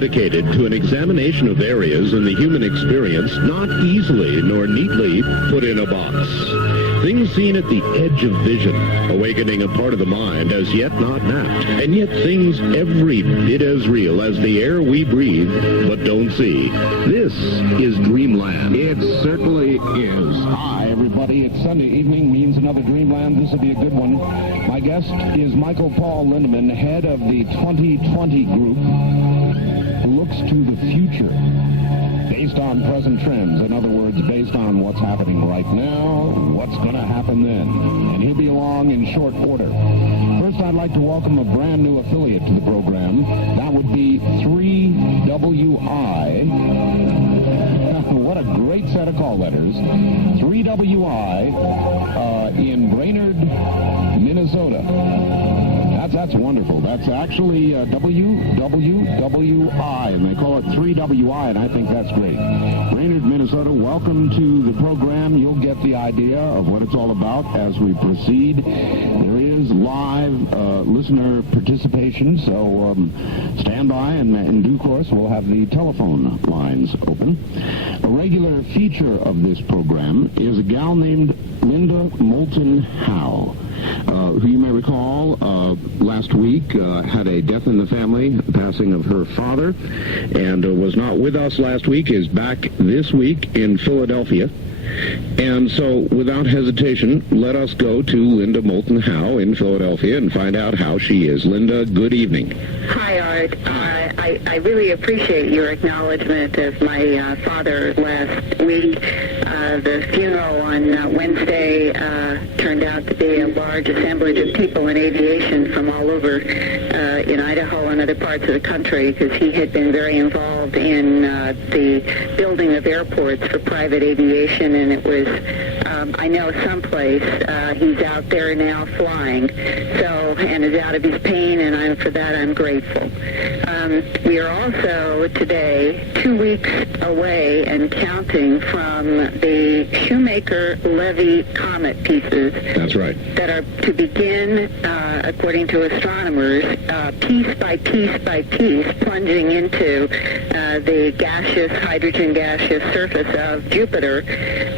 dedicated to an examination of areas in the human experience not easily nor neatly put in a box. Things seen at the edge of vision, awakening a part of the mind as yet not mapped, and yet things every bit as real as the air we breathe but don't see. This is Dreamland. It certainly is. Hi, everybody. It's Sunday evening, means another Dreamland. This will be a good one. My guest is Michael Paul Lindemann, head of the 2020 group, who looks to the future based on present trends. In other words, based on what's happening right now, what's going to happen then. And he'll be along in short order. First, I'd like to welcome a brand new affiliate to the program. That would be 3WI. What a great set of call letters. 3WI in Brainerd, Minnesota. That's wonderful. That's actually WWWI, and they call it 3WI, and I think that's great. Brainerd, Minnesota, welcome to the program. You'll get the idea of what it's all about as we proceed. There is live listener participation, so stand by, and in due course we'll have the telephone lines open. A regular feature of this program is a gal named Linda Moulton Howe, who you may recall last week had a death in the family, passing of her father, and was not with us last week, is back this week in Philadelphia. And so, without hesitation, let us go to Linda Moulton Howe in Philadelphia and find out how she is. Linda, good evening. Hi, Art. I really appreciate your acknowledgement of my father last week. The funeral on Wednesday turned out to be a large assemblage of people in aviation from all over in Idaho and other parts of the country, because he had been very involved in the building of airports for private aviation, and it was, I know someplace he's out there now flying, and is out of his pain, and for that I'm grateful. We are also today 2 weeks away and counting from the Shoemaker-Levy comet pieces. That's right. That are to begin, according to astronomers, piece by piece by piece, plunging into the hydrogen gaseous surface of Jupiter,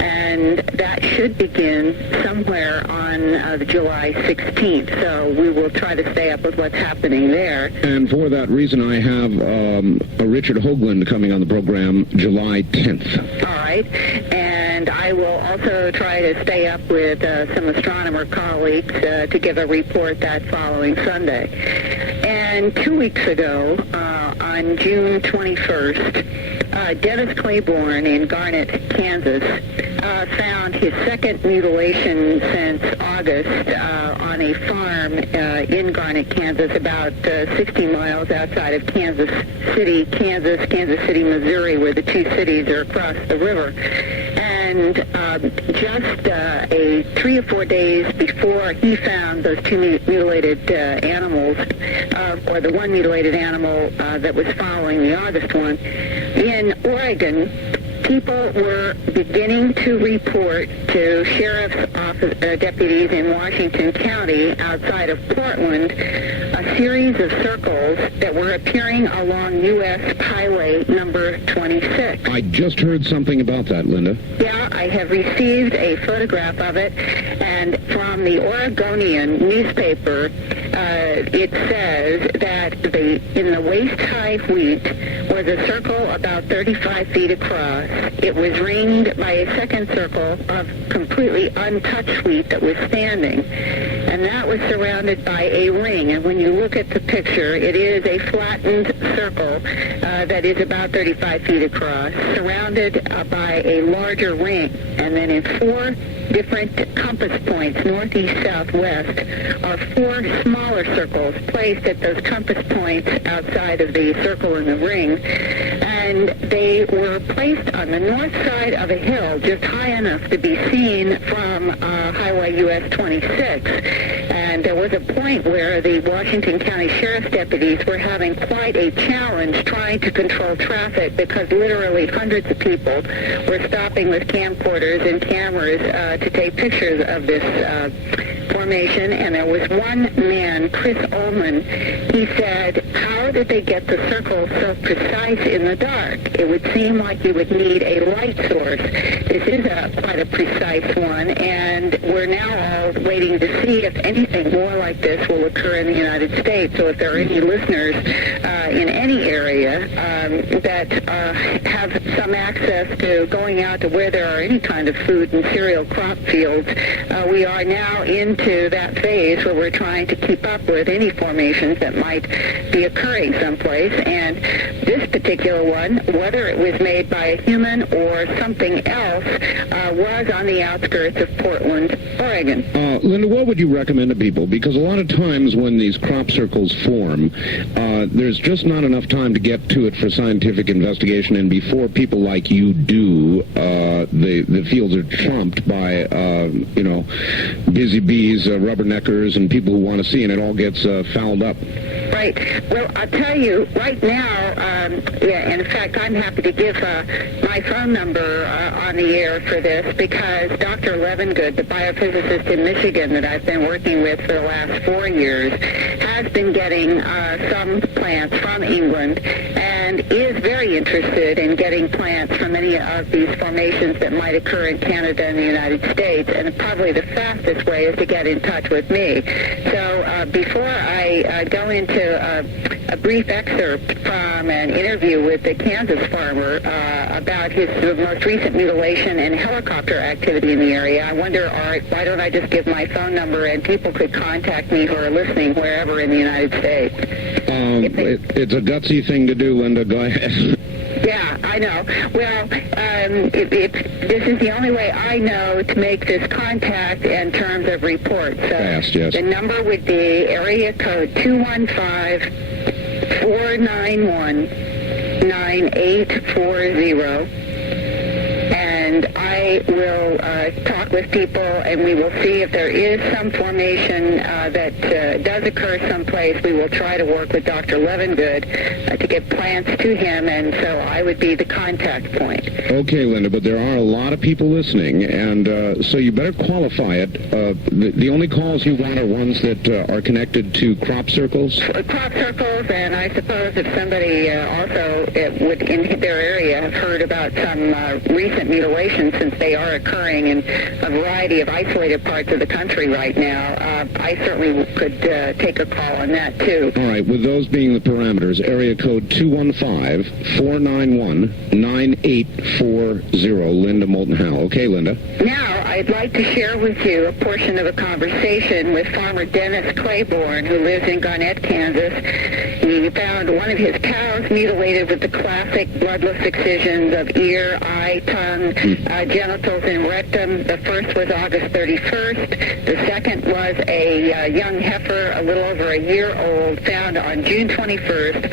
and that should begin somewhere on July 16th. So we will try to stay up with what's happening there. And for that reason, I have a Richard Hoagland coming on the program July 10th. All right. And I will also try to stay up with some astronomer colleagues to give a report that following Sunday. And 2 weeks ago, on June 21st, Dennis Claiborne in Garnett, Kansas, found his second mutilation since August on a farm in Garnett, Kansas, about 60 miles outside of Kansas City, Missouri, where the two cities are across the river. And just 3 or 4 days before he found those two mutilated animals, or the one mutilated animal that was following the August one, in Oregon, people were beginning to report to sheriff's office deputies in Washington County outside of Portland a series of circles that were appearing along U.S. Highway number 26. I just heard something about that, Linda. Yeah, I have received a photograph of it, and from the Oregonian newspaper, it says that in the waist-high wheat was a circle about 35 feet across. It was ringed by a second circle of completely untouched wheat that was standing, and that was surrounded by a ring. And when you look at the picture, it is a flattened circle that is about 35 feet across, surrounded by a larger ring. And then in 4 different compass points, northeast, southwest, are 4 smaller circles placed at those compass points outside of the circle in the ring. And they were placed on the north side of a hill, just high enough to be seen from Highway US 26. And there was a point where the Washington County Sheriff's deputies were having quite a challenge trying to control traffic, because literally hundreds of people were stopping with camcorders and cameras to take pictures of this formation. And there was one man man, Chris Ullman, he said, how did they get the circle so precise in the dark? It would seem like you would need a light source. This is quite a precise one, and we're now all waiting to see if anything more like this will occur in the United States. So if there are any listeners in any area that have some access to going out to where there are any kind of food and cereal crop fields, we are now into that phase where we're trying to keep up with any formations that might be occurring someplace. And this particular one, whether it was made by a human or something else, was on the outskirts of Portland, Oregon. Linda, what would you recommend to people? Because a lot of times when these crop circles form, there's just not enough time to get to it for scientific investigation, and before people like you do, the fields are trumped by, busy bees, rubberneckers, and people who want to see, and it all gets fouled up. Right. Well, I'll tell you, right now, in fact, I'm happy to give my phone number on the air for this, because Dr. Levengood, the biophysicist in Michigan that I've been working with for the last 4 years, has been getting some plants from England and is very interested in getting plants from any of these formations that might occur in Canada and the United States. And probably the fastest way is to get in touch with me. So before I go into a brief excerpt from an interview with the Kansas farmer about his most recent mutilation and helicopter activity in the area, I wonder, why don't I just give my phone number and people could contact me who are listening wherever in the United States. It's a gutsy thing to do, Linda. Go ahead. Yeah, I know. Well, this is the only way I know to make this contact in terms of reports. So fast, yes. The number would be area code 215-491-9840. And I will talk with people, and we will see if there is some formation that does occur someplace. We will try to work with Dr. Levengood to get plants to him, and so I would be the contact point. Okay, Linda, but there are a lot of people listening, and so you better qualify it. The only calls you want are ones that are connected to crop circles? Crop circles, and I suppose if somebody also would in their area have heard about some recent mutilations, since they are occurring in a variety of isolated parts of the country right now, I certainly could take a call on that, too. All right, with those being the parameters, area code 215-491-9840, Linda Moulton Howe. Okay, Linda. Now, I'd like to share with you a portion of a conversation with farmer Dennis Claiborne, who lives in Garnett, Kansas. He found one of his cows mutilated with the classic bloodless excisions of ear, eye, tongue, genitals, and rectum. The first was August 31st. The second was a young heifer, a little over a year old, found on June 21st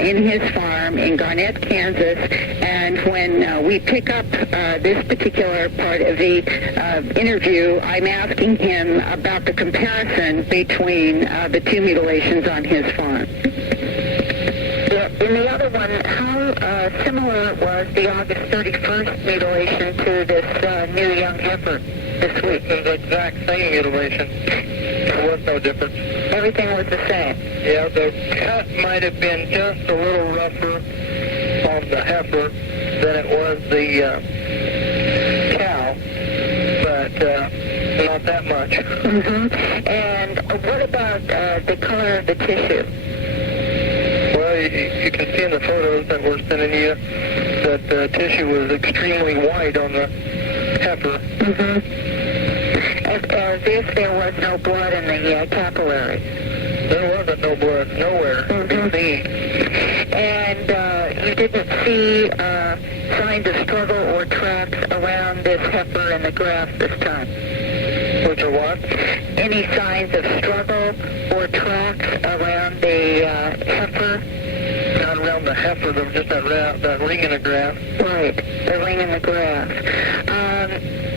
in his farm in Garnett, Kansas. And when we pick up this particular part of the interview, I'm asking him about the comparison between the two mutilations on his farm. In the other one, how similar was the August 31st mutilation to this new young heifer this week? It was the exact same mutilation. There was no difference. Everything was the same. Yeah, the cut might have been just a little rougher on the heifer than it was the cow, but not that much. Mm-hmm. And what about the color of the tissue? You can see in the photos that we're sending you that the tissue was extremely white on the heifer. Mm-hmm. As if there was no blood in the capillary. There wasn't no blood nowhere. Mm-hmm. And you didn't see signs of struggle or tracks around this heifer in the grass this time? Which are what? Any signs of struggle or tracks around the heifer? Not around the heifer, there was just that ring in the grass. Right, the ring in the grass.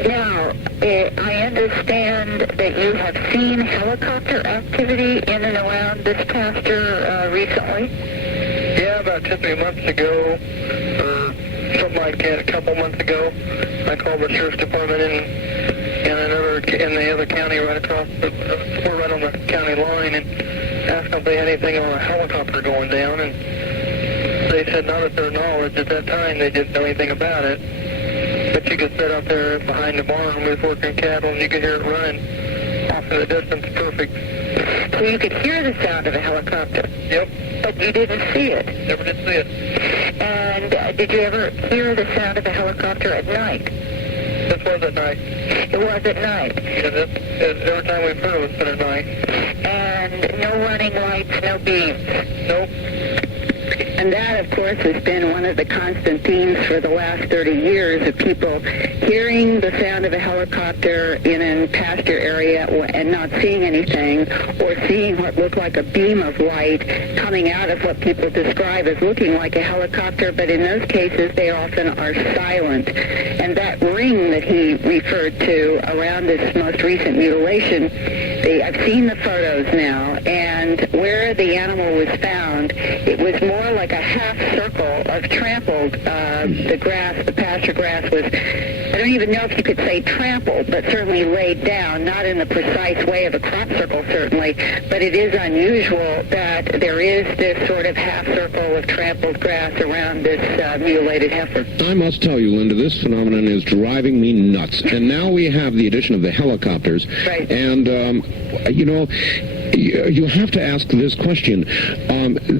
Now, I understand that you have seen helicopter activity in and around this pasture recently? Yeah, about 2-3 months ago, or something like that, a couple months ago, I called the sheriff's department in another other county right across, we're right on the county line, and asked them if they had anything on a helicopter going down, and they said not at their knowledge at that time. They didn't know anything about it. But you could sit out there behind the barn with working cattle, and you could hear it running off in the distance. Perfect. So you could hear the sound of a helicopter? Yep. But you didn't see it? Never did see it. And did you ever hear the sound of a helicopter at night? This was at night. It was at night? Yeah, every time we've heard it, it's been at night. And no running lights, no beams? Nope. And that, of course, has been one of the constant themes for the last 30 years of people hearing the sound of a helicopter in a pasture area and not seeing anything, or seeing what looked like a beam of light coming out of what people describe as looking like a helicopter, but in those cases they often are silent. And that ring that he referred to around this most recent mutilation, I've seen the photos now, and where the animal was found, it was more like a half circle of trampled, the grass, the pasture grass was, I don't even know if you could say trampled, but certainly laid down, not in the precise way of a crop circle certainly, but it is unusual that there is this sort of half circle of trampled grass around this mutilated heifer. I must tell you, Linda, this phenomenon is driving me nuts. And now we have the addition of the helicopters. Right. And, you know, you have to ask this question.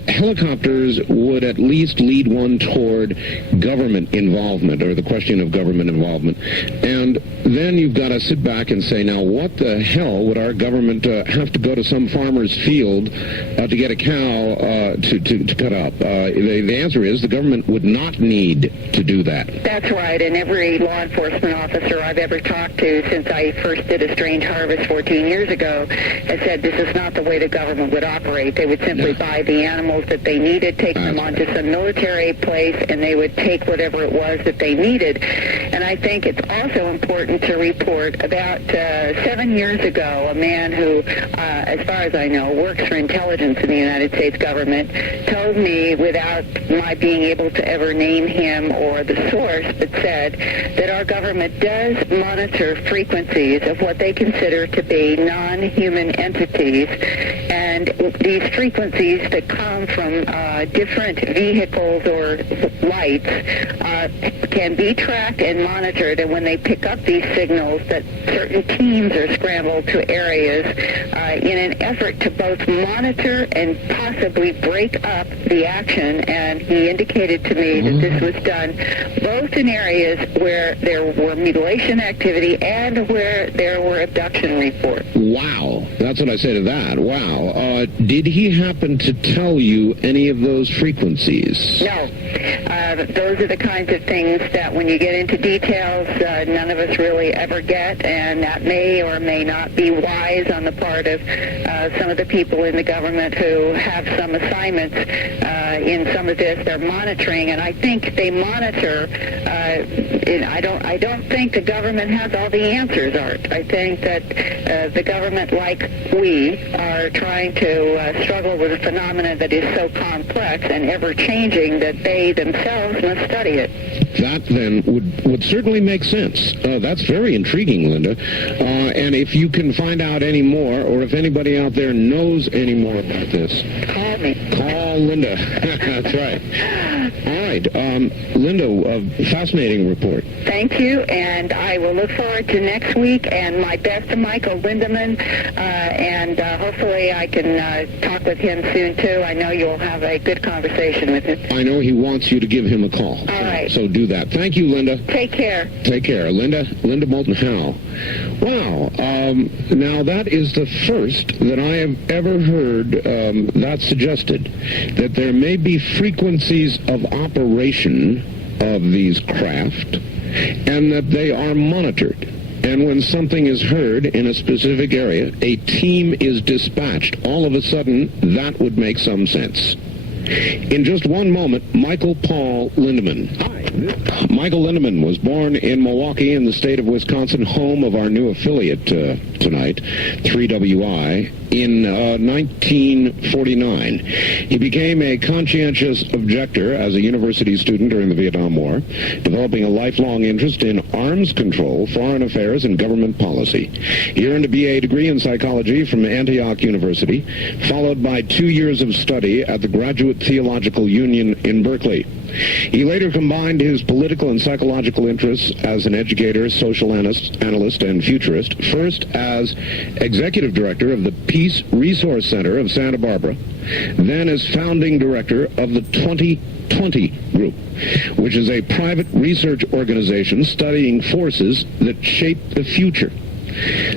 Helicopters would at least lead one toward government involvement, or the question of government involvement. And then you've got to sit back and say, now, what the hell would our government have to go to some farmer's field to get a cow to cut up? The answer is the government would not need to do that. That's right, and every law enforcement officer I've ever talked to since I first did a strange harvest 14 years ago has said this is not the way the government would operate. They would simply buy the animals that they needed, take them onto some military place, and they would take whatever it was that they needed. And I think it's also important to report about 7 years ago, a man who, as far as I know, works for intelligence in the United States government, told me, without my being able to ever name him or the source, but said that our government does monitor frequencies of what they consider to be non-human entities, and these frequencies that come from different vehicles or lights can be tracked and monitored, and when they pick up these signals, that certain teams are scrambled to areas in an effort to both monitor and possibly break up the action. And he indicated to me that this was done both in areas where there were mutilation activity and where there were abduction reports. Wow. That's what I say to that. Wow. Did he happen to tell you any of those frequencies? No. Those are the kinds of things that when you get into details, none of us really ever get, and that may or may not be wise on the part of some of the people in the government who have some assignments in some of this. They're monitoring, and I think they monitor. I don't think the government has all the answers, Art. I think that the government, like we, are trying to struggle with a phenomenon that is so complex and ever-changing that they themselves must study it. That, then, would certainly make sense. That's very intriguing, Linda. And if you can find out any more, or if anybody out there knows any more about this, Call me. Call Linda. That's right. All right. Linda, a fascinating report. Thank you, and I will look forward to next week, and my best to Michael Lindemann, and hopefully I can talk with him soon, too. I know you'll have a good conversation with him. I know he wants you to give him a call. All right. So do that. Thank you, Linda. Take care. Take care. Linda Moulton Howe. Wow. Now, that is the first that I have ever heard that suggested, that there may be frequencies of operation of these craft, and that they are monitored. And when something is heard in a specific area, a team is dispatched. All of a sudden, that would make some sense. In just one moment, Michael Paul Lindemann. Hi. Michael Lindemann was born in Milwaukee in the state of Wisconsin, home of our new affiliate tonight, 3WI, in 1949. He became a conscientious objector as a university student during the Vietnam War, developing a lifelong interest in arms control, foreign affairs, and government policy. He earned a BA degree in psychology from Antioch University, followed by 2 years of study at the Graduate Theological Union in Berkeley. He later combined his political and psychological interests as an educator, social analyst, and futurist, first as executive director of the Peace Resource Center of Santa Barbara, then as founding director of the 2020 Group, which is a private research organization studying forces that shape the future.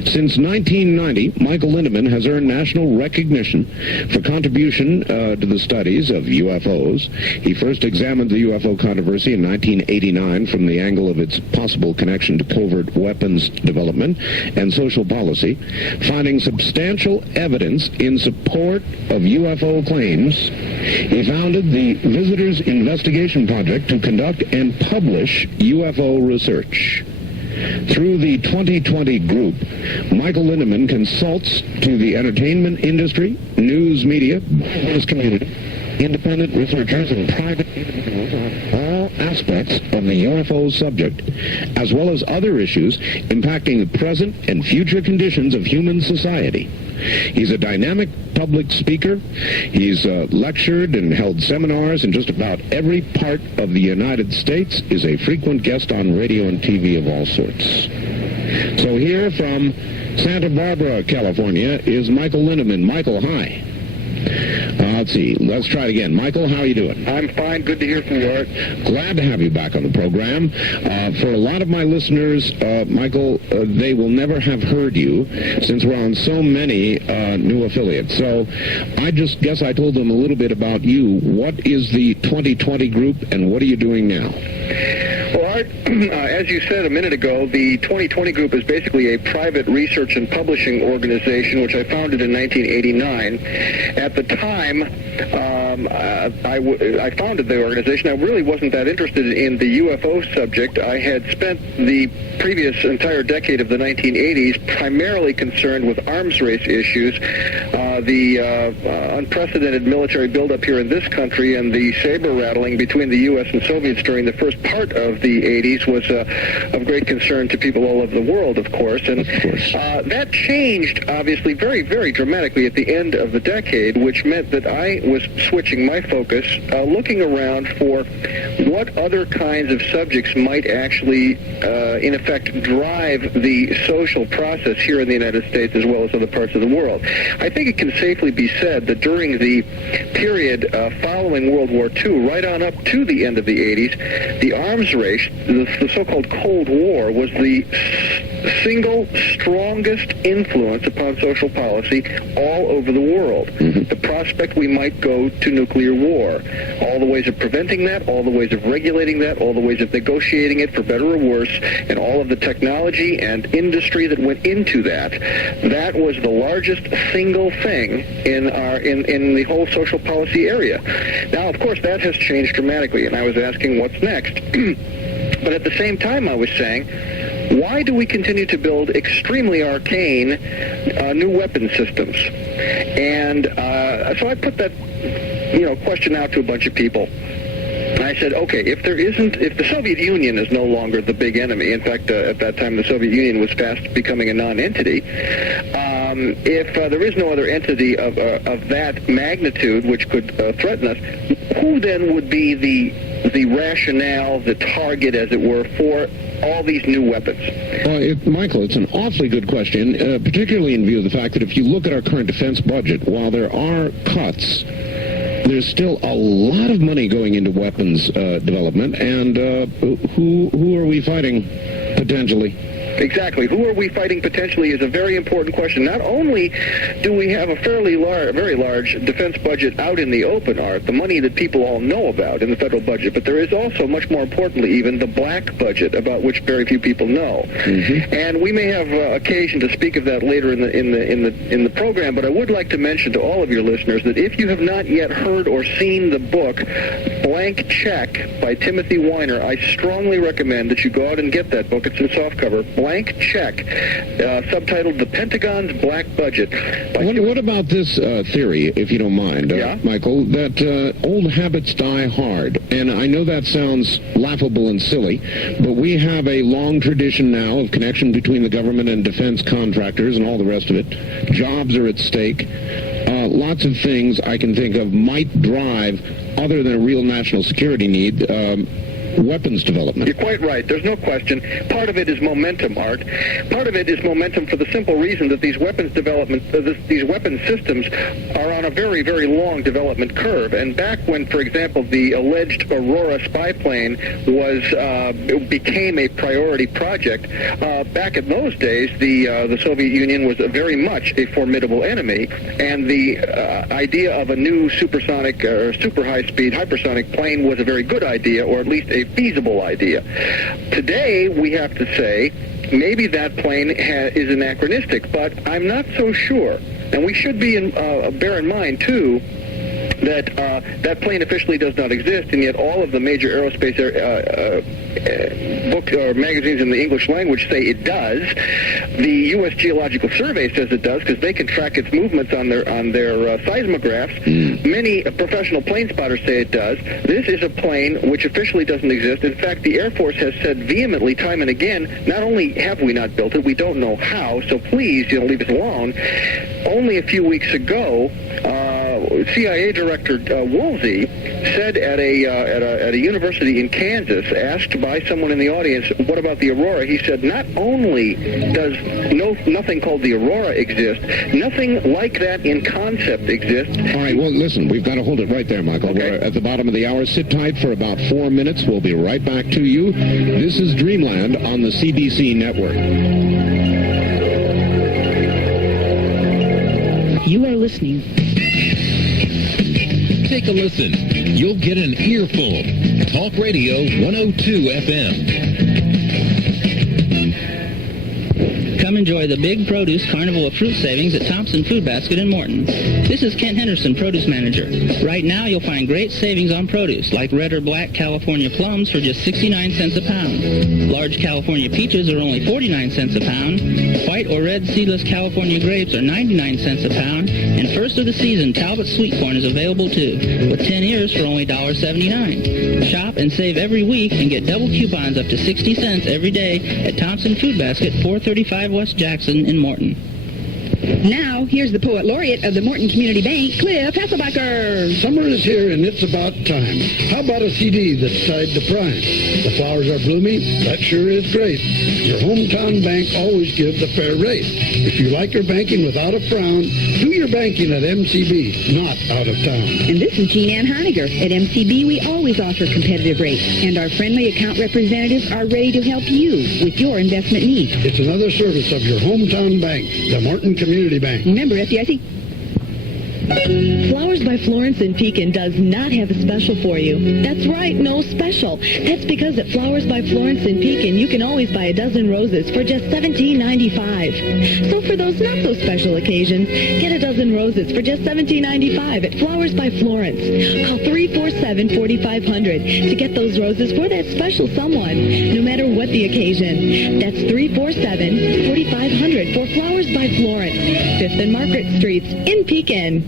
Since 1990, Michael Lindemann has earned national recognition for contribution to the studies of UFOs. He first examined the UFO controversy in 1989 from the angle of its possible connection to covert weapons development and social policy, finding substantial evidence in support of UFO claims. He founded the Visitors Investigation Project to conduct and publish UFO research. Through the 2020 Group, Michael Lindemann consults to the entertainment industry, news media, business community, independent researchers, and private individuals on all aspects of the UFO subject, as well as other issues impacting the present and future conditions of human society. He's a dynamic public speaker. He's lectured and held seminars in just about every part of the United States, is a frequent guest on radio and TV of all sorts. So here from Santa Barbara, California, is Michael Lindemann. Michael, hi. Let's see. Let's try it again. Michael, how are you doing? I'm fine. Good to hear from you, Art. Glad to have you back on the program. For a lot of my listeners, Michael, they will never have heard you since we're on so many new affiliates. So I just guess I told them a little bit about you. What is the 2020 Group, and what are you doing now? Well, Art, as you said a minute ago, the 2020 Group is basically a private research and publishing organization which I founded in 1989. At the time I founded the organization, I really wasn't that interested in the UFO subject. I had spent the previous entire decade of the 1980s primarily concerned with arms race issues, the unprecedented military buildup here in this country, and the saber rattling between the U.S. and Soviets during the first part of the 80s was of great concern to people all over the world, of course. And that changed, obviously, very, very dramatically at the end of the decade, which meant that I was switching my focus, looking around for what other kinds of subjects might actually, in effect, drive the social process here in the United States as well as other parts of the world. I think it can safely be said that during the period following World War II, right on up to the end of the 80s, the arms race, the so-called Cold War, was the single strongest influence upon social policy all over the world. The prospect we might go to nuclear war, all the ways of preventing that, all the ways of regulating that, all the ways of negotiating it for better or worse, and all of the technology and industry that went into that. That was the largest single thing in the whole social policy area. Now, of course, that has changed dramatically, and I was asking what's next. But at the same time, I was saying, why do we continue to build extremely arcane new weapon systems? And so I put that question out to a bunch of people. And I said, okay, if the Soviet Union is no longer the big enemy, in fact, at that time the Soviet Union was fast becoming a non-entity, if there is no other entity of that magnitude which could threaten us, who then would be the rationale, the target, as it were, for all these new weapons? Michael, it's an awfully good question, particularly in view of the fact that if you look at our current defense budget, while there are cuts, there's still a lot of money going into weapons development, and who are we fighting, potentially? Exactly. Who are we fighting potentially is a very important question. Not only do we have a very large defense budget out in the open, Art, the money that people all know about in the federal budget, but there is also, much more importantly even, the black budget, about which very few people know. Mm-hmm. And we may have occasion to speak of that later in the program, but I would like to mention to all of your listeners that if you have not yet heard or seen the book Blank Check by Timothy Weiner, I strongly recommend that you go out and get that book. It's in softcover. Blank Check, subtitled The Pentagon's Black Budget. What about this theory, if you don't mind, Michael, that old habits die hard? And I know that sounds laughable and silly, but we have a long tradition now of connection between the government and defense contractors and all the rest of it. Jobs are at stake. Lots of things I can think of might drive, other than a real national security need, weapons development. You're quite right. There's no question. Part of it is momentum, Art. Part of it is momentum for the simple reason that these weapons these weapons systems are on a very, very long development curve. And back when, for example, the alleged Aurora spy plane became a priority project, back in those days, the Soviet Union was very much a formidable enemy, and the idea of a new supersonic or super high-speed hypersonic plane was a very good idea, or at least a feasible idea. Today, we have to say, maybe that plane is anachronistic, but I'm not so sure. And we should be bear in mind, too, that that plane officially does not exist, and yet all of the major aerospace books or magazines in the English language say it does. The U.S. Geological Survey says it does because they can track its movements on their seismographs. Many professional plane spotters say it does. This is a plane which officially doesn't exist. In fact, the Air Force has said vehemently time and again, not only have we not built it, we don't know how, so please, leave us alone. Only a few weeks ago, CIA Director Woolsey said at a university in Kansas, asked by someone in the audience, what about the Aurora? He said, not only does nothing called the Aurora exist, nothing like that in concept exists. All right, well, listen, we've got to hold it right there, Michael. Okay. We're at the bottom of the hour. Sit tight for about 4 minutes. We'll be right back to you. This is Dreamland on the CBC Network. You are listening. Take a listen. You'll get an earful. Talk Radio 102 FM. Come enjoy the big produce carnival of fruit savings at Thompson Food Basket in Morton. This is Kent Henderson, produce manager. Right now you'll find great savings on produce, like red or black California plums for just 69 cents a pound. Large California peaches are only 49 cents a pound. White or red seedless California grapes are 99 cents a pound. And first of the season, Talbot sweet corn is available too, with 10 ears for only $1.79. Shop and save every week and get double coupons up to 60 cents every day at Thompson Food Basket, 435 West Jackson in Morton. Now, here's the Poet Laureate of the Morton Community Bank, Cliff Hasselbacher. Summer is here, and it's about time. How about a CD that's tied to Prime? The flowers are blooming. That sure is great. Your hometown bank always gives a fair rate. If you like your banking without a frown, do your banking at MCB, not out of town. And this is Jean Ann Heiniger. At MCB, we always offer competitive rates, and our friendly account representatives are ready to help you with your investment needs. It's another service of your hometown bank, the Morton Community Bank. Remember, FDIC. Flowers by Florence in Pekin does not have a special for you. That's right, no special. That's because at Flowers by Florence in Pekin, you can always buy a dozen roses for just $17.95. So for those not so special occasions, get a dozen roses for just $17.95 at Flowers by Florence. Call 347-4500 to get those roses for that special someone, no matter what the occasion. That's 347-4500 for Flowers by Florence, 5th and Margaret Streets in Pekin.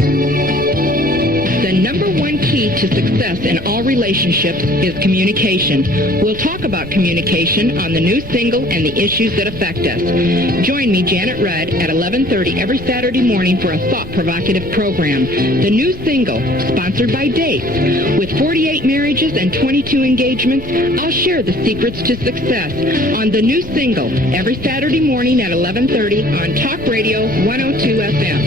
The number one key to success in all relationships is communication. We'll talk about communication on the new single and the issues that affect us. Join me, Janet Rudd, at 11:30 every Saturday morning for a thought-provocative program. The new single, sponsored by Dates. With 48 marriages and 22 engagements, I'll share the secrets to success on the new single every Saturday morning at 11:30 on Talk Radio 102 FM.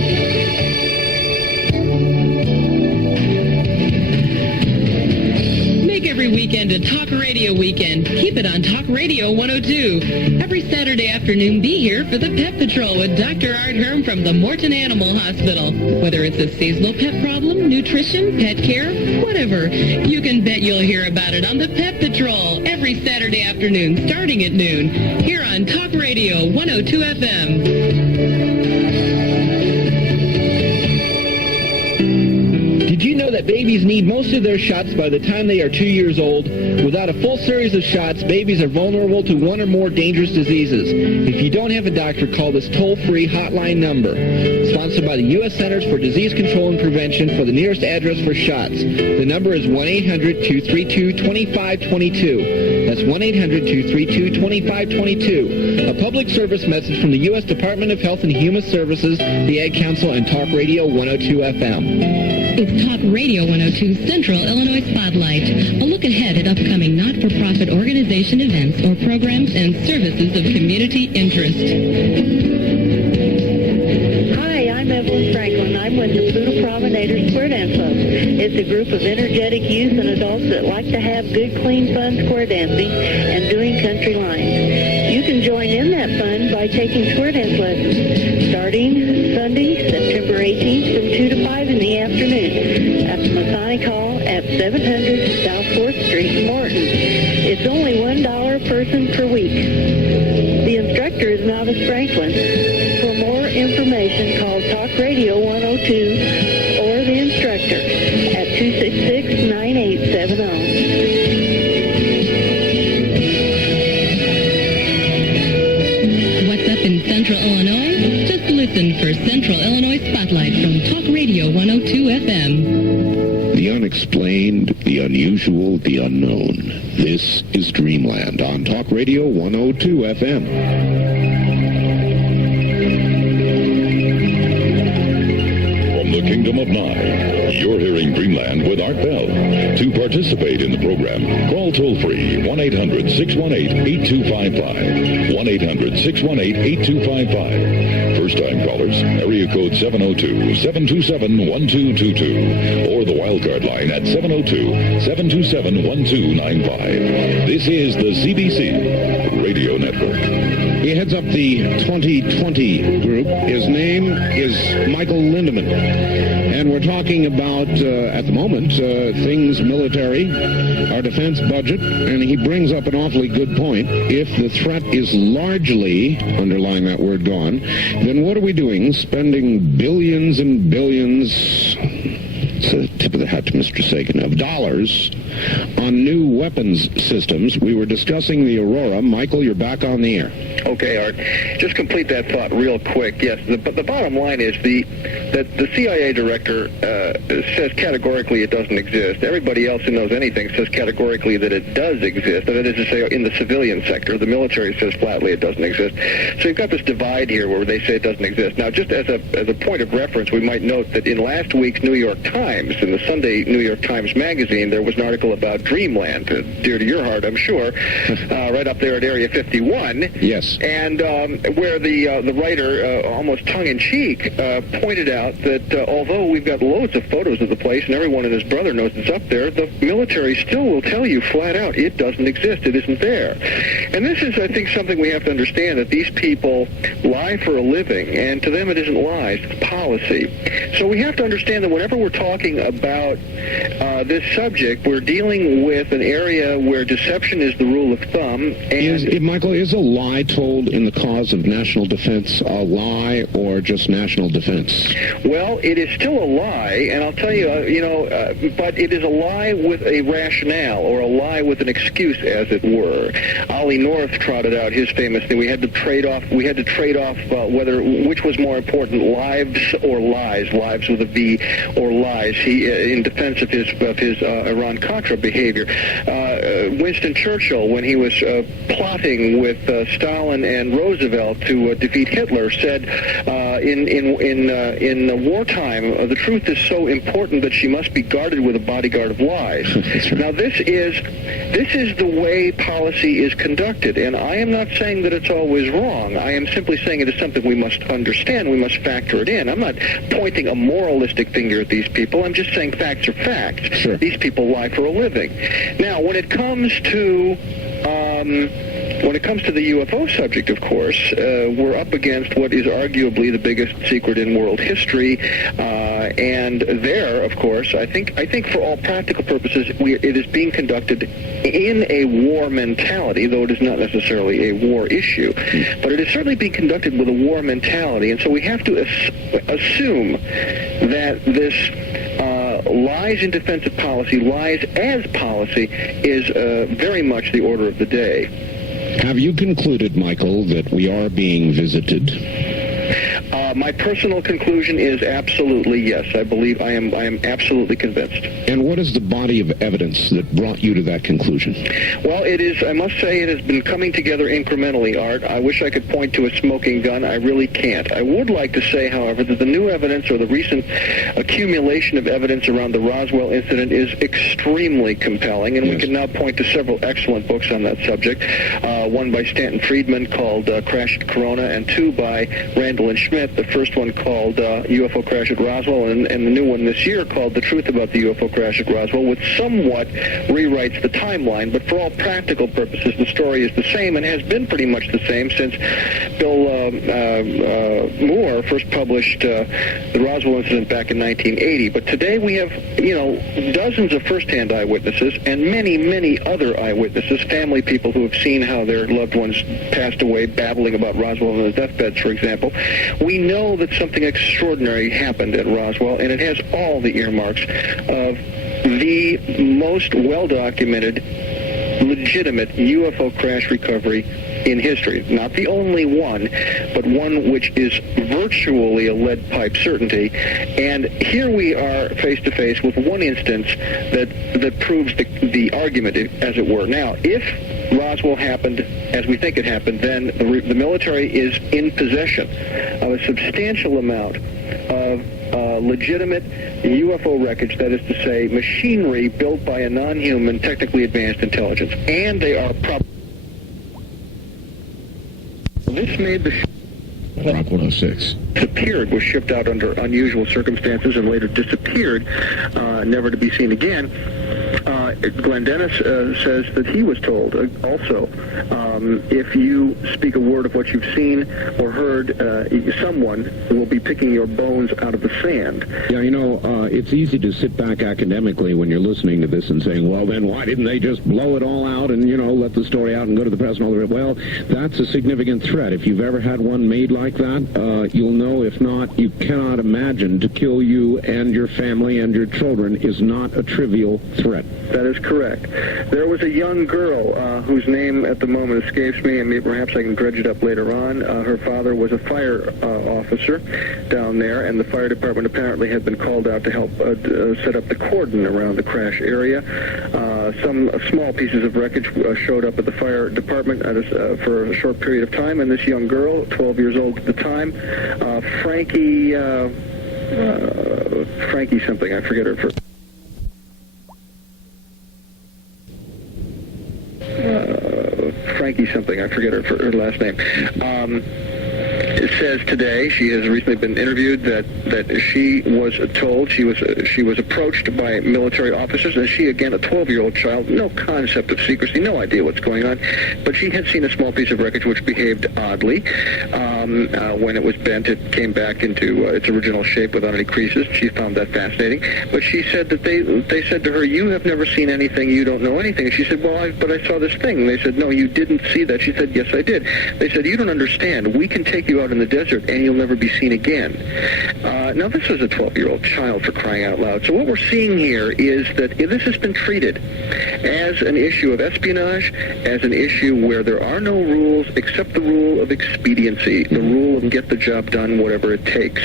every weekend a Talk Radio weekend. Keep it on Talk Radio 102. Every Saturday afternoon, be here for the Pet Patrol with Dr. Art Herm from the Morton Animal Hospital. Whether it's a seasonal pet problem, nutrition, pet care, whatever, you can bet you'll hear about it on the Pet Patrol every Saturday afternoon starting at noon here on Talk Radio 102 FM. Did you know that babies need most of their shots by the time they are 2 years old? Without a full series of shots, babies are vulnerable to one or more dangerous diseases. If you don't have a doctor, call this toll-free hotline number. Sponsored by the U.S. Centers for Disease Control and Prevention for the nearest address for shots. The number is 1-800-232-2522. That's 1-800-232-2522. A public service message from the U.S. Department of Health and Human Services, the Ad Council, and Talk Radio 102 FM. It's Talk Radio 102 Central Illinois Spotlight. A look ahead at upcoming not-for-profit organization events or programs and services of community interest. Hi, I'm Evelyn Franklin. I'm with the Poodle Promenaders Square Dance Club. It's a group of energetic youth and adults that like to have good, clean, fun square dancing and doing country lines. You can join in that fun by taking square dance lessons starting Sunday, September 18th from 2 to 5 in the afternoon at the Masonic Hall at 700 South 4th Street in Morton. It's only $1 a person per week. The instructor is Novice Franklin. For more information, call Talk Radio 102 or the instructor at 266-9870. Central Illinois? Just listen for Central Illinois Spotlight from Talk Radio 102 FM. The unexplained, the unusual, the unknown. This is Dreamland on Talk Radio 102 FM. From the Kingdom of Nye, you're hearing Dreamland with Art Bell. To participate in the program, call toll-free 1-800-618-8255. 1-800-618-8255. First-time callers, area code 702-727-1222. Or the wildcard line at 702-727-1295. This is the CBC Radio Network. He heads up the 2020 group. His name is Michael Lindemann. And we're talking about, at the moment, things military, our defense budget, and he brings up an awfully good point. If the threat is largely, underlying that word, gone, then what are we doing? Spending billions and billions, it's a tip of the hat to Mr. Sagan, of dollars on new weapons systems. We were discussing the Aurora. Michael, you're back on the air. Okay, Art. Just complete that thought real quick. Yes, but the bottom line is that the CIA director says categorically it doesn't exist. Everybody else who knows anything says categorically that it does exist. That is to say, in the civilian sector, the military says flatly it doesn't exist. So you've got this divide here where they say it doesn't exist. Now, just as a point of reference, we might note that in last week's New York Times, in the Sunday New York Times magazine, there was an article about Dreamland, dear to your heart, I'm sure, right up there at Area 51. Yes. And where the writer, almost tongue-in-cheek, pointed out that although we've got loads of photos of the place and everyone and his brother knows it's up there, the military still will tell you flat out it doesn't exist, it isn't there. And this is, I think, something we have to understand, that these people lie for a living, and to them it isn't lies, it's policy. So we have to understand that whenever we're talking about this subject, we're dealing with an area where deception is the rule of thumb. And Michael, is a lie told in the cause of national defense a lie or just national defense? Well, it is still a lie, and I'll tell you, but it is a lie with a rationale, or a lie with an excuse, as it were. Ollie North trotted out his famous thing: we had to trade off which was more important, lives or lies, lives with a V, or lies. He, in defense of his Iran-Contra behavior. Winston Churchill, when he was plotting with Stalin and Roosevelt to defeat Hitler, said in wartime, the truth is so important that she must be guarded with a bodyguard of lies. Right. Now, this is the way policy is conducted, and I am not saying that it's always wrong. I am simply saying it is something we must understand. We must factor it in. I'm not pointing a moralistic finger at these people. I'm just saying facts are facts. Sure. These people lie for a living. Now, when it comes to the UFO subject, of course, we're up against what is arguably the biggest secret in world history, and there, of course, I think for all practical purposes, it is being conducted in a war mentality, though it is not necessarily a war issue, but it is certainly being conducted with a war mentality, and so we have to assume that this lies in defense of policy, lies as policy, is very much the order of the day. Have you concluded, Michael, that we are being visited? My personal conclusion is absolutely yes. I believe I am absolutely convinced. And what is the body of evidence that brought you to that conclusion? Well, it is, I must say, it has been coming together incrementally, Art. I wish I could point to a smoking gun. I really can't. I would like to say, however, that the new evidence or the recent accumulation of evidence around the Roswell incident is extremely compelling, and we can now point to several excellent books on that subject. One by Stanton Friedman called Crash at Corona, and two by Randall and Schmidt. The first one called UFO Crash at Roswell, and the new one this year called The Truth About the UFO Crash at Roswell, which somewhat rewrites the timeline, but for all practical purposes, the story is the same and has been pretty much the same since Bill Moore first published the Roswell incident back in 1980. But today we have, dozens of first-hand eyewitnesses and many, many other eyewitnesses, family people who have seen how their loved ones passed away, babbling about Roswell on their deathbeds, for example. We know that something extraordinary happened at Roswell, and it has all the earmarks of the most well-documented, legitimate UFO crash recovery in history. Not the only one, but one which is virtually a lead pipe certainty. And here we are face to face with one instance that proves the argument, as it were. Now, if Roswell happened as we think it happened, then the military is in possession of a substantial amount of legitimate UFO wreckage, that is to say, machinery built by a non-human, technically advanced intelligence. And they are probably... This made the Rock 106. Disappeared, was shipped out under unusual circumstances and later disappeared, never to be seen again. Glenn Dennis says that he was told also, if you speak a word of what you've seen or heard, someone will be picking your bones out of the sand. Yeah, it's easy to sit back academically when you're listening to this and saying, well, then why didn't they just blow it all out and, let the story out and go to the press and all that? Well, that's a significant threat. If you've ever had one made like that, you'll know. If not, you cannot imagine to kill you and your family and your children is not a trivial threat. That is correct. There was a young girl whose name at the moment escapes me, and maybe perhaps I can dredge it up later on. Her father was a fire officer down there, and the fire department apparently had been called out to help set up the cordon around the crash area. Some small pieces of wreckage showed up at the fire department for a short period of time, and this young girl, 12 years old at the time, Frankie something, I forget her first. Frankie something, I forget her last name. It says today, she has recently been interviewed, that she was told, she was approached by military officers, and she, again, a 12-year-old child, no concept of secrecy, no idea what's going on, but she had seen a small piece of wreckage which behaved oddly. When it was bent, it came back into its original shape without any creases. She found that fascinating. But she said that they said to her, you have never seen anything, you don't know anything. And she said, well, but I saw this thing. And they said, no, you didn't see that. She said, yes, I did. They said, you don't understand. We can take you out in the desert and you'll never be seen again. Now, this was a 12-year-old child, for crying out loud. So what we're seeing here is that this has been treated as an issue of espionage, as an issue where there are no rules except the rule of expediency, the rule of get the job done, whatever it takes.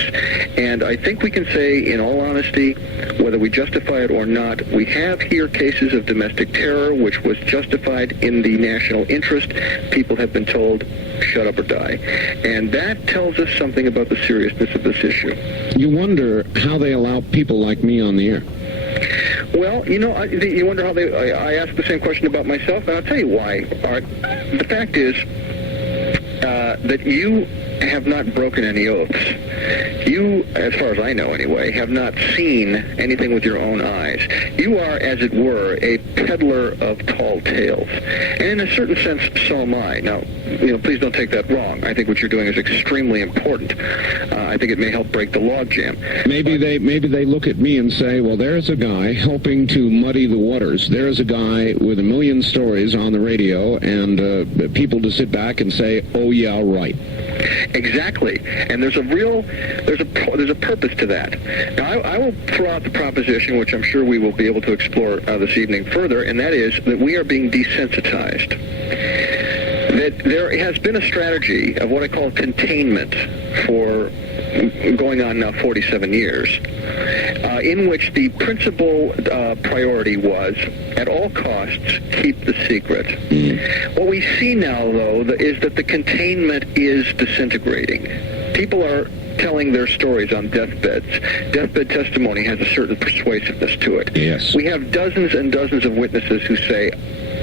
And I think we can say, in all honesty, whether we justify it or not, we have here cases of domestic terror, which was justified in the national interest. People have been told, shut up or die. And that that tells us something about the seriousness of this issue. You wonder how they allow people like me on the air. Well, you wonder how they... I ask the same question about myself, and I'll tell you why, Art. The fact is that you have not broken any oaths. You, as far as I know anyway, have not seen anything with your own eyes. You are, as it were, a peddler of tall tales. And in a certain sense, so am I. Now, please don't take that wrong. I think what you're doing is extremely important. I think it may help break the logjam. Maybe they look at me and say, well, there's a guy helping to muddy the waters. There's a guy with a million stories on the radio, and people to sit back and say, oh, yeah, right. Exactly, and there's a purpose to that. Now, I will throw out the proposition, which I'm sure we will be able to explore this evening further, and that is that we are being desensitized. That there has been a strategy of what I call containment for going on now 47 years, in which the principal priority was, at all costs, keep the secret. What we see now, though, is that the containment is disintegrating. People are telling their stories on deathbeds. Deathbed testimony has a certain persuasiveness to it. Yes. We have dozens and dozens of witnesses who say,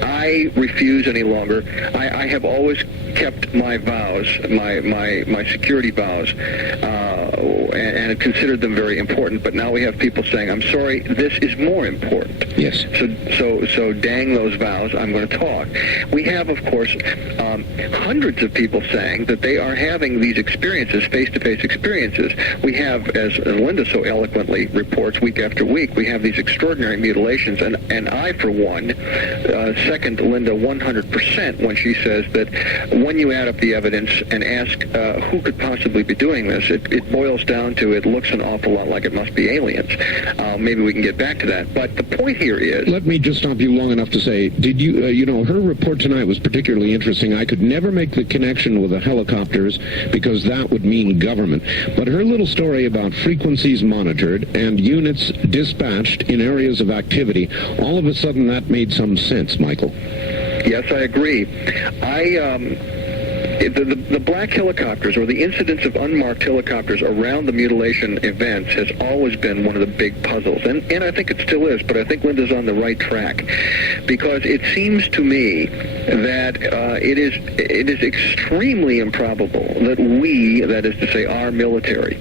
I refuse any longer. I have always kept my vows, my security vows, and considered them very important. But now we have people saying, I'm sorry, this is more important. Yes. So dang those vows, I'm going to talk. We have, of course, hundreds of people saying that they are having these experiences, face-to-face experiences. We have, as Linda so eloquently reports week after week, we have these extraordinary mutilations, and I, for one, second Linda 100% when she says that when you add up the evidence and ask who could possibly be doing this, it boils down to it looks an awful lot like it must be aliens. Maybe we can get back to that. But the point here is... Let me just stop you long enough to say, did you, her report tonight was particularly interesting. I could never make the connection with the helicopters because that would mean government. But her little story about frequencies monitored and units dispatched in areas of activity, all of a sudden that made some sense, Michael. Yes, I agree. The black helicopters, or the incidence of unmarked helicopters around the mutilation events, has always been one of the big puzzles. And I think it still is, but I think Linda's on the right track. Because it seems to me that it is extremely improbable that we, that is to say our military,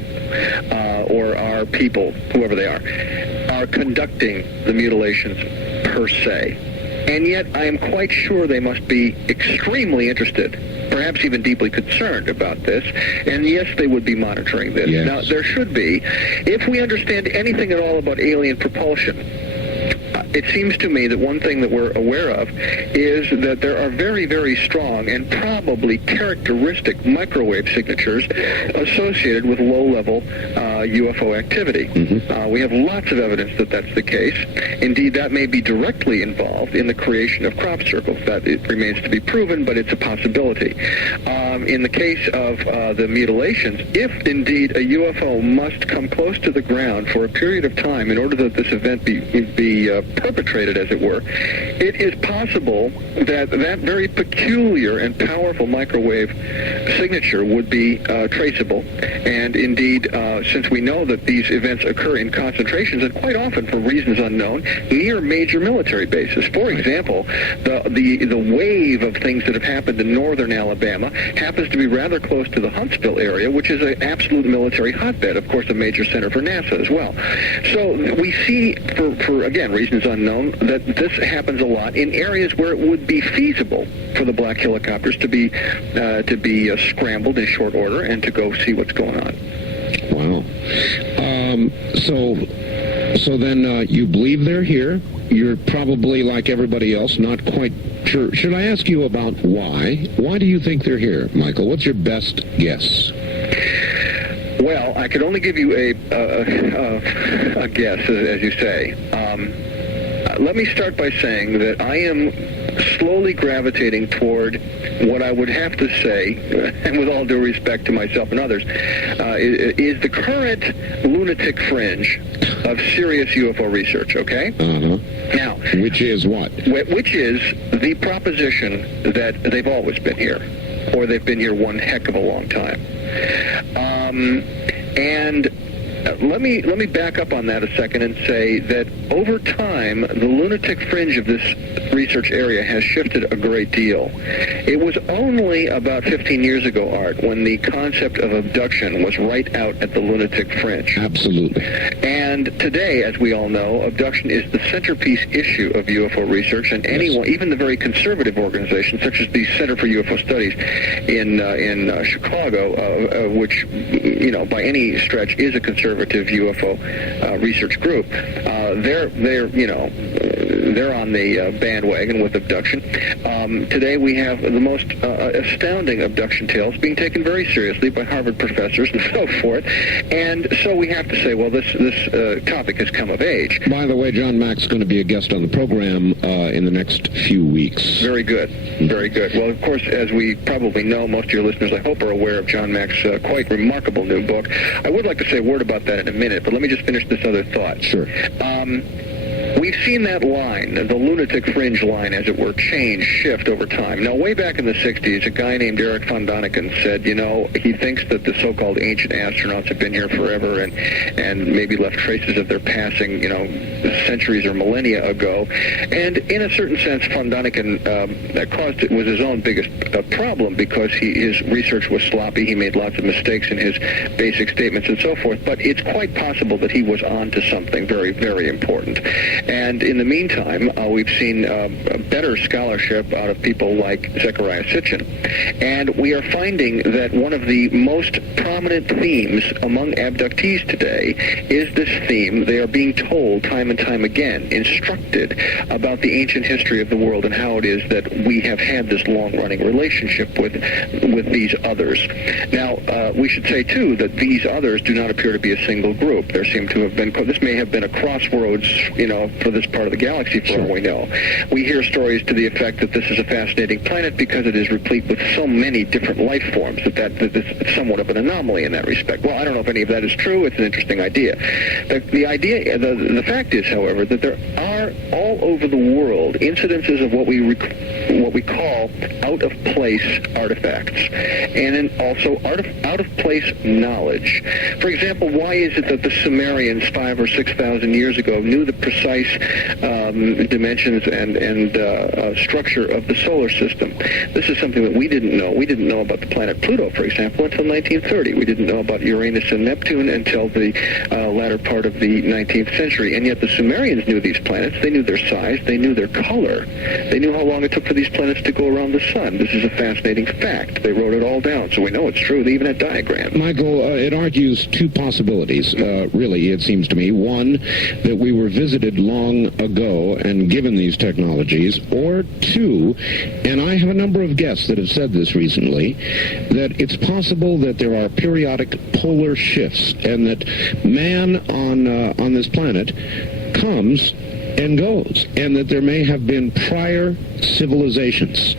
or our people, whoever they are conducting the mutilations per se. And yet I am quite sure they must be extremely interested, perhaps even deeply concerned about this, and yes, they would be monitoring this. Yes. Now, there should be. If we understand anything at all about alien propulsion, it seems to me that one thing that we're aware of is that there are very, very strong and probably characteristic microwave signatures associated with low-level UFO activity. Mm-hmm. We have lots of evidence that that's the case. Indeed, that may be directly involved in the creation of crop circles. That it remains to be proven, but it's a possibility. In the case of the mutilations, if indeed a UFO must come close to the ground for a period of time in order that this event be perpetrated, as it were, it is possible that that very peculiar and powerful microwave signature would be traceable. And indeed, since we know that these events occur in concentrations, and quite often for reasons unknown, near major military bases. For example, the wave of things that have happened in northern Alabama happens to be rather close to the Huntsville area, which is an absolute military hotbed, of course, a major center for NASA as well. So we see, for again, reasons unknown, that this happens a lot in areas where it would be feasible for the black helicopters to be scrambled in short order and to go see what's going on. Wow. So then you believe they're here. You're probably, like everybody else, not quite sure. Should I ask you about why? Why do you think they're here, Michael? What's your best guess? Well, I could only give you a guess, as you say. Let me start by saying that I am slowly gravitating toward what I would have to say, and with all due respect to myself and others, is the current lunatic fringe of serious UFO research, okay? Uh-huh. Now, which is what? Which is the proposition that they've always been here. or they've been here one heck of a long time. And let me back up on that a second and say that over time, the lunatic fringe of this research area has shifted a great deal. It was only about 15 years ago, Art, when the concept of abduction was right out at the lunatic fringe. Absolutely. And today, as we all know, abduction is the centerpiece issue of UFO research, and anyone, even the very conservative organizations, such as the Center for UFO Studies in Chicago, which, you know, by any stretch is a conservative UFO research group, they're on the bandwagon with abduction. Today we have the most astounding abduction tales being taken very seriously by Harvard professors and so forth. And so we have to say, well, this topic has come of age. By the way, John Mack's going to be a guest on the program in the next few weeks. Very good. Very good. Well, of course, as we probably know, most of your listeners, I hope, are aware of John Mack's quite remarkable new book. I would like to say a word about that in a minute, but let me just finish this other thought. Sure. We've seen that line, the lunatic fringe line, as it were, shift over time. Now, way back in the 60s, a guy named Erich von Däniken said, you know, he thinks that the so-called ancient astronauts have been here forever and maybe left traces of their passing, you know, centuries or millennia ago. And in a certain sense, von Däniken was his own biggest problem because his research was sloppy. He made lots of mistakes in his basic statements and so forth. But it's quite possible that he was on to something very, very important. And in the meantime, we've seen better scholarship out of people like Zecharia Sitchin. And we are finding that one of the most prominent themes among abductees today is this theme. They are being told time and time again, instructed about the ancient history of the world and how it is that we have had this long-running relationship with these others. Now, we should say, too, that these others do not appear to be a single group. There seem to have been, this may have been a crossroads, you know, for this part of the galaxy, for all we know. We hear stories to the effect that this is a fascinating planet because it is replete with so many different life forms that it's somewhat of an anomaly in that respect. Well, I don't know if any of that is true. It's an interesting idea. The fact is, however, that there are all over the world incidences of what we call out-of-place artifacts, and also out-of-place knowledge. For example, why is it that the Sumerians 5,000 or 6,000 years ago knew the precise dimensions and structure of the solar system? This is something that we didn't know. We didn't know about the planet Pluto, for example, until 1930. We didn't know about Uranus and Neptune until the latter part of the 19th century. And yet the Sumerians knew these planets. They knew their size. They knew their color. They knew how long it took for these planets to go around the sun. This is a fascinating fact. They wrote it all down, so we know it's true. They even had diagrams. Michael, it argues two possibilities, really, it seems to me. One, that we were visited long ago and given these technologies, or two, and I have a number of guests that have said this recently, that it's possible that there are periodic polar shifts and that man on this planet comes and goes, and that there may have been prior civilizations.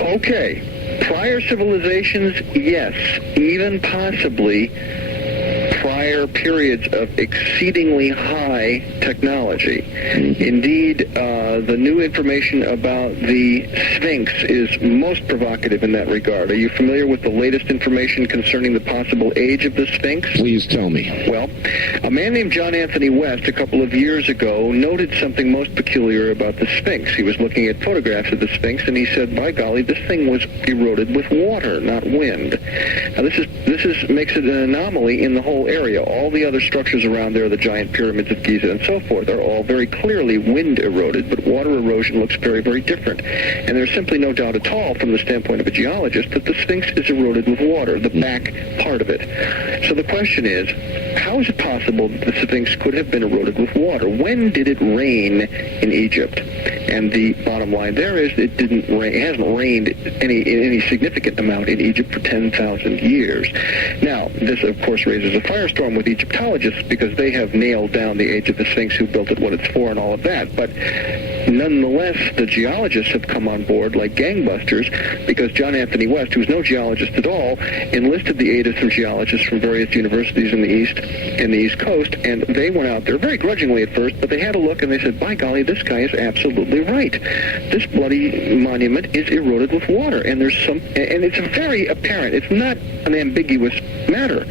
Okay. Prior civilizations, yes. Even possibly prior periods of exceedingly high technology. Indeed, the new information about the Sphinx is most provocative in that regard. Are you familiar with the latest information concerning the possible age of the Sphinx? Please tell me. Well, a man named John Anthony West a couple of years ago noted something most peculiar about the Sphinx. He was looking at photographs of the Sphinx, and he said, by golly, this thing was eroded with water, not wind. Now, this makes it an anomaly in the whole area. All the other structures around there, the giant pyramids of Giza and so forth, are all very clearly wind eroded, but water erosion looks very, very different. And there's simply no doubt at all, from the standpoint of a geologist, that the Sphinx is eroded with water, the back part of it. So the question is, how is it possible that the Sphinx could have been eroded with water? When did it rain in Egypt? And the bottom line there is it didn't rain. It hasn't rained any significant amount in Egypt for 10,000 years. Now, this, of course, raises a firestorm with Egyptologists because they have nailed down the age of the Sphinx, who built it, what it's for, and all of that. But nonetheless, the geologists have come on board like gangbusters because John Anthony West, who's no geologist at all, enlisted the aid of some geologists from various universities in the East Coast, and they went out there very grudgingly at first, but they had a look and they said, by golly, this guy is absolutely absolutely right. This bloody monument is eroded with water, and it's very apparent. It's not an ambiguous matter.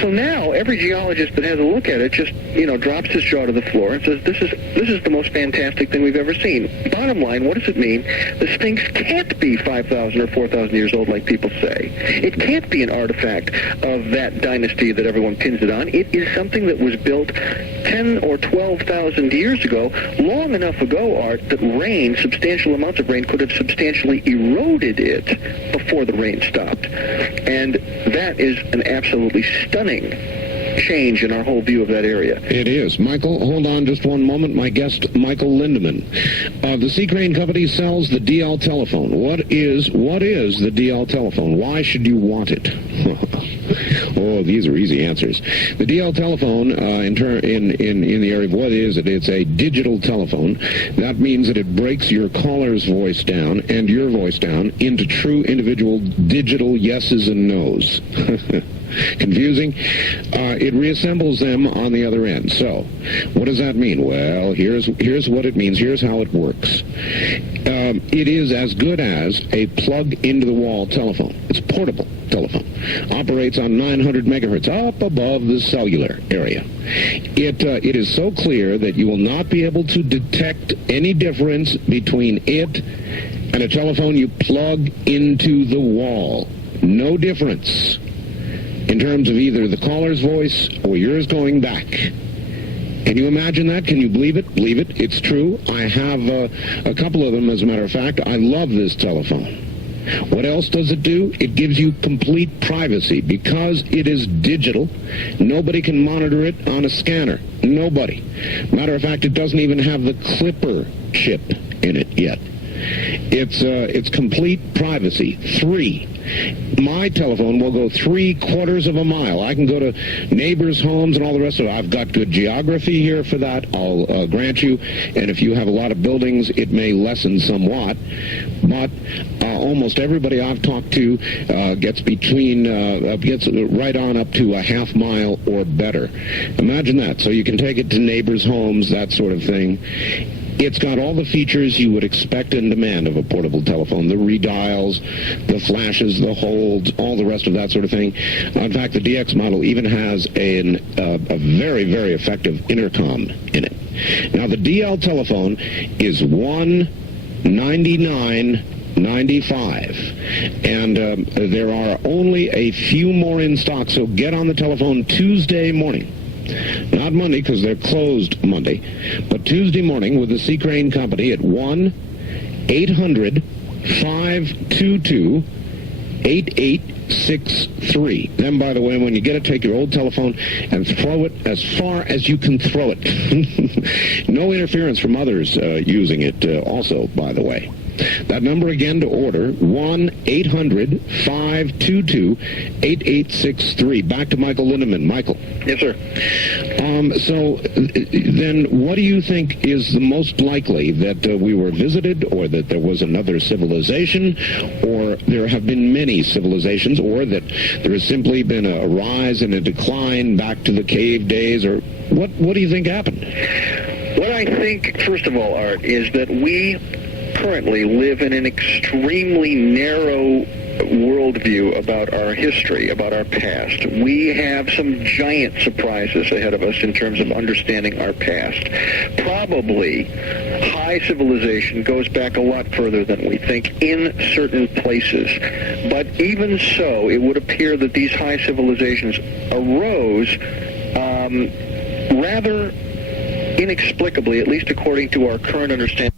So now every geologist that has a look at it just, drops his jaw to the floor and says, this is the most fantastic thing we've ever seen. Bottom line, what does it mean? The Sphinx can't be 5,000 or 4,000 years old like people say. It can't be an artifact of that dynasty that everyone pins it on. It is something that was built 10 or 12,000 years ago, long enough ago, Art, that rain, substantial amounts of rain, could have substantially eroded it before the rain stopped. And that is an absolutely stunning change in our whole view of that area. It is. Michael, hold on just one moment. My guest, Michael Lindemann. The Sea Crane Company sells the DL telephone. What is the DL telephone? Why should you want it? Oh, these are easy answers. The DL telephone, in the area of what is it? It's a digital telephone. That means that it breaks your caller's voice down and your voice down into true individual digital yeses and nos. Confusing? It reassembles them on the other end. So, what does that mean? Well, here's what it means. Here's how it works. It is as good as a plug-into-the-wall telephone. It's portable telephone. Operates on 900 megahertz, up above the cellular area. It is so clear that you will not be able to detect any difference between it and a telephone you plug into the wall. No difference in terms of either the caller's voice or yours going back. Can you imagine that? Can you believe it? Believe it. It's true. I have a couple of them, as a matter of fact. I love this telephone. What else does it do? It gives you complete privacy. Because it is digital, nobody can monitor it on a scanner. Nobody. Matter of fact, it doesn't even have the clipper chip in it yet. It's complete privacy. 3. My telephone will go 3/4 of a mile. I can go to neighbors' homes and all the rest of it. I've got good geography here for that, I'll grant you. And if you have a lot of buildings, it may lessen somewhat. But almost everybody I've talked to gets right on up to a half mile or better. Imagine that. So you can take it to neighbors' homes, that sort of thing. It's got all the features you would expect and demand of a portable telephone. The redials, the flashes, the holds, all the rest of that sort of thing. In fact, the DX model even has a very, very effective intercom in it. Now, the DL telephone is $199.95, and there are only a few more in stock, so get on the telephone Tuesday morning. Not Monday, because they're closed Monday, but Tuesday morning with the Sea Crane Company at 1-800-522-8863. Then, by the way, when you get it, take your old telephone and throw it as far as you can throw it. No interference from others using it also, by the way. That number again to order, 1-800-522-8863. Back to Michael Lindemann. Michael. Yes, sir. So then what do you think is the most likely, that we were visited, or that there was another civilization, or there have been many civilizations, or that there has simply been a rise and a decline back to the cave days, or what do you think happened? What I think, first of all, Art, is that we currently live in an extremely narrow worldview about our history, about our past. We have some giant surprises ahead of us in terms of understanding our past. Probably high civilization goes back a lot further than we think in certain places. But even so, it would appear that these high civilizations arose rather inexplicably, at least according to our current understanding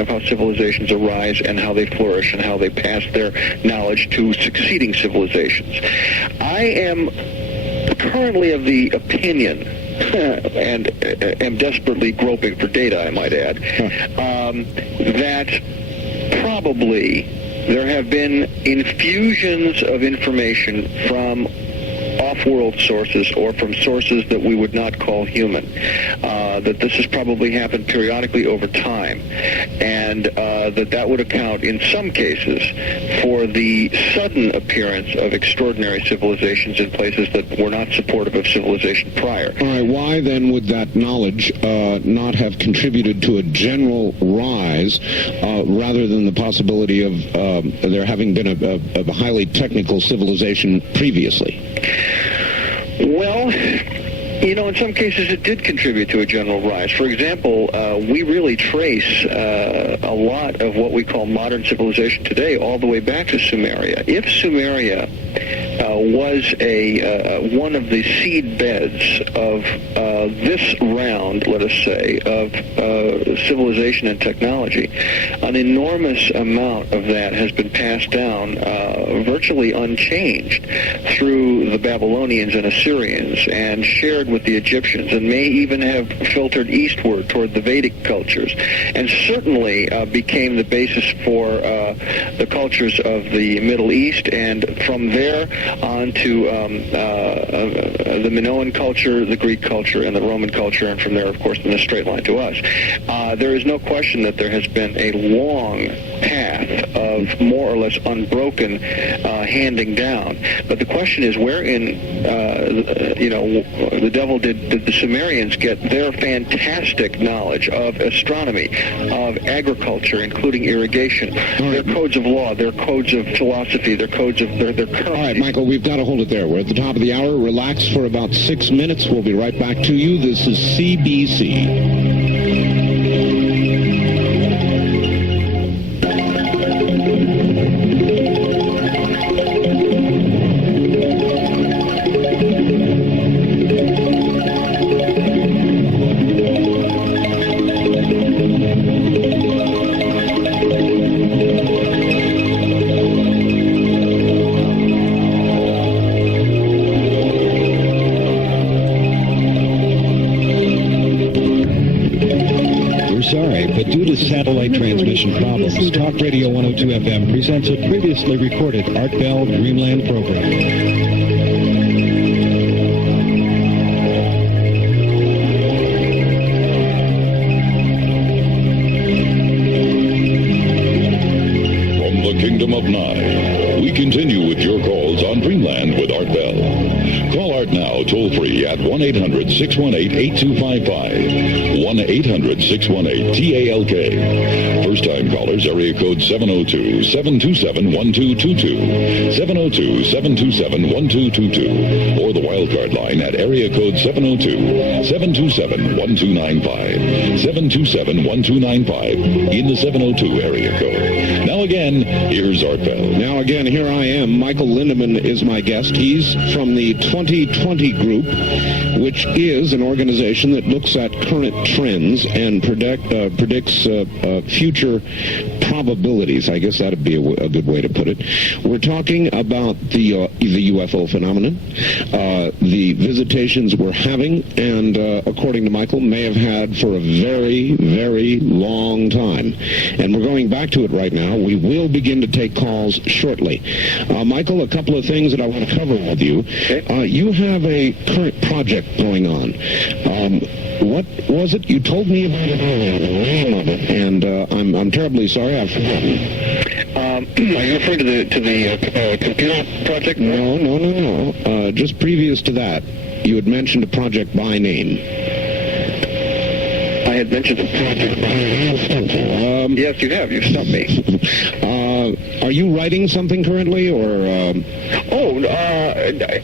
of how civilizations arise and how they flourish and how they pass their knowledge to succeeding civilizations. I am currently of the opinion, and am desperately groping for data, I might add, that probably there have been infusions of information from off-world sources or from sources that we would not call human. that this has probably happened periodically over time, and that would account in some cases for the sudden appearance of extraordinary civilizations in places that were not supportive of civilization prior. All right, why then would that knowledge not have contributed to a general rise rather than the possibility of there having been a highly technical civilization previously? Well, in some cases it did contribute to a general rise. For example, we really trace a lot of what we call modern civilization today all the way back to Sumeria. If Sumeria was one of the seed beds of this round, let us say, of civilization and technology, an enormous amount of that has been passed down virtually unchanged through the Babylonians and Assyrians and shared with the Egyptians, and may even have filtered eastward toward the Vedic cultures, and certainly became the basis for the cultures of the Middle East, and from there on to the Minoan culture, the Greek culture, and the Roman culture, and from there, of course, in a straight line to us. There is no question that there has been a long path of more or less unbroken handing down. But the question is, where in, the devil did the Sumerians get their fantastic knowledge of astronomy, of agriculture, including irrigation, their codes of law, their codes of philosophy, their codes of their currency. All right, Michael, we've got to hold it there. We're at the top of the hour. Relax for about 6 minutes. We'll be right back to you. This is CBC. Due to satellite transmission problems, Talk Radio 102 FM presents a previously recorded Art Bell Dreamland program. From the Kingdom of Nye, we continue with your calls on Dreamland with Art Bell. Call Art now toll-free at 1-800-618-8255. 1-800-618-TALK. First-time callers, area code 702-727-1222. 702-727-1222. Or the wildcard line at area code 702-727-1295. 727-1295 in the 702 area code. Now again, here's Art Bell. Now again, here I am. Michael Lindemann is my guest. He's from the 2020 Group, which is an organization that looks at current trends and predicts future probabilities. I guess that would be a good way to put it. We're talking about the UFO phenomenon, the visitations we're having, and according to Michael, may have had for a very, very long time. And we're going back to it right now. We will begin to take calls shortly. Michael, a couple of things that I want to cover with you. Okay. You have a current project going on. What was it? You told me about it earlier, the name of it, and I'm terribly sorry, I've forgotten. Are you referring to the computer project? No. Just previous to that, you had mentioned a project by name. I had mentioned the project by name. Yes, you have. You've stumped me. Are you writing something currently, or?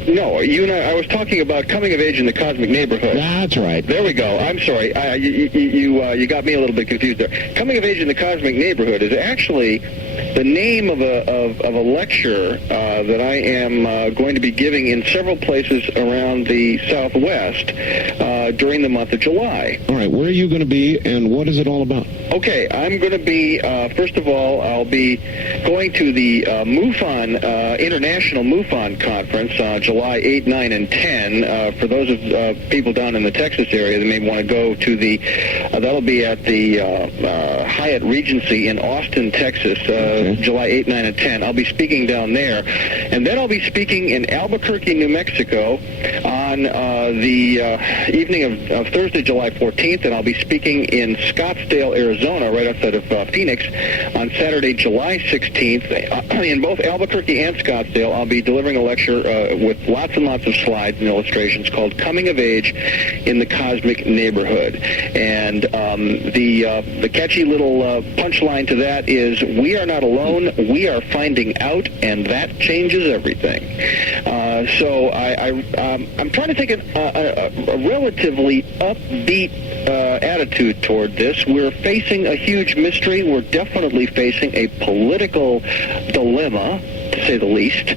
No. You and I was talking about coming of age in the cosmic neighborhood. That's right. There we go. I'm sorry. You got me a little bit confused there. Coming of age in the cosmic neighborhood is actually the name of a lecture that I am going to be giving in several places around the Southwest during the month of July. All right. Where are you going to be, and what is it all about? Okay. I'm going to be, first of all, I'll be going to the MUFON, International MUFON Conference, July 8, 9, and 10. For those of people down in the Texas area that may want to go to the, that'll be at the Hyatt Regency in Austin, Texas, July 8, 9, and 10. I'll be speaking down there. And then I'll be speaking in Albuquerque, New Mexico, on the evening of Thursday, July 14th, and I'll be speaking in Scottsdale, Arizona, right outside of Phoenix, on Saturday, July 16th. In both Albuquerque and Scottsdale, I'll be delivering a lecture with lots and lots of slides and illustrations called Coming of Age in the Cosmic Neighborhood. And the catchy little punchline to that is, we are not alone, we are finding out, and that changes everything. So I'm trying to take a relatively upbeat attitude toward this. We're facing a huge mystery. We're definitely facing a political dilemma, to say the least.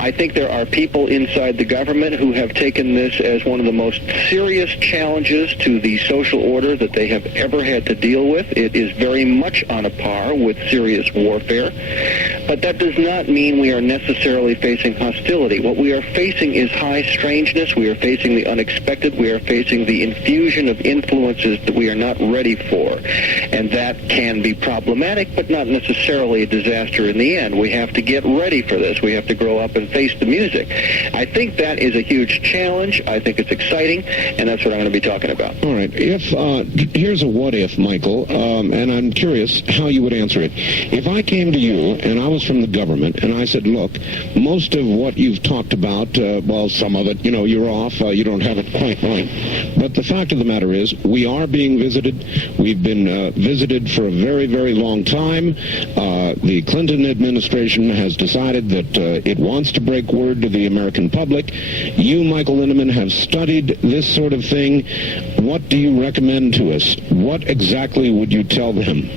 I think there are people inside the government who have taken this as one of the most serious challenges to the social order that they have ever had to deal with. It is very much on a par with serious warfare. But that does not mean we are necessarily facing hostility. What we are facing is high strangeness. We are facing the unexpected. We are facing the infusion of influences that we are not ready for. And that can be problematic, but not necessarily a disaster in the end. We have to get ready for this. We have to grow up and face the music. I think that is a huge challenge. I think it's exciting, and that's what I'm going to be talking about. All right. Here's a what if, Michael, and I'm curious how you would answer it. If I came to you and I was from the government and I said, look, most of what you've talked about, well, some of it, you're off, you don't have it quite right. But the fact of the matter is, we are being visited. We've been visited for a very, very long time. The Clinton administration has decided that it wants to break word to the American public. You, Michael Lindemann, have studied this sort of thing. What do you recommend to us? What exactly would you tell them?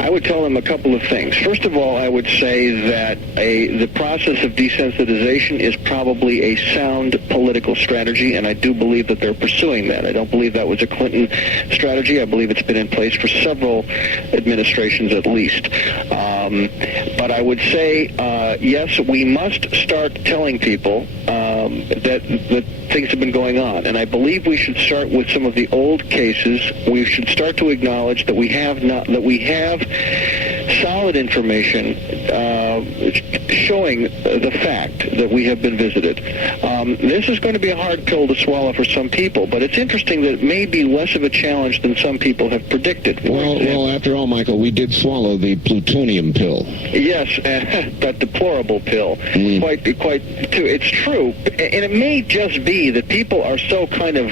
I would tell them a couple of things. First of all, I would say that the process of desensitization is probably a sound political strategy, and I do believe that they're pursuing that. I don't believe that was a Clinton strategy. I believe it's been in place for several administrations at least. But I would say, yes, we must start telling people that things have been going on. And I believe we should start with some of the old cases. We should start to acknowledge that we have solid information showing the fact that we have been visited. This is going to be a hard pill to swallow for some people, but it's interesting that it may be less of a challenge than some people have predicted. Well, after all, Michael, we did swallow the plutonium pill. Yes, that deplorable pill. Quite too. It's true, and it may just be that people are so kind of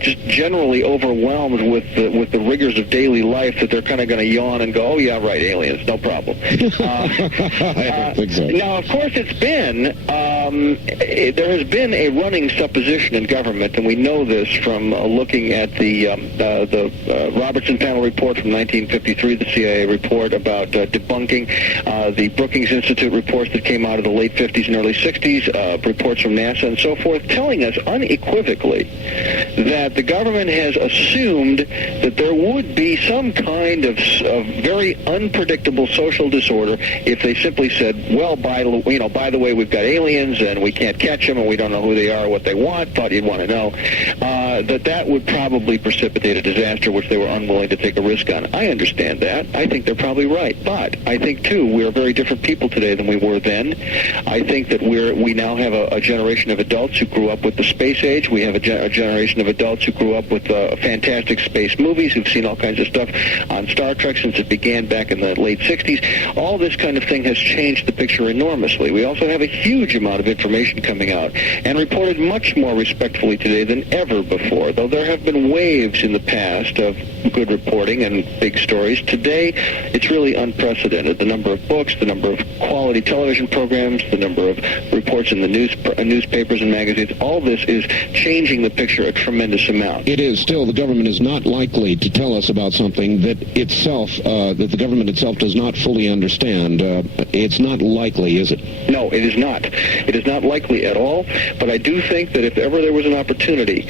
just generally overwhelmed with the rigors of daily life that they're kind of going to yawn and go, oh yeah, right, aliens, no problem. I don't think so. Now, of course, there has been a running supposition in government, and we know this from looking at the Robertson panel report from 1953, the CIA report about debunking, the Brookings Institute reports that came out of the late 50s and early 60s, reports from NASA and so forth, telling us unequivocally that the government has assumed that there would be some kind of very unpredictable social disorder if they simply said, well, by the way, we've got aliens and we can't catch them and we don't know who they are or what they want, thought you'd want to know, that would probably precipitate a disaster which they were unwilling to take a risk on. I understand that. I think they're probably right. But I think, too, we're very different people today than we were then. I think that we now have a generation of adults who grew up with the space age. We have a generation of adults who grew up with fantastic space movies, who've seen all kinds of stuff on Star Trek since it began back in the late 60s. All this kind of thing has changed the picture enormously. We also have a huge amount of information coming out and reported much more respectfully today than ever before, though there have been waves in the past of good reporting and big stories. Today, it's really unprecedented. The number of books, the number of quality television programs, the number of reports in the newspapers and magazines, all this is changing the picture a tremendous amount. It is. Still, the government is not likely to tell us about something that the government itself does not fully understand. It's not likely, is it? No, it is not. It is not likely at all, but I do think that if ever there was an opportunity,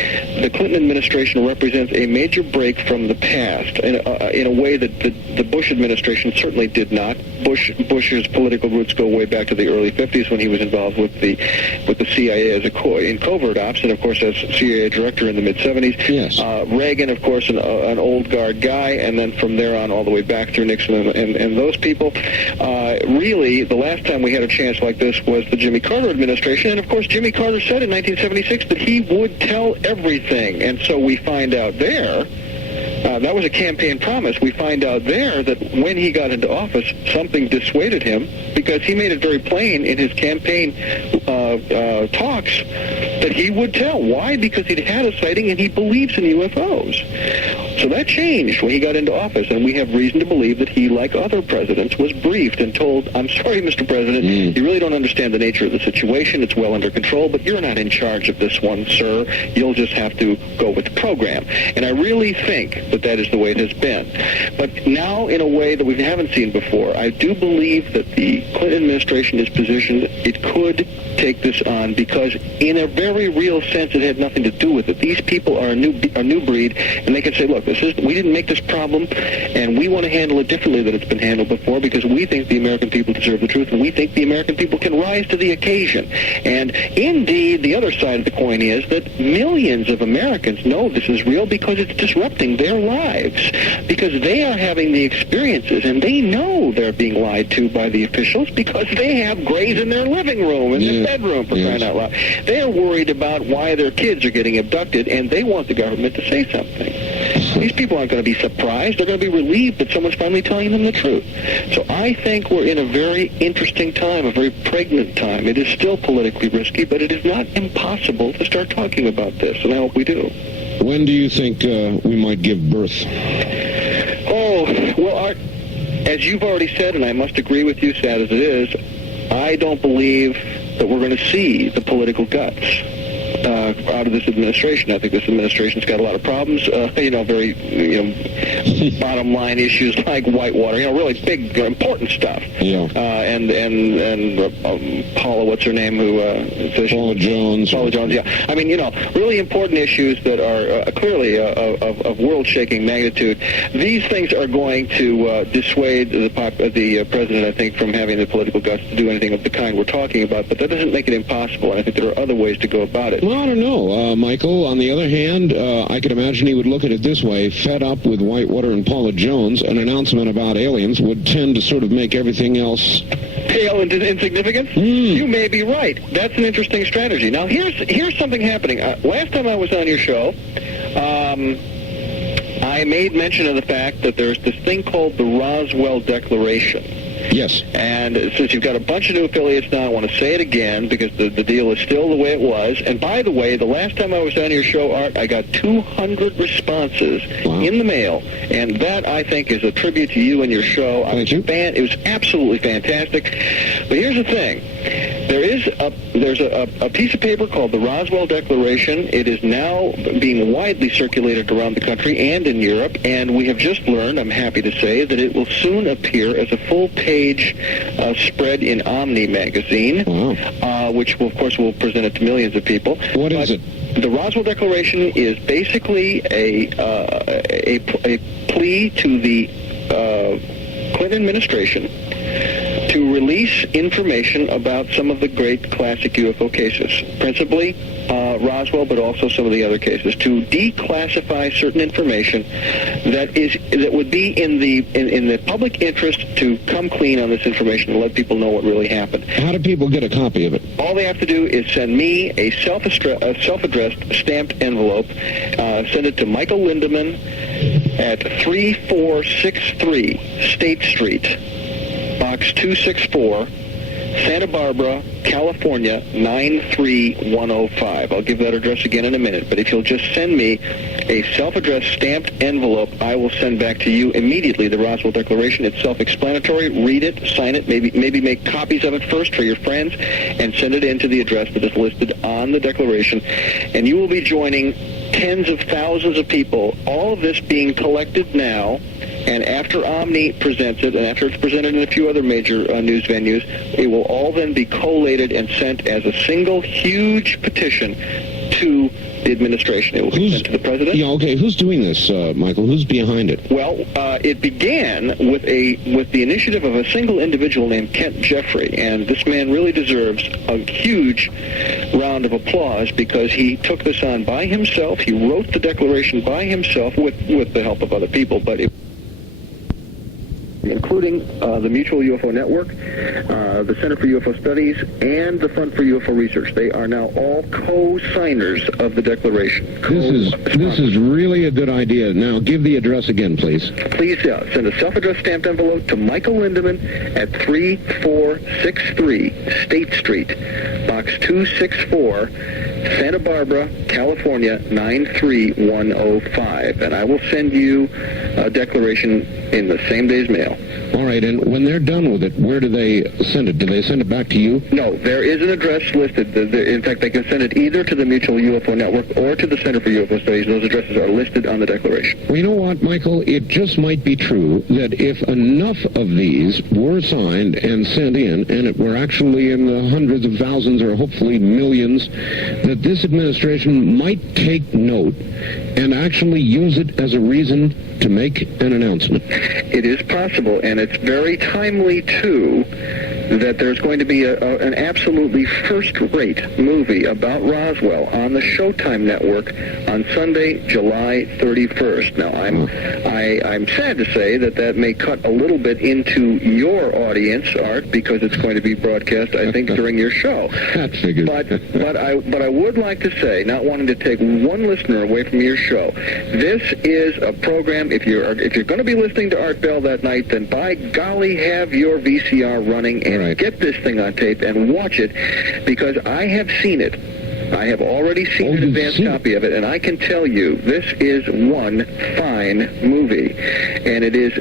the Clinton administration represents a major break from the past in a way that the Bush administration certainly did not. Bush's political roots go way back to the early 50s when he was involved with the CIA in covert ops, and of course as CIA director in the mid-70s. Yes. Reagan, of course, an old guard guy, and then from there on all the way back through Nixon and those people. Really, the last time we had a chance like this was the Jimmy Carter administration, and of course Jimmy Carter said in 1976 that he would tell everything, and so we find out there, that was a campaign promise, we find out there that when he got into office, something dissuaded him, because he made it very plain in his campaign talks that he would tell. Why? Because he'd had a sighting and he believes in UFOs. So that changed when he got into office, and we have reason to believe that he, like other presidents, was briefed and told, I'm sorry, Mr. President, you really don't understand the nature of the situation. It's well under control, but you're not in charge of this one, sir. You'll just have to go with the program. And I really think that is the way it has been. But now, in a way that we haven't seen before, I do believe that the Clinton administration is positioned, it could take this on, because in a very real sense, it had nothing to do with it. These people are a new breed, and they can say, look, we didn't make this problem, and we want to handle it differently than it's been handled before, because we think the American people deserve the truth, and we think the American people can rise to the occasion. And indeed, the other side of the coin is that millions of Americans know this is real because it's disrupting their lives, because they are having the experiences, and they know they're being lied to by the officials because they have grays in their living room, in their bedroom, for crying out loud. They're worried about why their kids are getting abducted, and they want the government to say something. These people aren't going to be surprised. They're going to be relieved that someone's finally telling them the truth. So I think we're in a very interesting time, a very pregnant time. It is still politically risky, but it is not impossible to start talking about this, and I hope we do. When do you think we might give birth? Oh, well, Art, as you've already said, and I must agree with you, sad as it is, I don't believe that we're going to see the political guts out of this administration. I think this administration's got a lot of problems, very, bottom line issues like Whitewater, really big, important stuff. Yeah. Paula, what's her name? Paula Jones, yeah. I mean, really important issues that are clearly of world-shaking magnitude. These things are going to dissuade the president, I think, from having the political guts to do anything of the kind we're talking about, but that doesn't make it impossible, and I think there are other ways to go about it. Well, I don't know. Michael, on the other hand, I could imagine he would look at it this way. Fed up with Whitewater and Paula Jones, an announcement about aliens would tend to sort of make everything else pale into insignificance? You may be right. That's an interesting strategy. Now, here's something happening. Last time I was on your show, I made mention of the fact that there's this thing called the Roswell Declaration. Yes. And since you've got a bunch of new affiliates now, I want to say it again because the deal is still the way it was. And by the way, the last time I was on your show, Art, I got 200 responses in the mail. And that, I think, is a tribute to you and your show. Thank you. It was absolutely fantastic. But here's the thing. There's a piece of paper called the Roswell Declaration. It is now being widely circulated around the country and in Europe. And we have just learned, I'm happy to say, that it will soon appear as a full-page spread in Omni magazine, which, of course, will present it to millions of people. What is it? The Roswell Declaration is basically a plea to the Clinton administration to release information about some of the great classic UFO cases, principally Roswell, but also some of the other cases, to declassify certain information that would be in the public interest to come clean on this information and let people know what really happened. How do people get a copy of it? All they have to do is send me a self-addressed stamped envelope. Send it to Michael Lindemann at 3463 State Street, Box 264, Santa Barbara, California, 93105. I'll give that address again in a minute, but if you'll just send me a self-addressed stamped envelope, I will send back to you immediately the Roswell Declaration. It's self-explanatory. Read it, sign it, maybe make copies of it first for your friends, and send it in to the address that is listed on the Declaration. And you will be joining tens of thousands of people, all of this being collected now. And after Omni presents it, and after it's presented in a few other major news venues, it will all then be collated and sent as a single huge petition to the administration. It will be sent to the president. Yeah, okay. Who's doing this, Michael? Who's behind it? Well, it began with the initiative of a single individual named Kent Jeffrey, and this man really deserves a huge round of applause because he took this on by himself. He wrote the declaration by himself with the help of other people, but including the Mutual UFO Network, the Center for UFO Studies, and the Fund for UFO Research. They are now all co-signers of the declaration. This is really a good idea. Now, give the address again, please. Please send a self-addressed stamped envelope to Michael Lindemann at 3463 State Street, Box 264, Santa Barbara, California, 93105. And I will send you a declaration in the same day's mail. All right, and when they're done with it, where do they send it? Do they send it back to you? No, there is an address listed. In fact, they can send it either to the Mutual UFO Network or to the Center for UFO Studies. Those addresses are listed on the declaration. Well, you know what, Michael? It just might be true that if enough of these were signed and sent in, and it were actually in the hundreds of thousands or hopefully millions, that this administration might take note and actually use it as a reason to make an announcement. It is possible, and it's very timely, too, that there's going to be an absolutely first-rate movie about Roswell on the Showtime network on Sunday, July 31st. Now, I'm sad to say that may cut a little bit into your audience, Art, because it's going to be broadcast, I think, during your show. That figures. But I would like to say, not wanting to take one listener away from your show, this is a program. If you're going to be listening to Art Bell that night, then by golly, have your VCR running and get this thing on tape and watch it, because I have seen it. I have already seen an advanced copy of it, and I can tell you this is one fine movie, and it is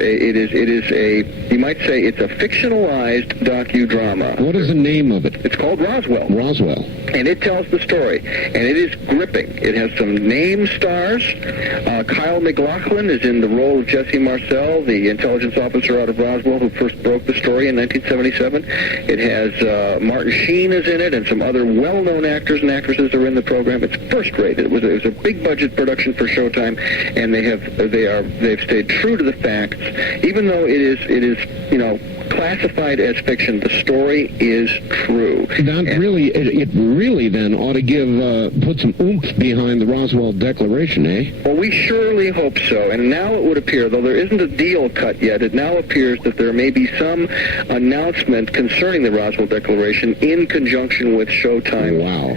a you might say it's a fictionalized docudrama. What is the name of it? It's called Roswell. Roswell. And it tells the story, and it is gripping. It has some name stars. Kyle MacLachlan is in the role of Jesse Marcel, the intelligence officer out of Roswell who first broke the story in 1977. It has Martin Sheen is in it, and some other well-known actors and actresses are in the program. It's first-rate. It was a big-budget production for Showtime, and they've stayed true to the facts, even though it is classified as fiction. The story is true. It really then ought to put some oomph behind the Roswell Declaration, eh? Well, we surely hope so. And now it would appear, though there isn't a deal cut yet, it now appears that there may be some announcement concerning the Roswell Declaration in conjunction with Showtime. Wow.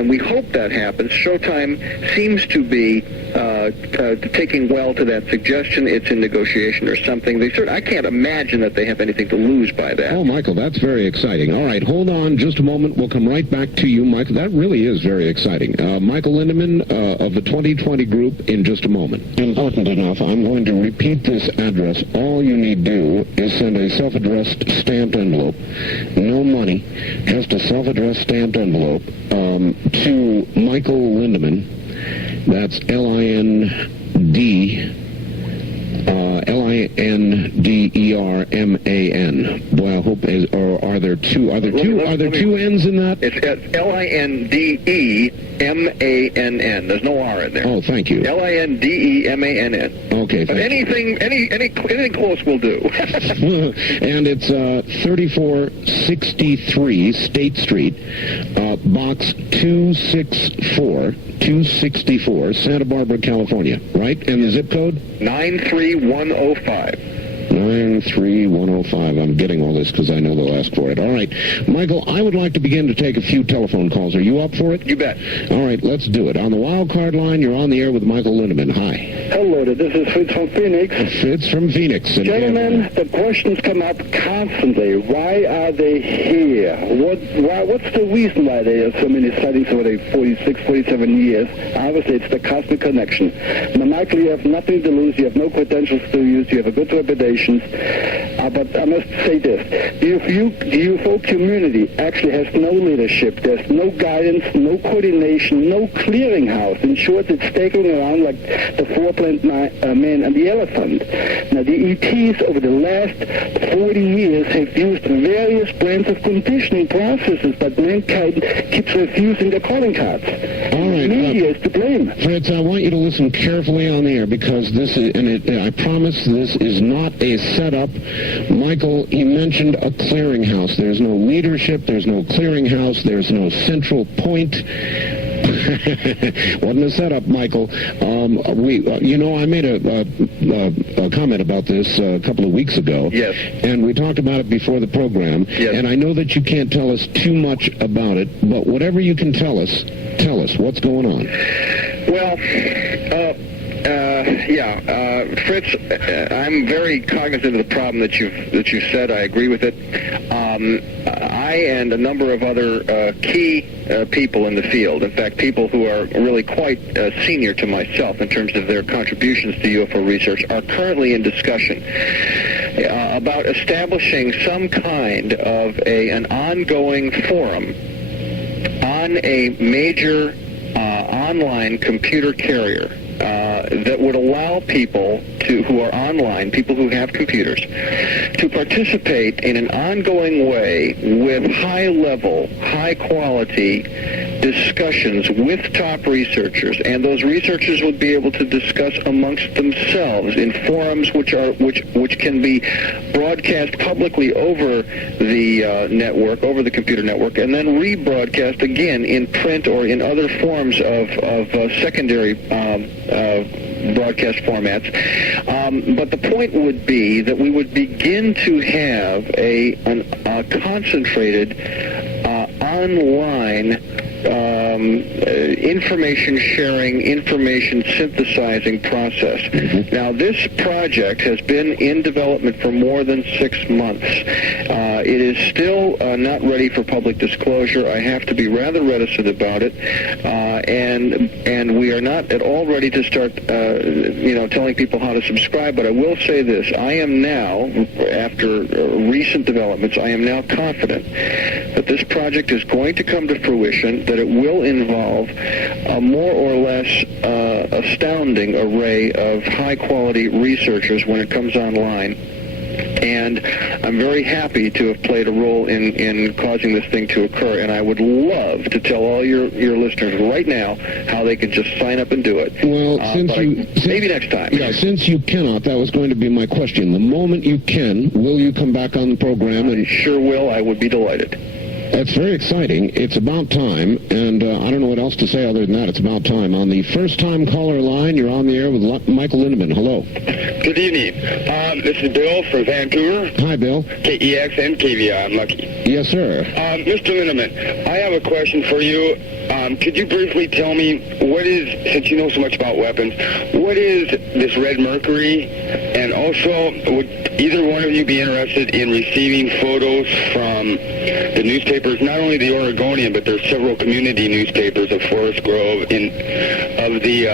And we hope that happens. Showtime seems to be taking well to that suggestion. It's in negotiation or something. I can't imagine that they have anything to lose by that. Oh, Michael, that's very exciting. All right, hold on just a moment. We'll come right back to you, Michael. That really is very exciting. Michael Lindemann of the 2020 group in just a moment. Important enough, I'm going to repeat this address. All you need do is send a self-addressed stamped envelope. No money, just a self-addressed stamped envelope to Michael Lindemann. That's Linderman. Boy, I hope. Are there two N's in that? It's Lindemann. There's no R in there. Oh, thank you. Lindemann. Okay. But anything close will do. And it's 3463 State Street, Box 264, Santa Barbara, California. Right? And the zip code? 93105. 93105. I'm getting all this because I know they'll ask for it. All right. Michael, I would like to begin to take a few telephone calls. Are you up for it? You bet. All right, let's do it. On the wild card line, you're on the air with Michael Lindemann. Hi. Hello, this is Fritz from Phoenix. Fritz from Phoenix. Gentlemen, the questions come up constantly. Why are they here? What's the reason why there are so many sightings over the 46, 47 years? Obviously, it's the cosmic connection. Now, Michael, you have nothing to lose. You have no credentials to use. You have a good reputation. explanations. But I must say this. The UFO community actually has no leadership. There's no guidance, no coordination, no clearinghouse. In short, it's staggering around like the four-planet man and the elephant. Now, the ETs over the last 40 years have used various brands of conditioning processes, but mankind keeps refusing their calling cards. All right. The media is to blame. Fritz, I want you to listen carefully on the air because this is, I promise this is not a setup. Michael, he mentioned a clearinghouse. There's no leadership. There's no clearinghouse. There's no central point. Wasn't a setup, Michael. I made a comment about this a couple of weeks ago. Yes. And we talked about it before the program. Yes. And I know that you can't tell us too much about it, but whatever you can tell us what's going on. Well, Fritz, I'm very cognizant of the problem that you've said. I agree with it. I and a number of other key people in the field, in fact, people who are really quite senior to myself in terms of their contributions to UFO research, are currently in discussion about establishing some kind of an ongoing forum on a major online computer carrier that would allow people who are online, people who have computers, to participate in an ongoing way with high-level, high-quality discussions with top researchers, and those researchers would be able to discuss amongst themselves in forums which can be broadcast publicly over the network, over the computer network, and then rebroadcast again in print or in other forms of secondary broadcast formats. But the point would be that we would begin to have a concentrated online information sharing, information synthesizing process. Mm-hmm. Now, this project has been in development for more than 6 months. It is still not ready for public disclosure. I have to be rather reticent about it, and we are not at all ready to start, telling people how to subscribe. But I will say this: I am now, after recent developments, I am now confident that this project is going to come to fruition, that it will involve a more or less astounding array of high-quality researchers when it comes online. And I'm very happy to have played a role in causing this thing to occur. And I would love to tell all your listeners right now how they can just sign up and do it. Well, maybe next time. Yeah, since you cannot, that was going to be my question. The moment you can, will you come back on the program? I sure will. I would be delighted. That's very exciting. It's about time, and I don't know what else to say other than that. It's about time. On the first-time caller line, you're on the air with Michael Lindemann. Hello. Good evening. This is Bill from Vancouver. Hi, Bill. KEX and KVI. I'm lucky. Yes, sir. Mr. Lindemann, I have a question for you. Could you briefly tell me what is, since you know so much about weapons, what is this red mercury? And also, would either one of you be interested in receiving photos from the newspapers, not only the Oregonian, but there's several community newspapers of Forest Grove, of the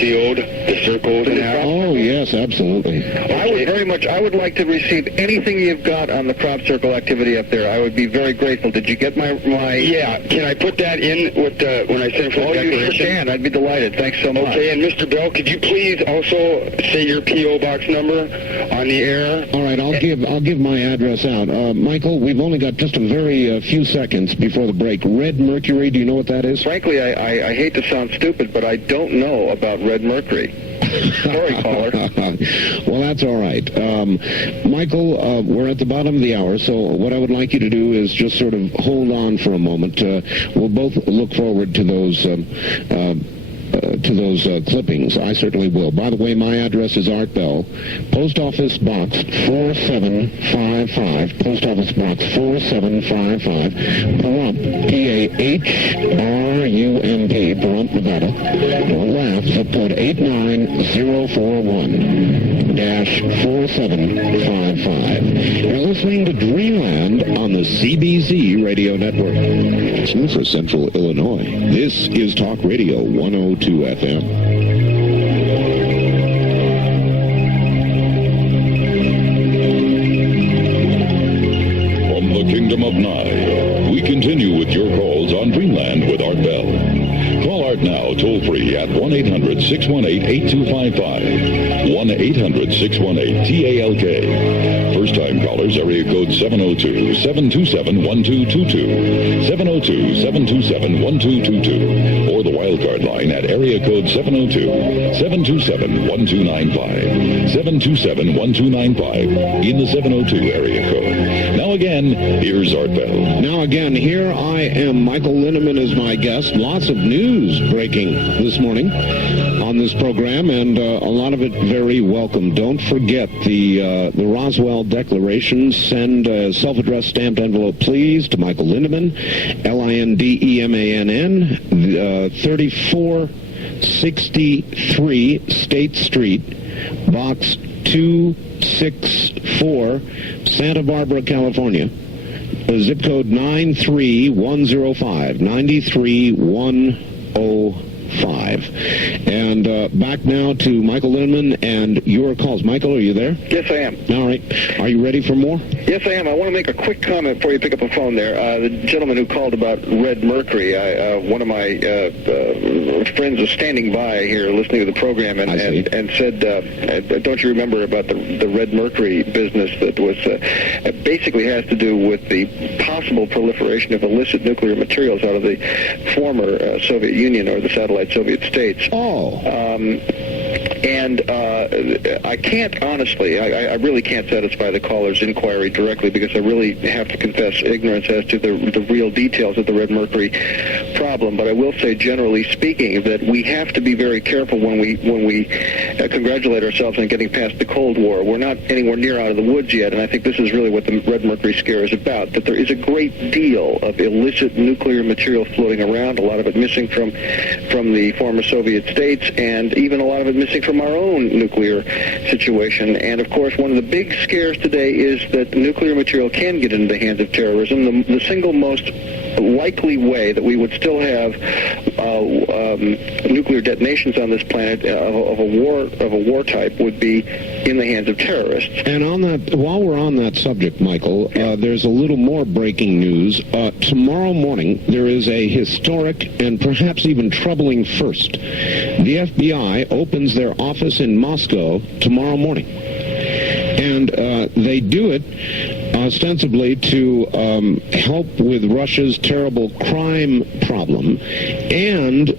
field, the circles and arrows? Oh, yes, absolutely. Okay. I would like to receive anything you've got on the crop circle activity up there. I would be very grateful. Did you get my... Yeah, can I put that in with when I send for the declaration? You sure can. I'd be delighted. Thanks so much. Okay, and Mr. Bell, could you please also say your P.O. Box number on the air? All right, I'll give my address out. Michael, we've only got just a very few seconds before the break. Red mercury, do you know what that is? Frankly, I hate to sound stupid, but I don't know about red mercury. Sorry, caller. Well, that's all right. Michael, we're at the bottom of the hour, so what I would like you to do is just sort of hold on for a moment. We'll both look forward to those clippings. I certainly will. By the way, my address is Art Bell, Post Office Box 4755, Post Office Box 4755, Pahrump, P-A-H-R-U-M-P, Pahrump, Nevada. Don't laugh, zip code 89041-4755. You're listening to Dreamland on the CBZ Radio Network. For Central Illinois, this is Talk Radio 102 FM. continue with your calls on Dreamland with Art Bell. Call Art now toll-free at 1-800-618-8255. 1-800-618-TALK. First-time callers, area code 702-727-1222. 702-727-1222. Or the wildcard line at area code 702-727-1295. 727-1295 in the 702 area code. Now again, here's Art Bell. Now again, here I am. Michael Lindemann is my guest. Lots of news breaking this morning on this program, and a lot of it very welcome. Don't forget the Roswell Declaration. Send a self-addressed stamped envelope, please, to Michael Lindemann, Lindemann, 3463 State Street, Box 264, Santa Barbara, California. Zip code 93105, 93105. And back now to Michael Lindemann and your calls. Michael, are you there? Yes, I am. All right. Are you ready for more? Yes, I am. I want to make a quick comment before you pick up the phone there. The gentleman who called about red mercury, one of my friends was standing by here listening to the program and said, don't you remember about the red mercury business that was basically has to do with the possible proliferation of illicit nuclear materials out of the former Soviet Union or the satellite Soviet states. I can't, honestly, I really can't satisfy the caller's inquiry directly because I really have to confess ignorance as to the real details of the red mercury problem. But I will say, generally speaking, that we have to be very careful when we congratulate ourselves on getting past the Cold War. We're not anywhere near out of the woods yet, and I think this is really what the red mercury scare is about, that there is a great deal of illicit nuclear material floating around, a lot of it missing from the former Soviet states, and even a lot of it missing from our own nuclear situation. And of course, one of the big scares today is that nuclear material can get into the hands of terrorism. The single most likely way that we would still have nuclear detonations on this planet of a war type would be in the hands of terrorists. And on that, while we're on that subject, Michael, there's a little more breaking news. Tomorrow morning, there is a historic and perhaps even troubling first. The FBI opens their office in Moscow tomorrow morning. And they do it ostensibly to help with Russia's terrible crime problem and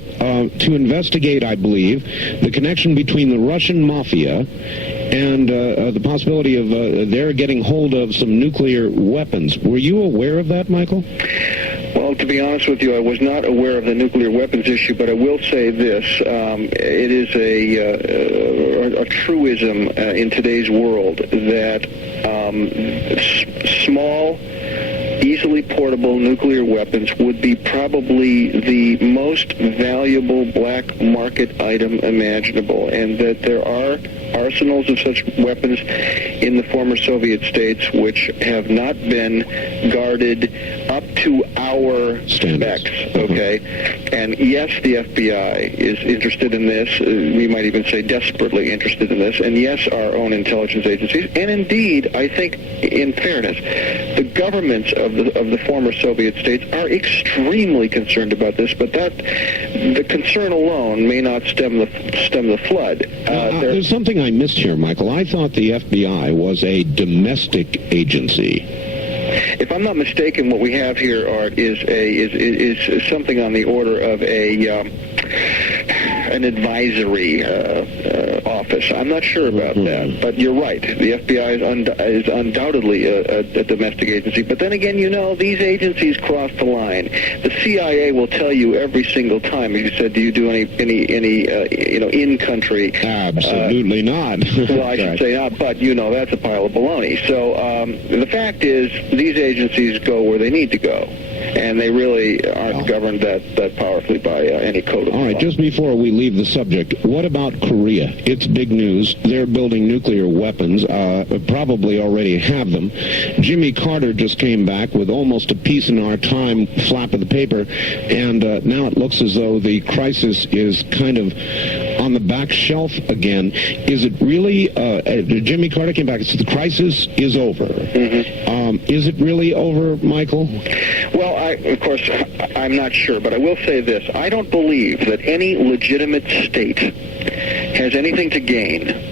to investigate, I believe, the connection between the Russian mafia and the possibility of their getting hold of some nuclear weapons. Were you aware of that, Michael? Well, to be honest with you, I was not aware of the nuclear weapons issue, but I will say this. It is a truism in today's world that small, easily portable nuclear weapons would be probably the most valuable black market item imaginable, and that there are arsenals of such weapons in the former Soviet states which have not been guarded up to our specs, okay? And yes, the FBI is interested in this. We might even say desperately interested in this. And yes, our own intelligence agencies. And indeed, I think, in fairness, the governments of the former Soviet states are extremely concerned about this, but that the concern alone may not stem the flood. There's something I missed here, Michael. I thought the FBI was a domestic agency. If I'm not mistaken, what we have here, Art, is something on the order of an advisory office. I'm not sure about that, but you're right. The FBI is undoubtedly a domestic agency. But then again, you know, these agencies cross the line. The CIA will tell you every single time. If you said, do you do any in-country? Absolutely not. Well, I should say not, but you know, that's a pile of baloney. So the fact is, these agencies go where they need to go, and they really aren't governed that powerfully by any code of law. All right, just before we leave the subject, what about Korea? It's big news. They're building nuclear weapons, probably already have them. Jimmy Carter just came back with almost a peace in our time flap of the paper, and now it looks as though the crisis is kind of on the back shelf again. Is it really, Jimmy Carter came back and said the crisis is over. Is it really over, Michael? Well, of course, I'm not sure, but I will say this. I don't believe that any legitimate state has anything to gain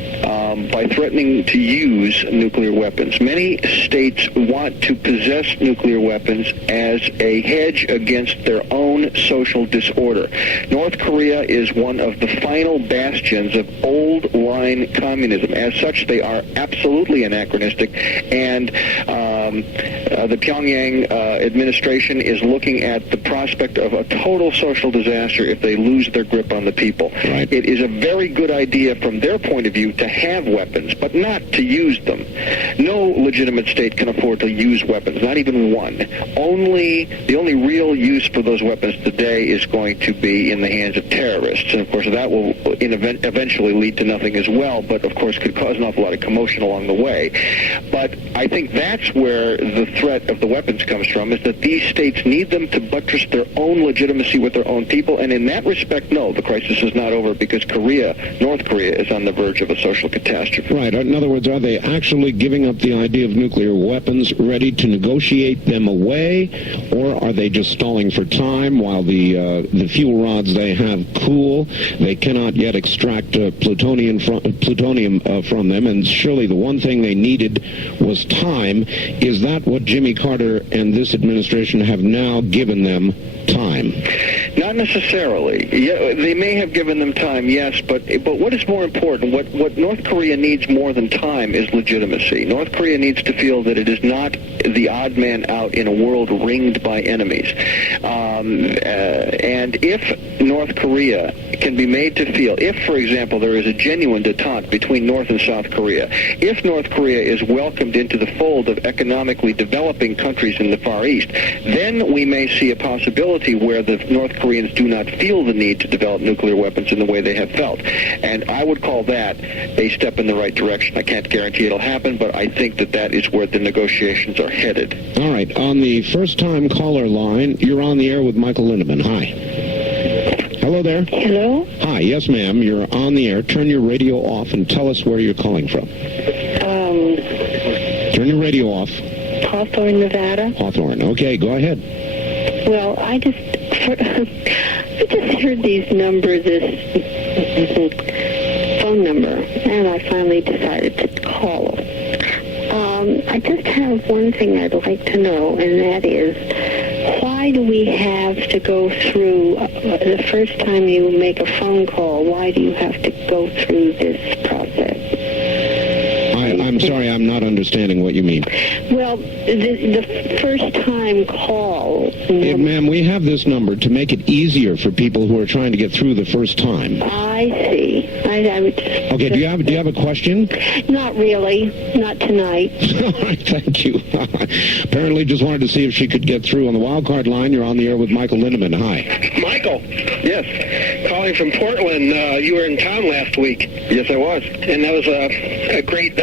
by threatening to use nuclear weapons. Many states want to possess nuclear weapons as a hedge against their own social disorder. North Korea is one of the final bastions of old-line communism. As such, they are absolutely anachronistic, and the Pyongyang administration is looking at the prospect of a total social disaster if they lose their grip on the people. Right. It is a very good idea from their point of view to have weapons, but not to use them. No legitimate state can afford to use weapons, not even one. The only real use for those weapons today is going to be in the hands of terrorists, and of course that will eventually lead to nothing as well, but of course could cause an awful lot of commotion along the way. But I think that's where the threat of the weapons comes from, is that these states need them to buttress their own legitimacy with their own people, and in that respect, no, the crisis is not over, because North Korea is on the verge of a social catastrophe. Right. In other words, are they actually giving up the idea of nuclear weapons, ready to negotiate them away, or are they just stalling for time while the fuel rods they have cool? They cannot yet extract plutonium from them, and surely the one thing they needed was time. Is that what Jimmy Carter and this administration have now given them? Time? Not necessarily. Yeah, they may have given them time, yes, but what is more important, what North Korea needs more than time is legitimacy. North Korea needs to feel that it is not the odd man out in a world ringed by enemies. And if North Korea can be made to feel, if, for example, there is a genuine detente between North and South Korea, if North Korea is welcomed into the fold of economically developing countries in the Far East, then we may see a possibility where the North Koreans do not feel the need to develop nuclear weapons in the way they have felt. And I would call that a step in the right direction. I can't guarantee it'll happen, but I think that is where the negotiations are headed. All right. On the first-time caller line, you're on the air with Michael Lindemann. Hi. Hello there. Hello? Hi. Yes, ma'am. You're on the air. Turn your radio off and tell us where you're calling from. Turn your radio off. Hawthorne, Nevada. Hawthorne. Okay, go ahead. Well, I just heard these numbers, this phone number, and I finally decided to call. I just have one thing I'd like to know, and that is, why do we have to go through, the first time you make a phone call, why do you have to go through this process? I'm sorry, I'm not understanding what you mean. Well, the first time call... Ma'am, we have this number to make it easier for people who are trying to get through the first time. I see. Okay, do you have a question? Not really. Not tonight. All right, thank you. Apparently just wanted to see if she could get through. On the wild card line, you're on the air with Michael Lindemann. Hi. Michael. Yes. Calling from Portland. You were in town last week. Yes, I was. And that was a great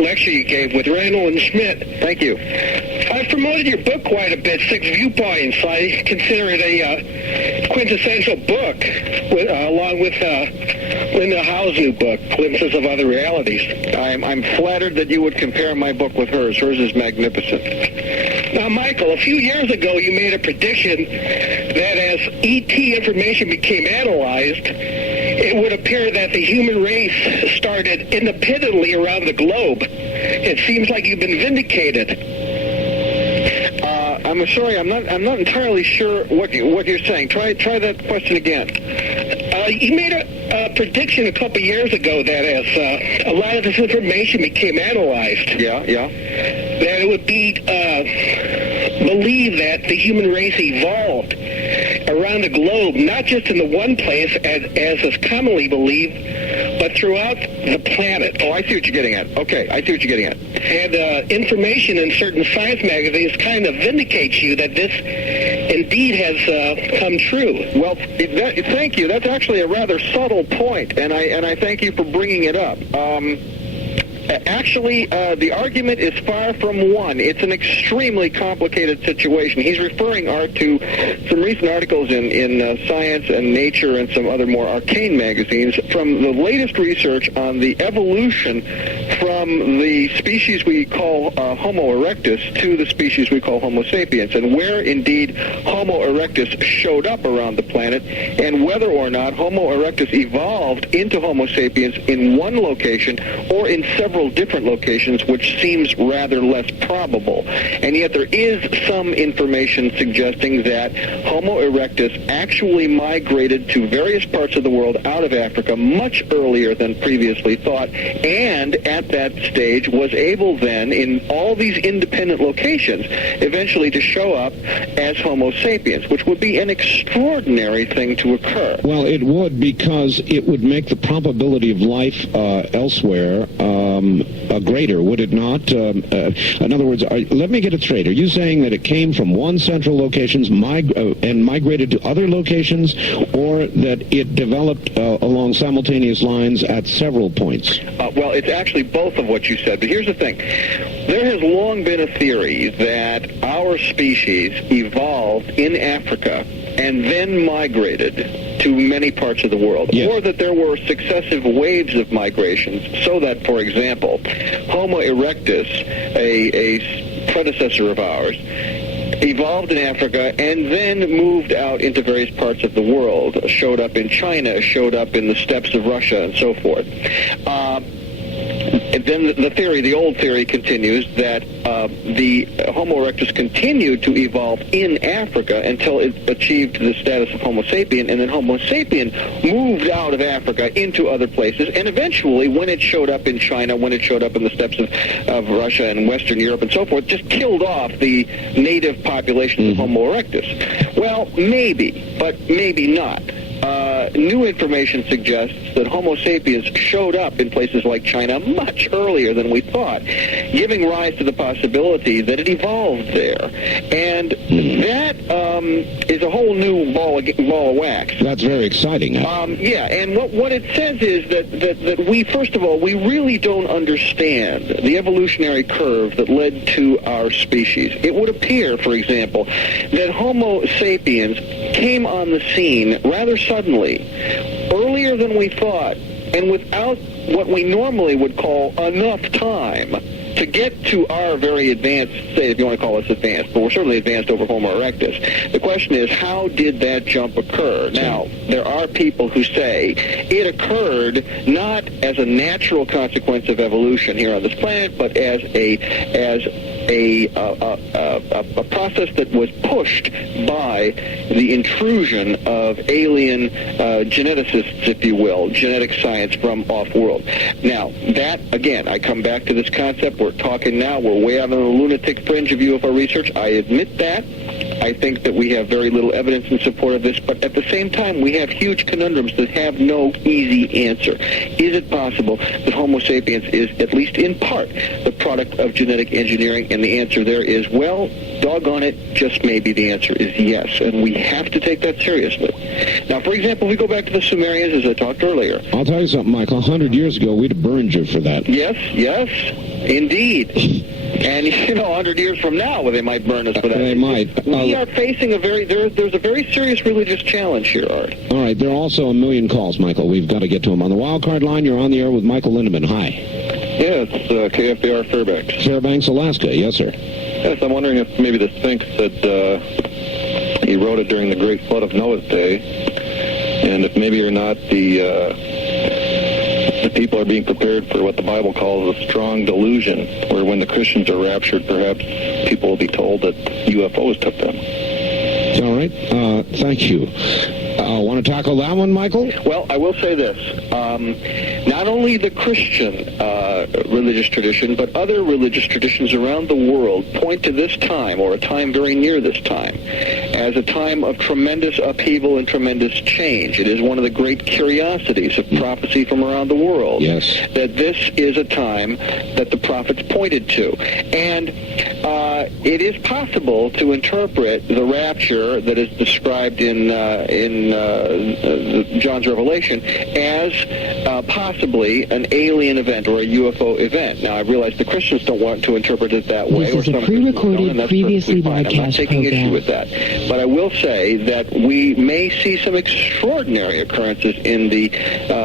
lecture you gave with Randall and Schmidt. Thank you. I've promoted your book quite a bit, Six Viewpoints. I consider it a quintessential book, along with Linda Howe's new book, Glimpses of Other Realities. I'm flattered that you would compare my book with hers. Hers is magnificent. Now, Michael, a few years ago you made a prediction that as ET information became analyzed, it would appear that the human race started independently around the globe. It seems like you've been vindicated. I'm sorry, I'm not entirely sure what you're saying. Try that question again. You made a prediction a couple years ago that as a lot of this information became analyzed, that it would be believed that the human race evolved around the globe, not just in the one place as is commonly believed, but throughout the planet. Oh, I see what you're getting at. Okay, I see what you're getting at. And information in certain science magazines kind of vindicates you that this indeed has come true. Well, thank you. That's actually a rather subtle point, and I thank you for bringing it up. Actually, the argument is far from one. It's an extremely complicated situation. He's referring, Art, to some recent articles in Science and Nature and some other more arcane magazines from the latest research on the evolution from the species we call Homo erectus to the species we call Homo sapiens, and where indeed Homo erectus showed up around the planet, and whether or not Homo erectus evolved into Homo sapiens in one location or in several different locations, which seems rather less probable. And yet there is some information suggesting that Homo erectus actually migrated to various parts of the world out of Africa much earlier than previously thought, and at that stage was able then, in all these independent locations, eventually to show up as Homo sapiens, which would be an extraordinary thing to occur. Well, it would, because it would make the probability of life elsewhere greater, would it not? In other words, let me get it straight. Are you saying that it came from one central location and migrated to other locations, or that it developed along simultaneous lines at several points? Well, it's actually both of what you said, but here's the thing. There has long been a theory that our species evolved in Africa and then migrated to many parts of the world, or that there were successive waves of migrations, so that, for example, Homo erectus, a predecessor of ours, evolved in Africa and then moved out into various parts of the world, showed up in China, showed up in the steppes of Russia, and so forth. And then the old theory continues that the Homo erectus continued to evolve in Africa until it achieved the status of Homo sapien, and then Homo sapien moved out of Africa into other places, and eventually, when it showed up in China, when it showed up in the steppes of Russia and Western Europe and so forth, just killed off the native population of Homo erectus. Well, maybe, but maybe not. New information suggests that Homo sapiens showed up in places like China much earlier than we thought, giving rise to the possibility that it evolved there. And that is a whole new ball of wax. That's very exciting. Yeah, and what it says is that we, first of all, we really don't understand the evolutionary curve that led to our species. It would appear, for example, that Homo sapiens came on the scene rather suddenly, earlier than we thought, and without what we normally would call enough time to get to our very advanced state, if you want to call us advanced, but we're certainly advanced over Homo erectus. The question is, how did that jump occur? Now, there are people who say it occurred not as a natural consequence of evolution here on this planet, but as a process that was pushed by the intrusion of alien geneticists, if you will, genetic science from off-world. Now, that, again, I come back to this concept. We're talking now, we're way out on the lunatic fringe of UFO research. I admit that. I think that we have very little evidence in support of this, but at the same time, we have huge conundrums that have no easy answer. Is it possible that Homo sapiens is, at least in part, the product of genetic engineering? And the answer there is, well, doggone it, just maybe the answer is yes, and we have to take that seriously. Now, for example, we go back to the Sumerians, as I talked earlier. I'll tell you something, Michael. 100 years ago, we'd have burned you for that. Yes, indeed. And, 100 years from now, they might burn us for that. They might. We are facing there's a very serious religious challenge here, Art. All right, there are also a million calls, Michael. We've got to get to them. On the wild card line, you're on the air with Michael Lindemann. Hi. Yeah, it's KFBR Fairbanks. Fairbanks, Alaska. Yes, sir. Yes, I'm wondering if maybe the Sphinx had eroded during the Great Flood of Noah's day, and if maybe or not the people are being prepared for what the Bible calls a strong delusion, where when the Christians are raptured, perhaps people will be told that UFOs took them. All right. Thank you. Want to tackle that one, Michael? Well, I will say this. Not only the Christian religious tradition, but other religious traditions around the world point to this time, or a time very near this time, as a time of tremendous upheaval and tremendous change. It is one of the great curiosities of prophecy from around the world. Yes. That this is a time that the prophets pointed to. And it is possible to interpret the rapture that is described in John's Revelation as possibly an alien event or a UFO event. Now, I realize the Christians don't want to interpret it that way. This is a pre-recorded, previously broadcast I'm not taking issue with that. But I will say that we may see some extraordinary occurrences in the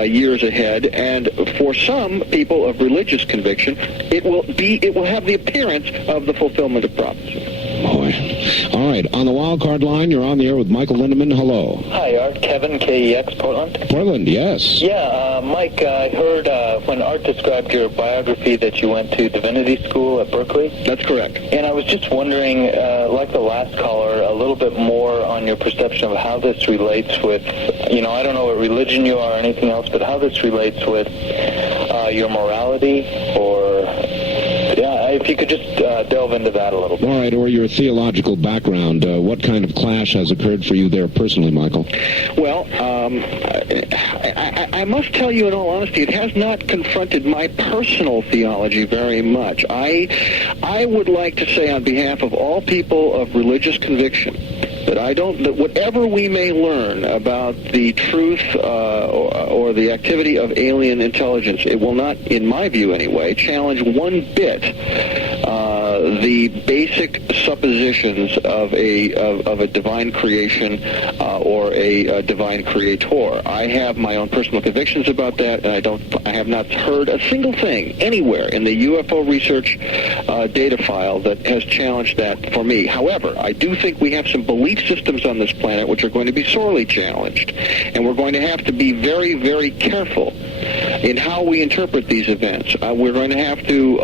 years ahead, and for some people of religious conviction, it will have the appearance of the fulfillment of prophecy. Boy. All right, on the wild card line, you're on the air with Michael Lindemann. Hello. Hi, Art. Kevin, KEX, Portland. Portland, yes. Yeah, Mike, I heard when Art described your biography that you went to divinity school at Berkeley. That's correct. And I was just wondering, like the last caller, a little bit more on your perception of how this relates with, I don't know what religion you are or anything else, but how this relates with your morality if you could just delve into that a little bit. All right, or your theological background. What kind of clash has occurred for you there personally, Michael? Well, I must tell you in all honesty, it has not confronted my personal theology very much. I would like to say on behalf of all people of religious conviction that whatever we may learn about the truth or the activity of alien intelligence, it will not, in my view anyway, challenge one bit the basic suppositions of a divine creation or a divine creator. I have my own personal convictions about that, and I have not heard a single thing anywhere in the UFO research data file that has challenged that for me. However, I do think we have some belief systems on this planet which are going to be sorely challenged, and we're going to have to be very, very careful in how we interpret these events. We're going to have to,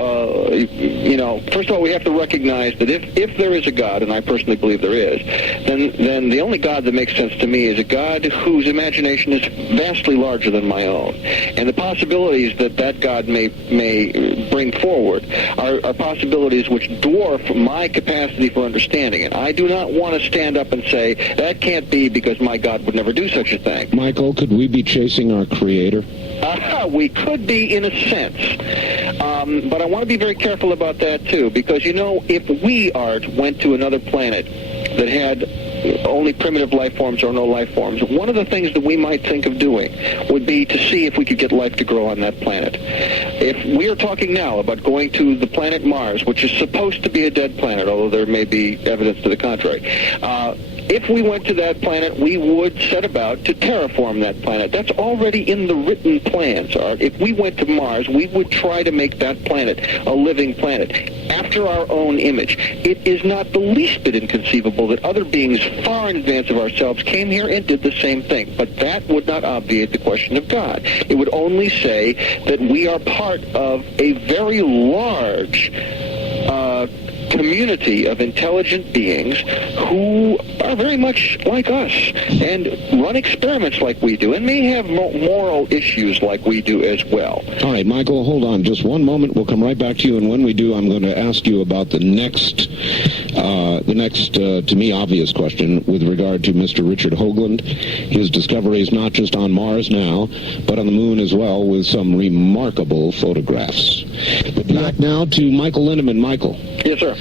first of all, we have to recognize that if there is a God, and I personally believe there is, then the only God that makes sense to me is a God whose imagination is vastly larger than my own. And the possibilities that God may bring forward are possibilities which dwarf my capacity for understanding it. I do not want to stand up and say, that can't be because my God would never do such a thing. Michael, could we be chasing our Creator? We could be in a sense. But I want to be very careful about that, too, because, if we, Art, went to another planet that had only primitive life forms or no life forms, one of the things that we might think of doing would be to see if we could get life to grow on that planet. If we are talking now about going to the planet Mars, which is supposed to be a dead planet, although there may be evidence to the contrary, if we went to that planet, we would set about to terraform that planet. That's already in the written plans, Art. If we went to Mars, we would try to make that planet a living planet after our own image. It is not the least bit inconceivable that other beings far in advance of ourselves came here and did the same thing. But that would not obviate the question of God. It would only say that we are part of a very large community of intelligent beings who are very much like us and run experiments like we do and may have moral issues like we do as well. All right, Michael, hold on just one moment. We'll come right back to you, and when we do, I'm going to ask you about the next, to me, obvious question with regard to Mr. Richard Hoagland. His discoveries not just on Mars now, but on the moon as well, with some remarkable photographs. But back now to Michael Lindemann. Michael. Yes, sir.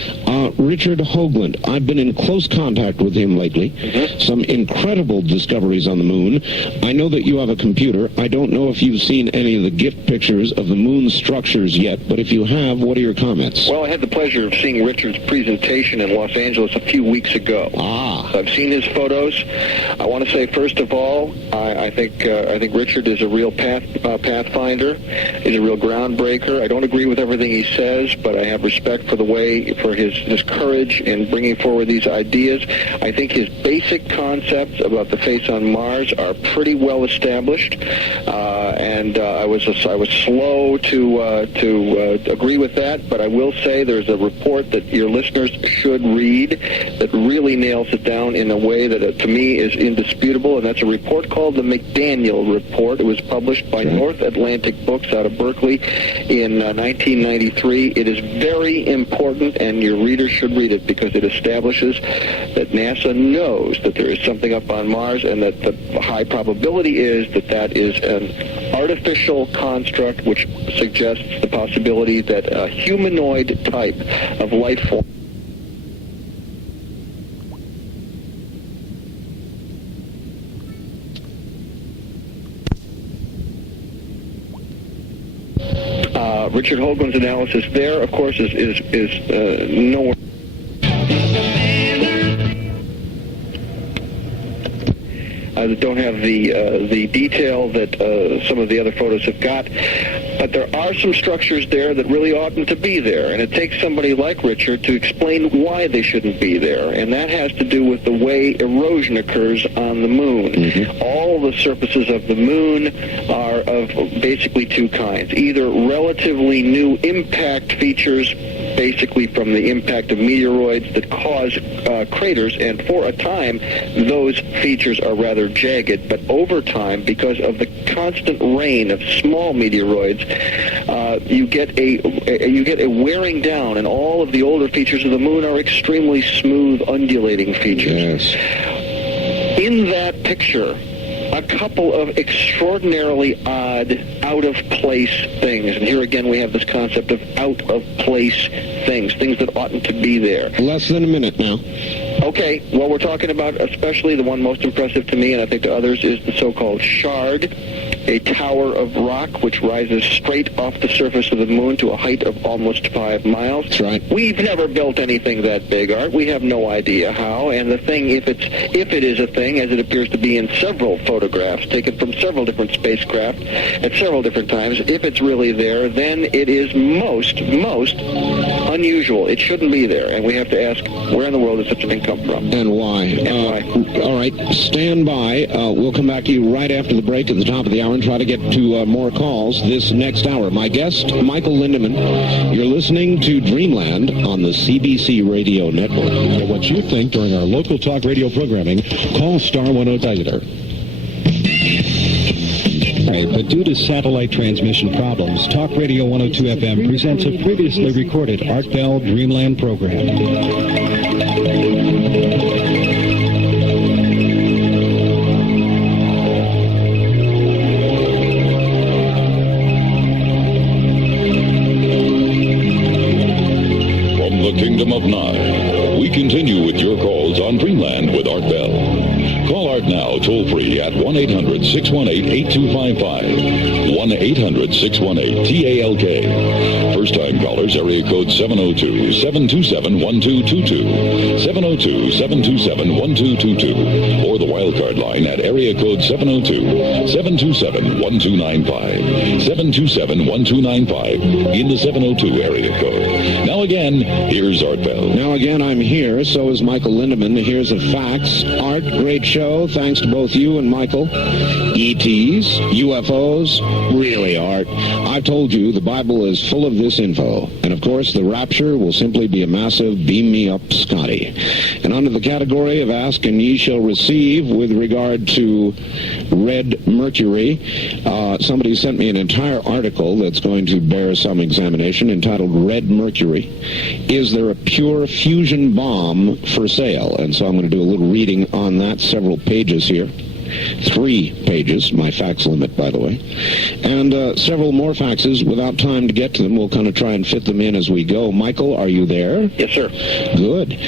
Richard Hoagland. I've been in close contact with him lately. Mm-hmm. Some incredible discoveries on the moon. I know that you have a computer. I don't know if you've seen any of the gift pictures of the moon structures yet, but if you have, what are your comments? Well, I had the pleasure of seeing Richard's presentation in Los Angeles a few weeks ago. So I've seen his photos. I want to say, first of all, I think Richard is a real pathfinder. He's a real groundbreaker. I don't agree with everything he says, but I have respect for his courage in bringing forward these ideas. I think his basic concepts about the face on Mars are pretty well established. I was slow to agree with that, but I will say there's a report that your listeners should read that really nails it down in a way that to me is indisputable, and that's a report called the McDaniel Report. It was published by North Atlantic Books out of Berkeley in 1993. It is very important, and your readers should read it because it establishes that NASA knows that there is something up on Mars, and that the high probability is that that is an artificial construct which suggests the possibility that a humanoid type of life form Richard Hoagland's analysis there, of course, is nowhere. That don't have the detail that some of the other photos have got, but there are some structures there that really oughtn't to be there, and it takes somebody like Richard to explain why they shouldn't be there, and that has to do with the way erosion occurs on the moon. Mm-hmm. All the surfaces of the moon are of basically two kinds: either relatively new impact features, basically from the impact of meteoroids that cause craters, and for a time those features are rather jagged, but over time, because of the constant rain of small meteoroids, you get a wearing down, and all of the older features of the moon are extremely smooth, undulating features. Yes. In that picture, a couple of extraordinarily odd, out-of-place things. And here again we have this concept of out-of-place things that oughtn't to be there. Less than a minute now. Okay, well, we're talking about especially the one most impressive to me, and I think to others, is the so-called shard, a tower of rock which rises straight off the surface of the moon to a height of almost 5 miles. That's right. We've never built anything that big, Art. We have no idea how, and the thing, if it is a thing, as it appears to be in several photographs taken from several different spacecraft at several different times, if it's really there, then it is most unusual. It shouldn't be there, and we have to ask, where in the world does such a thing come from? And why? All right, stand by. We'll come back to you right after the break at the top of the hour and try to get to more calls this next hour. My guest, Michael Lindemann. You're listening to Dreamland on the CBC Radio Network. For what you think during our local talk radio programming, call star 102. But due to satellite transmission problems, Talk Radio 102 FM presents a previously recorded Art Bell Dreamland program. Kingdom of Nye. We continue with your calls on Dreamland with Art Bell. Call Art now toll-free at 1-800-618-8255. 1-800-618-TALK. First-time callers, area code 702-727-1222. 702-727-1222. Or the wildcard line at area code 702-727-1295. 727-1295 in the 702 area code. Now again, here's Art Bell. Now again, I'm here. So is Michael Lindemann. Here's the facts. Art, great show. Thanks to both you and Michael. ETs, UFOs, really, Art. I've told you the Bible is full of this info. And of course, the rapture will simply be a massive beam me up Scotty. And under the category of ask and ye shall receive with regard to red mercury, somebody sent me an entire article that's going to bear some examination entitled Red Mercury. Is there a pure fusion bomb for sale? And so I'm going to do a little reading on that, several pages here. 3 pages, my fax limit, by the way. And several more faxes. Without time to get to them, we'll kind of try and fit them in as we go. Michael, are you there? Yes, sir. Good.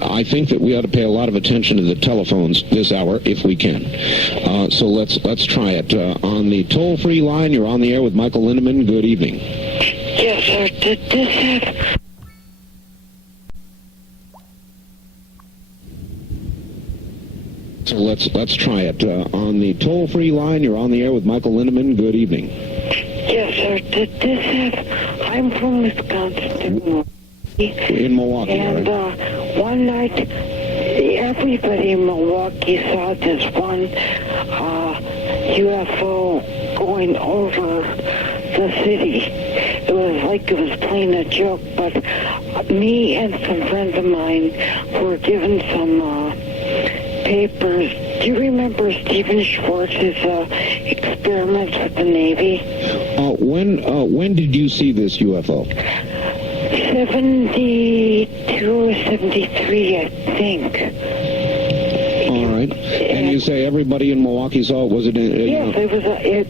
I think that we ought to pay a lot of attention to the telephones this hour, if we can. So let's try it. On the toll-free line, you're on the air with Michael Lindemann. Good evening. Yes, sir. Did this have... So let's try it. On the toll-free line, you're on the air with Michael Lindemann. Good evening. Yes, sir. Did this have... I'm from Wisconsin. In Milwaukee, and one night, everybody in Milwaukee saw this one UFO going over the city. It was like it was playing a joke, but me and some friends of mine were given some papers. Do you remember Stephen Schwartz's experiments with the Navy? When did you see this UFO? 72 or 73, I think. All right. And you say everybody in Milwaukee saw it? Was it? Yes,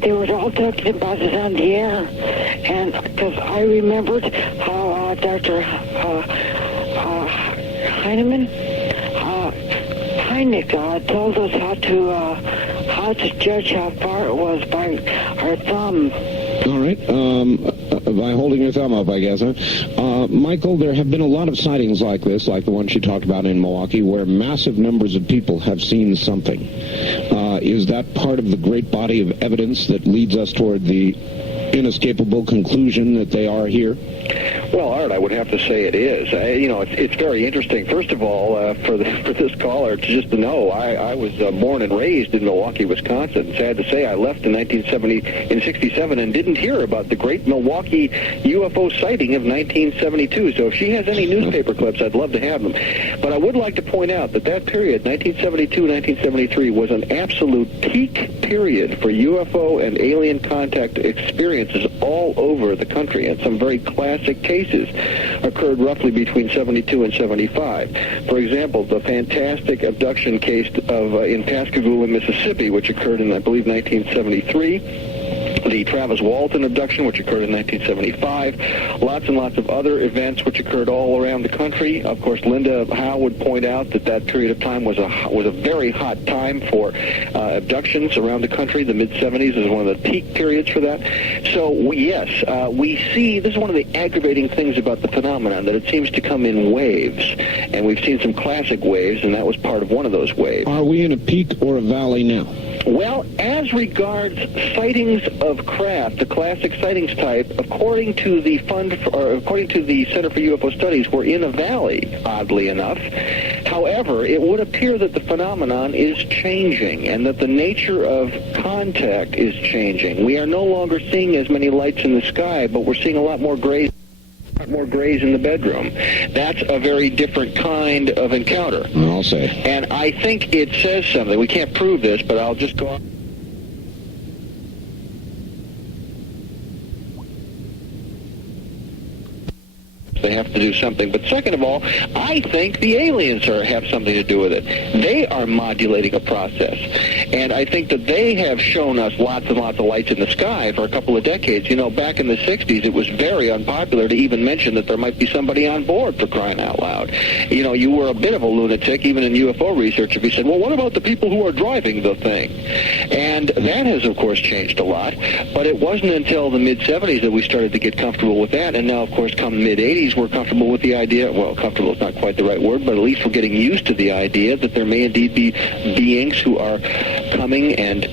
they were all talking about it on the air, and because I remembered how Dr. Heineck told us how to judge how far it was by our thumb. All right. By holding your thumb up, I guess, huh? Michael, there have been a lot of sightings like this, like the one she talked about in Milwaukee, where massive numbers of people have seen something. Is that part of the great body of evidence that leads us toward the inescapable conclusion that they are here? Well, Art, I would have to say it is. It's very interesting. First of all, for this caller to just to know, I was born and raised in Milwaukee, Wisconsin. Sad to say, I left in 1967 and didn't hear about the great Milwaukee UFO sighting of 1972. So if she has any newspaper clips, I'd love to have them. But I would like to point out that period, 1972, 1973, was an absolute peak period for UFO and alien contact experiences all over the country, and some very classic cases occurred roughly between 72 and 75. For example, the fantastic abduction case in Pascagoula, Mississippi, which occurred in, I believe, 1973. The Travis Walton abduction, which occurred in 1975. Lots and lots of other events which occurred all around the country. Of course, Linda Howe would point out that period of time was a very hot time for abductions around the country. The mid-70s is one of the peak periods for that. So, we see, this is one of the aggravating things about the phenomenon, that it seems to come in waves. And we've seen some classic waves, and that was part of one of those waves. Are we in a peak or a valley now? Well, as regards sightings of craft, the classic sightings type, according to the Center for UFO Studies, we're in a valley, oddly enough. However, it would appear that the phenomenon is changing and that the nature of contact is changing. We are no longer seeing as many lights in the sky, but we're seeing a lot more grays in the bedroom. That's a very different kind of encounter. I'll say. And I think it says something. We can't prove this, but I'll just go on. They have to do something. But second of all, I think the aliens have something to do with it. They are modulating a process. And I think that they have shown us lots and lots of lights in the sky for a couple of decades. Back in the 60s, it was very unpopular to even mention that there might be somebody on board, for crying out loud. You were a bit of a lunatic, even in UFO research, if you said, well, what about the people who are driving the thing? And that has, of course, changed a lot. But it wasn't until the mid-70s that we started to get comfortable with that. And now, of course, come mid-80s, we're comfortable with the idea, well, comfortable is not quite the right word, but at least we're getting used to the idea that there may indeed be beings who are coming and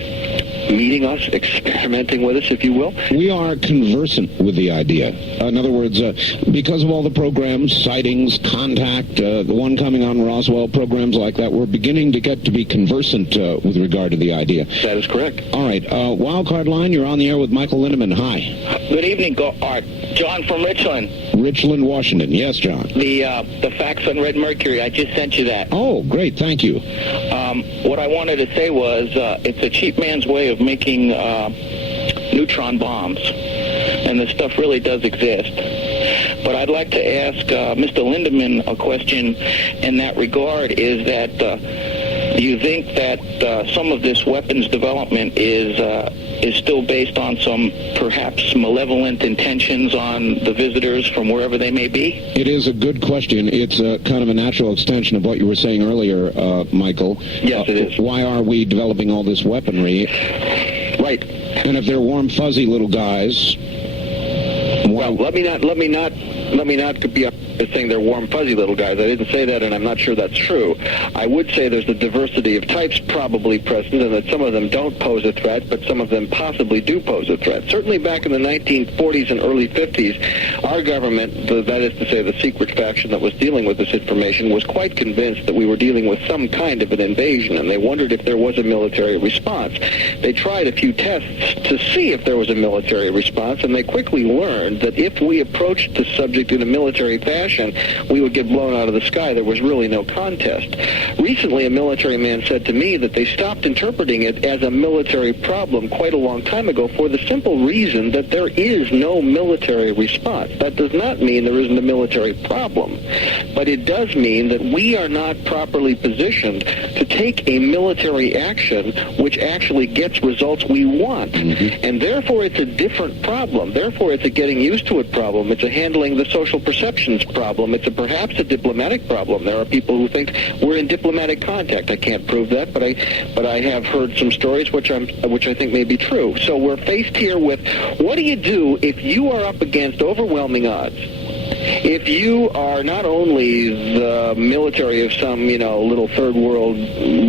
meeting us, experimenting with us, if you will. We are conversant with the idea. In other words, because of all the programs, sightings, contact, the one coming on Roswell, programs like that, we're beginning to get to be conversant with regard to the idea. That is correct. All right. Wildcard line, you're on the air with Michael Lindemann. Hi. Good evening, Art. John from Richland. Richland, Washington. Yes, John. The facts on Red Mercury, I just sent you that. Oh, great. Thank you. What I wanted to say was it's a cheap man's way of making neutron bombs, and the stuff really does exist. But I'd like to ask Mr. Lindemann a question in that regard, is that do you think that some of this weapons development is still based on some perhaps malevolent intentions on the visitors from wherever they may be? It is a good question. It's kind of a natural extension of what you were saying earlier, Michael. Yes, it is. Why are we developing all this weaponry? Right. And if they're warm, fuzzy little guys... Well, let me not be as saying they're warm, fuzzy little guys. I didn't say that, and I'm not sure that's true. I would say there's a diversity of types probably present, and that some of them don't pose a threat, but some of them possibly do pose a threat. Certainly back in the 1940s and early 50s, our government, that is to say the secret faction that was dealing with this information, was quite convinced that we were dealing with some kind of an invasion, and they wondered if there was a military response. They tried a few tests to see if there was a military response, and they quickly learned that if we approached the subject in a military fashion, we would get blown out of the sky. There was really no contest. Recently, a military man said to me that they stopped interpreting it as a military problem quite a long time ago for the simple reason that there is no military response. That does not mean there isn't a military problem, but it does mean that we are not properly positioned to take a military action which actually gets results we want. And therefore, it's a different problem. Therefore, it's a getting used to it problem. It's a handling the social perceptions problem. It's perhaps a diplomatic problem. There are people who think we're in diplomatic contact. I can't prove that, but I have heard some stories which I think may be true. So we're faced here with, what do you do if you are up against overwhelming odds? If you are not only the military of some, little third world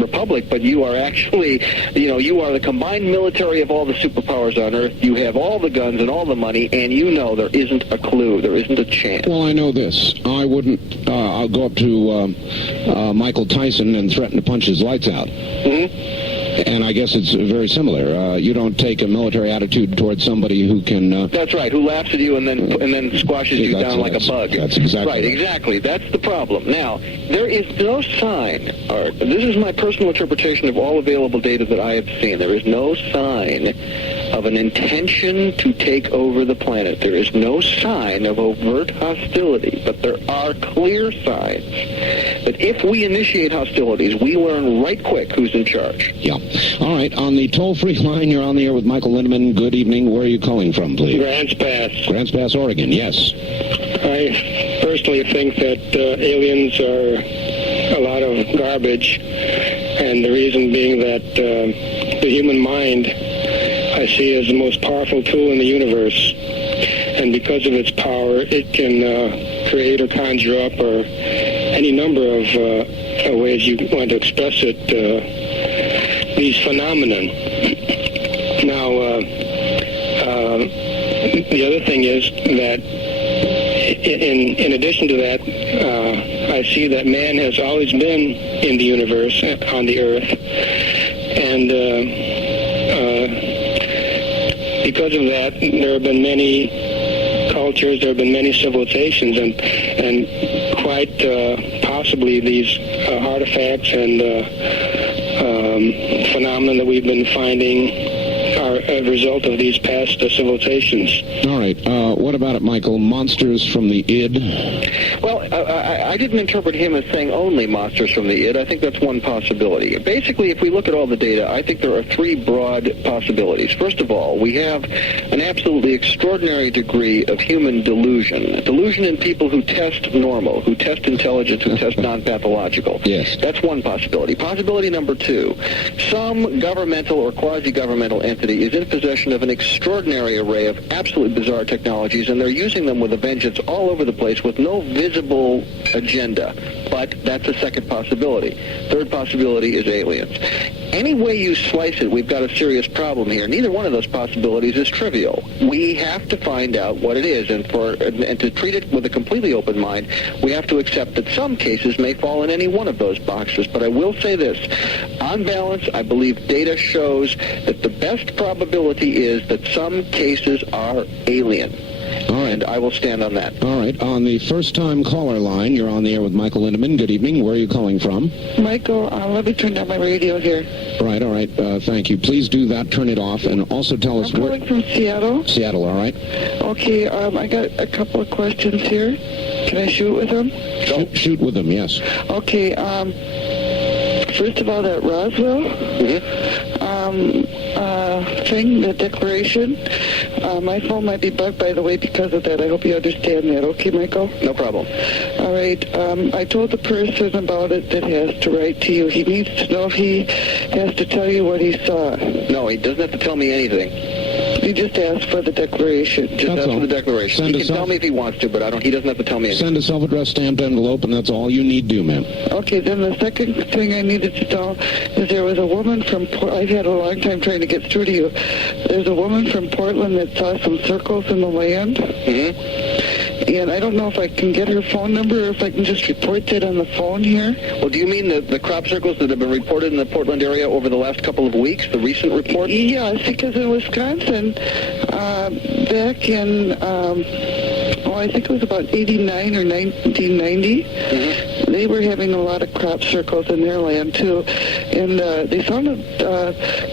republic, but you are actually, you are the combined military of all the superpowers on Earth. You have all the guns and all the money, and there isn't a clue. There isn't a chance. Well, I know this. I wouldn't I'll go up to Michael Tyson and threaten to punch his lights out. And I guess it's very similar. You don't take a military attitude towards somebody who can... That's right, who laughs at you and then squashes you down like a bug. That's exactly right. Exactly. That's the problem. Now, there is no sign, Art, this is my personal interpretation of all available data that I have seen. There is no sign of an intention to take over the planet. There is no sign of overt hostility, but there are clear signs that if we initiate hostilities, we learn right quick who's in charge. Yeah. All right. On the toll-free line, you're on the air with Michael Lindemann. Good evening. Where are you calling from, please? Grants Pass. Grants Pass, Oregon. Yes. I personally think that aliens are a lot of garbage, and the reason being that the human mind I see as the most powerful tool in the universe, and because of its power, it can create or conjure up or any number of ways you want to express it, these phenomenon. Now, the other thing is that in addition to that, I see that man has always been in the universe, on the earth, and because of that, there have been many cultures, there have been many civilizations, and quite possibly these artifacts and phenomena that we've been finding are a result of these past civilizations. All right. What about it, Michael? Monsters from the id? Well, I didn't interpret him as saying only monsters from the id. I think that's one possibility. Basically, if we look at all the data, I think there are three broad possibilities. First of all, we have an absolutely extraordinary degree of human delusion. Delusion in people who test normal, who test intelligence, who test non-pathological. Yes. That's one possibility. Possibility number two, some governmental or quasi-governmental entity is in possession of an extraordinary array of absolutely bizarre technologies, and they're using them with a vengeance all over the place with no visible agenda. But that's a second possibility. Third possibility is aliens. Any way you slice it, we've got a serious problem here. Neither one of those possibilities is trivial. We have to find out what it is, and to treat it with a completely open mind, we have to accept that some cases may fall in any one of those boxes. But I will say this. On balance, I believe data shows that the best probability is that some cases are alien. All right. And I will stand on that. All right. On the first-time caller line, you're on the air with Michael Lindemann. Good evening. Where are you calling from? Michael, let me turn down my radio here. All right. Thank you. Please do that. Turn it off. And also tell us I'm calling from Seattle. Seattle, all right. Okay, I got a couple of questions here. Can I shoot with them? Shoot with them, yes. Okay, first of all, that Roswell thing, the declaration, my phone might be bugged, by the way, because of that. I hope you understand that. Okay, Michael? No problem. All right. I told the person about it that has to write to you. He needs to know if he has to tell you what he saw. No, he doesn't have to tell me anything. He just asked for the declaration. Just ask for the declaration. Send He can tell me if he wants to, but he doesn't have to tell me anything. Send a self-addressed stamped envelope, and that's all you need do, ma'am. Okay, then the second thing I needed to know is there was a woman from I've had a long time trying to get through to you. There's a woman from Portland that saw some circles in the land. Mm-hmm. And I don't know if I can get her phone number or if I can just report that on the phone here. Well, do you mean the crop circles that have been reported in the Portland area over the last couple of weeks, the recent report? Yes, because in Wisconsin, back in, I think it was about 89 or 1990, they were having a lot of crop circles in their land, too. And they sounded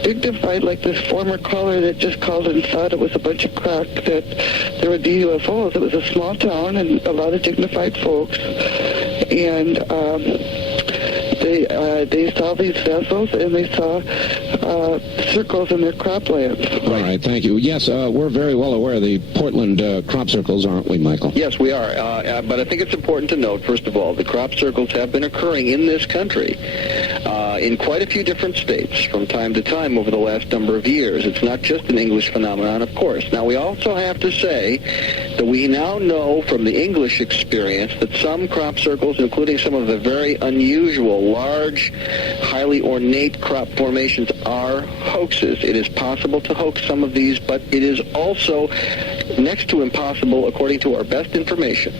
dignified, like this former caller that just called and thought it was a bunch of crap, that there would be UFOs. It was a small town and a lot of dignified folks. And they saw these vessels and they saw circles in their croplands. All right, thank you. Yes, we're very well aware of the Portland crop circles, aren't we, Michael? Yes, we are. But I think it's important to note, first of all, the crop circles have been occurring in this country in quite a few different states from time to time over the last number of years. It's not just an English phenomenon, of course. Now, we also have to say that we now know from the English experience that some crop circles, including some of the very unusual, large, highly ornate crop formations, are hoaxes. It is possible to hoax some of these, but it is also next to impossible, according to our best information,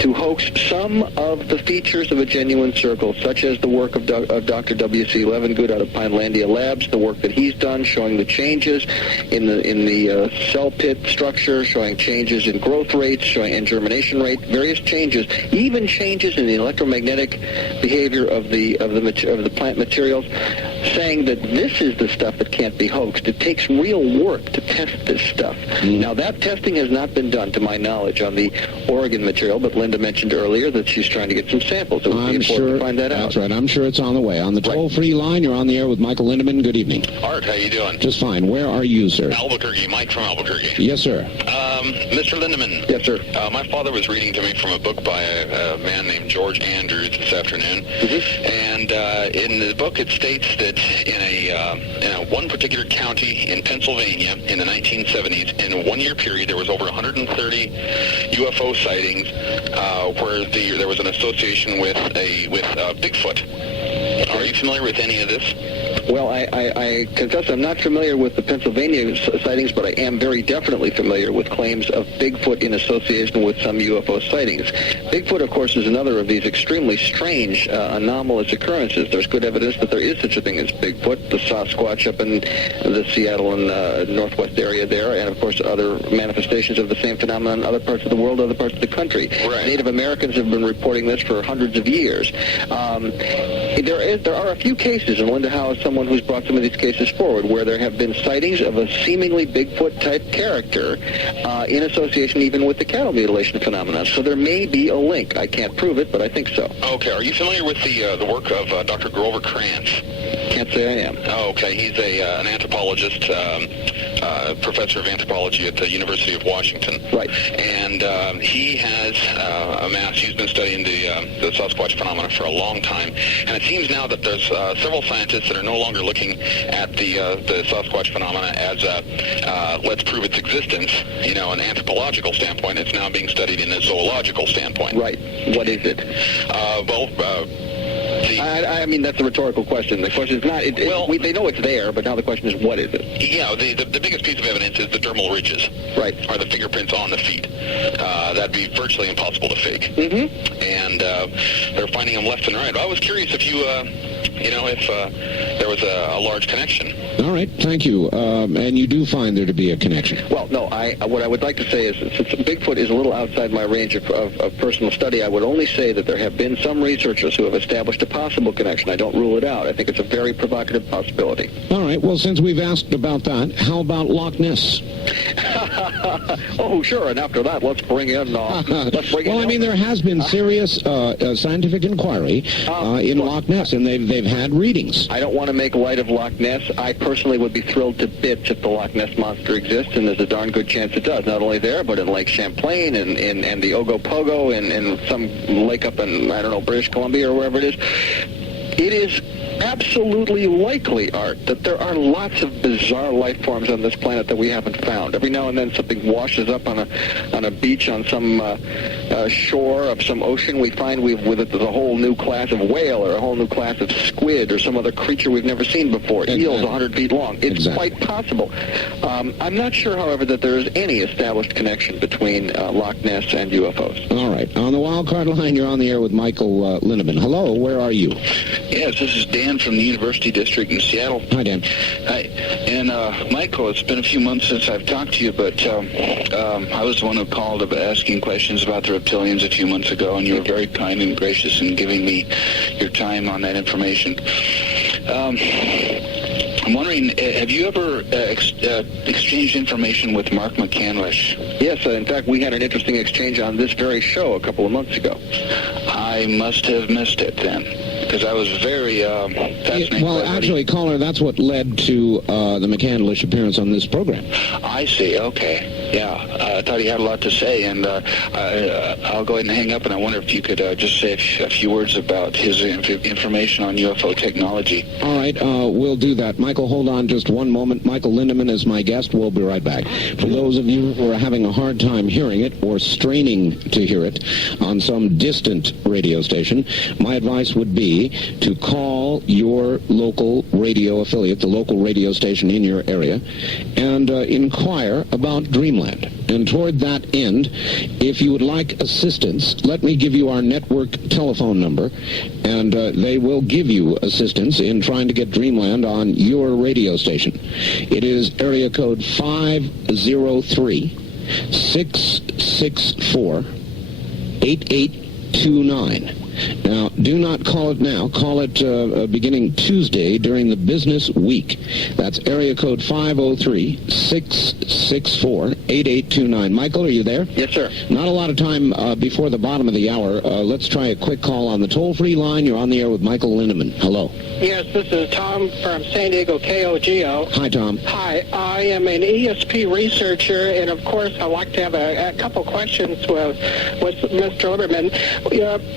to hoax some of the features of a genuine circle, such as the work of Dr. W.C. Levengood out of Pinelandia Labs, the work that he's done showing the changes in the cell pit structure, showing changes in growth rates, showing in germination rate, various changes, even changes in the electromagnetic behavior of the plant materials, saying that this is the stuff that can't be hoaxed. It takes real work to test this stuff. Now, that testing has not been done, to my knowledge, on the Oregon material, but Linda mentioned earlier that she's trying to get some samples. It would be important to find that out. That's right. I'm sure it's on the way. On the toll-free line, you're on the air with Michael Lindemann. Good evening. Art, how you doing? Just fine. Where are you, sir? Albuquerque. Mike from Albuquerque. Yes, sir. Mr. Lindemann. Yes, sir. My father was reading to me from a book by a man named George Andrews this afternoon. And in the book it states that in one particular county in Pennsylvania in the 1970s, in a one-year period, there was over 130 UFO sightings where there was an association with Bigfoot. Are you familiar with any of this? Well, I confess I'm not familiar with the Pennsylvania sightings, but I am very definitely familiar with claims of Bigfoot in association with some UFO sightings. Bigfoot, of course, is another of these extremely strange, anomalous occurrences. There's good evidence that there is such a thing as Bigfoot, the Sasquatch up in the Seattle and northwest area there, and, of course, other manifestations of the same phenomenon in other parts of the world, other parts of the country. Right. Native Americans have been reporting this for hundreds of years. There are a few cases, and Linda Howe is someone who's brought some of these cases forward, where there have been sightings of a seemingly Bigfoot-type character in association even with the cattle mutilation phenomenon. So there may be a link. I can't prove it, but I think so. Okay. Are you familiar with the work of Dr. Grover Krantz? Can't say I am. Oh, okay. He's an anthropologist, professor of anthropology at the University of Washington. Right. And he has he's been studying the Sasquatch phenomena for a long time. And it seems now that there's several scientists that are no longer looking at the Sasquatch phenomena as let's prove its existence, an anthropological standpoint. It's now being studied in a zoological standpoint. Right. What is it? I mean, that's a rhetorical question. The question is not, they know it's there, but now the question is, what is it? Yeah, the biggest piece of evidence is the dermal ridges. Right. Are the fingerprints on the feet. That'd be virtually impossible to fake. Mm-hmm. And they're finding them left and right. I was curious if you, if there was a large connection. All right, thank you. And you do find there to be a connection. Well, no, what I would like to say is, since Bigfoot is a little outside my range of personal study, I would only say that there have been some researchers who have established a possible connection. I don't rule it out. I think it's a very provocative possibility. All right, well, since we've asked about that, how about Loch Ness? Oh, sure, and after that, let's bring in... Well, I mean, there has been serious scientific inquiry in Loch Ness, and they've had readings. I don't want to make light of Loch Ness. I personally would be thrilled to bits if the Loch Ness Monster exists, and there's a darn good chance it does, not only there, but in Lake Champlain and the Ogopogo and some lake up in, I don't know, British Columbia or wherever it is. It is absolutely likely, Art, that there are lots of bizarre life forms on this planet that we haven't found. Every now and then something washes up on a beach on some shore of some ocean. We find with it a whole new class of whale or a whole new class of squid or some other creature we've never seen before. Eels 100 feet long. It's quite possible. I'm not sure, however, that there is any established connection between Loch Ness and UFOs. All right. On the wild card line, you're on the air with Michael Lindemann. Hello, where are you? Yes, this is Dan from the University District in Seattle. Hi, Dan. Hi. And, Michael, it's been a few months since I've talked to you, but I was the one who called about asking questions about the reptilians a few months ago, and you were very kind and gracious in giving me your time on that information. I'm wondering, have you ever exchanged information with Mark McCandlish? Yes, in fact, we had an interesting exchange on this very show a couple of months ago. I must have missed it then, because I was very fascinated. Well, actually, caller, that's what led to the McCandlish appearance on this program. I see. Okay. Yeah, I thought he had a lot to say, and I'll go ahead and hang up, and I wonder if you could just say a few words about his information on UFO technology. All right, we'll do that. Michael, hold on just one moment. Michael Lindemann is my guest. We'll be right back. For those of you who are having a hard time hearing it or straining to hear it on some distant radio station, my advice would be to call your local radio affiliate, the local radio station in your area, and inquire about Dreamland. And toward that end, if you would like assistance, let me give you our network telephone number, and they will give you assistance in trying to get Dreamland on your radio station. It is area code 503-664-8829. Now, do not call it now. Call it beginning Tuesday during the business week. That's area code 503-664-8829. Michael, are you there? Yes, sir. Not a lot of time before the bottom of the hour. Let's try a quick call on the toll-free line. You're on the air with Michael Lindemann. Hello. Yes, this is Tom from San Diego KOGO. Hi, Tom. Hi, I am an ESP researcher, and of course I'd like to have a couple questions with Mr. Lindemann.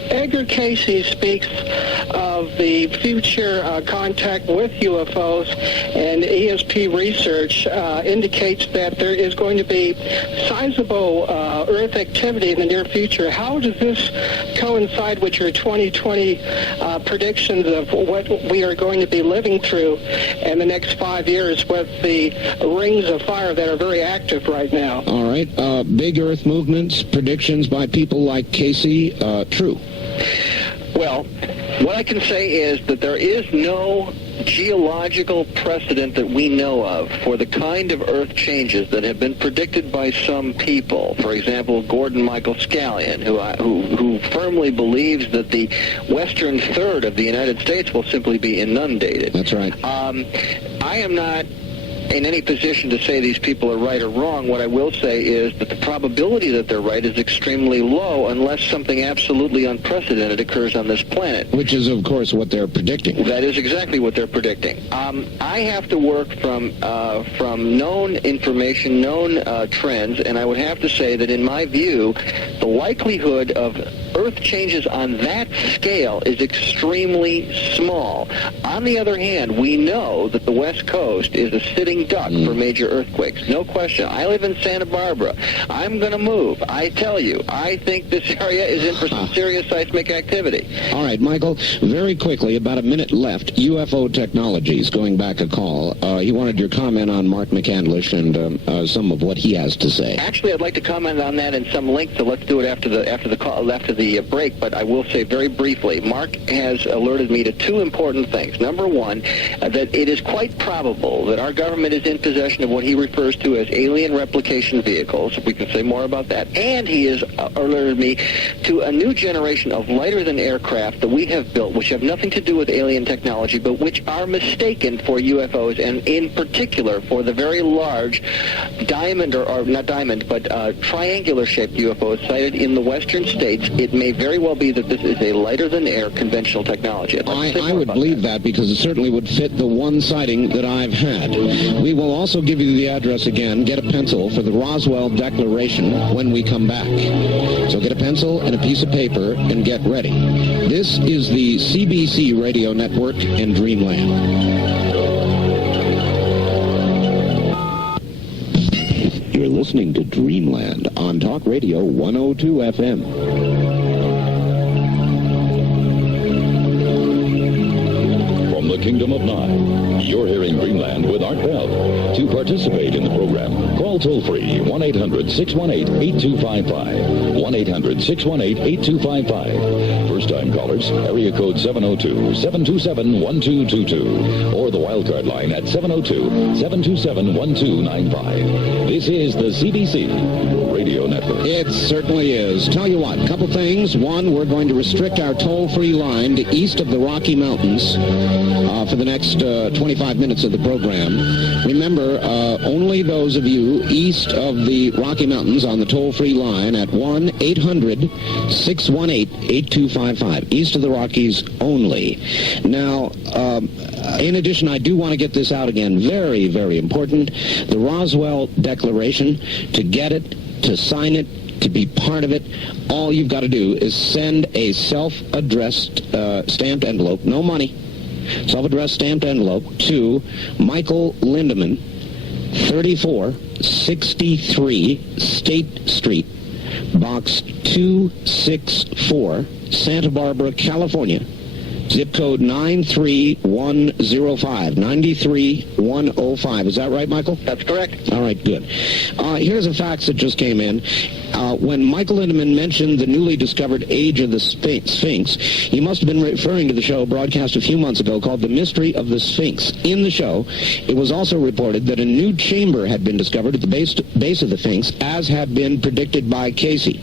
Edgar Casey speaks of the future contact with UFOs, and ESP research indicates that there is going to be sizable Earth activity in the near future. How does this coincide with your 2020 predictions of what we are going to be living through in the next 5 years with the rings of fire that are very active right now? All right. Big Earth movements, predictions by people like Casey, true. Well, what I can say is that there is no geological precedent that we know of for the kind of Earth changes that have been predicted by some people. For example, Gordon Michael Scallion, who firmly believes that the western third of the United States will simply be inundated. That's right. I am not in any position to say these people are right or wrong. What I will say is that the probability that they're right is extremely low unless something absolutely unprecedented occurs on this planet. Which is, of course, what they're predicting. That is exactly what they're predicting. I have to work from known information, known trends, and I would have to say that in my view, the likelihood of Earth changes on that scale is extremely small. On the other hand, we know that the West Coast is a sitting duck for major earthquakes. No question. I live in Santa Barbara. I'm going to move. I tell you, I think this area is in for some serious seismic activity. All right, Michael, very quickly, about a minute left. UFO Technologies, going back a call. He wanted your comment on Mark McCandlish and some of what he has to say. Actually, I'd like to comment on that in some length, so let's do it after the break, but I will say very briefly, Mark has alerted me to two important things. Number one, that it is quite probable that our government is in possession of what he refers to as alien replication vehicles, if we can say more about that, and he has alerted me to a new generation of lighter-than-air aircraft that we have built, which have nothing to do with alien technology, but which are mistaken for UFOs, and in particular for the very large diamond, or not diamond, but triangular-shaped UFOs sighted in the western states. It may very well be that this is a lighter-than-air conventional technology. I would believe that because it certainly would fit the one sighting that I've had. We will also give you the address again. Get a pencil for the Roswell Declaration when we come back. So get a pencil and a piece of paper and get ready. This is the CBC Radio Network in Dreamland. You're listening to Dreamland on Talk Radio 102 FM. From the Kingdom of Nye, you're hearing Dreamland with Art Bell. To participate in the program, call toll-free 1-800-618-8255. 1-800-618-8255. First-time callers, area code 702-727-1222. Or the wildcard line at 702-727-1295. This is the CBC Radio Network. It certainly is. Tell you what, a couple things. One, we're going to restrict our toll-free line to east of the Rocky Mountains for the next 25 minutes of the program. Remember, only those of you east of the Rocky Mountains on the toll-free line at 1-800-618-8255. East of the Rockies only. Now, in addition, I do want to get this out again. Very, very important. The Roswell Declaration, to get it, to sign it, to be part of it, all you've got to do is send a self-addressed stamped envelope, no money, self-addressed stamped envelope to Michael Lindemann, 3463 State Street, Box 264, Santa Barbara, California. Zip code 93105. 93105. Is that right, Michael? That's correct. All right, good. Here's a fax that just came in. When Michael Lindemann mentioned the newly discovered age of the Sphinx, he must have been referring to the show broadcast a few months ago called The Mystery of the Sphinx. In the show, it was also reported that a new chamber had been discovered at the base of the Sphinx, as had been predicted by Casey.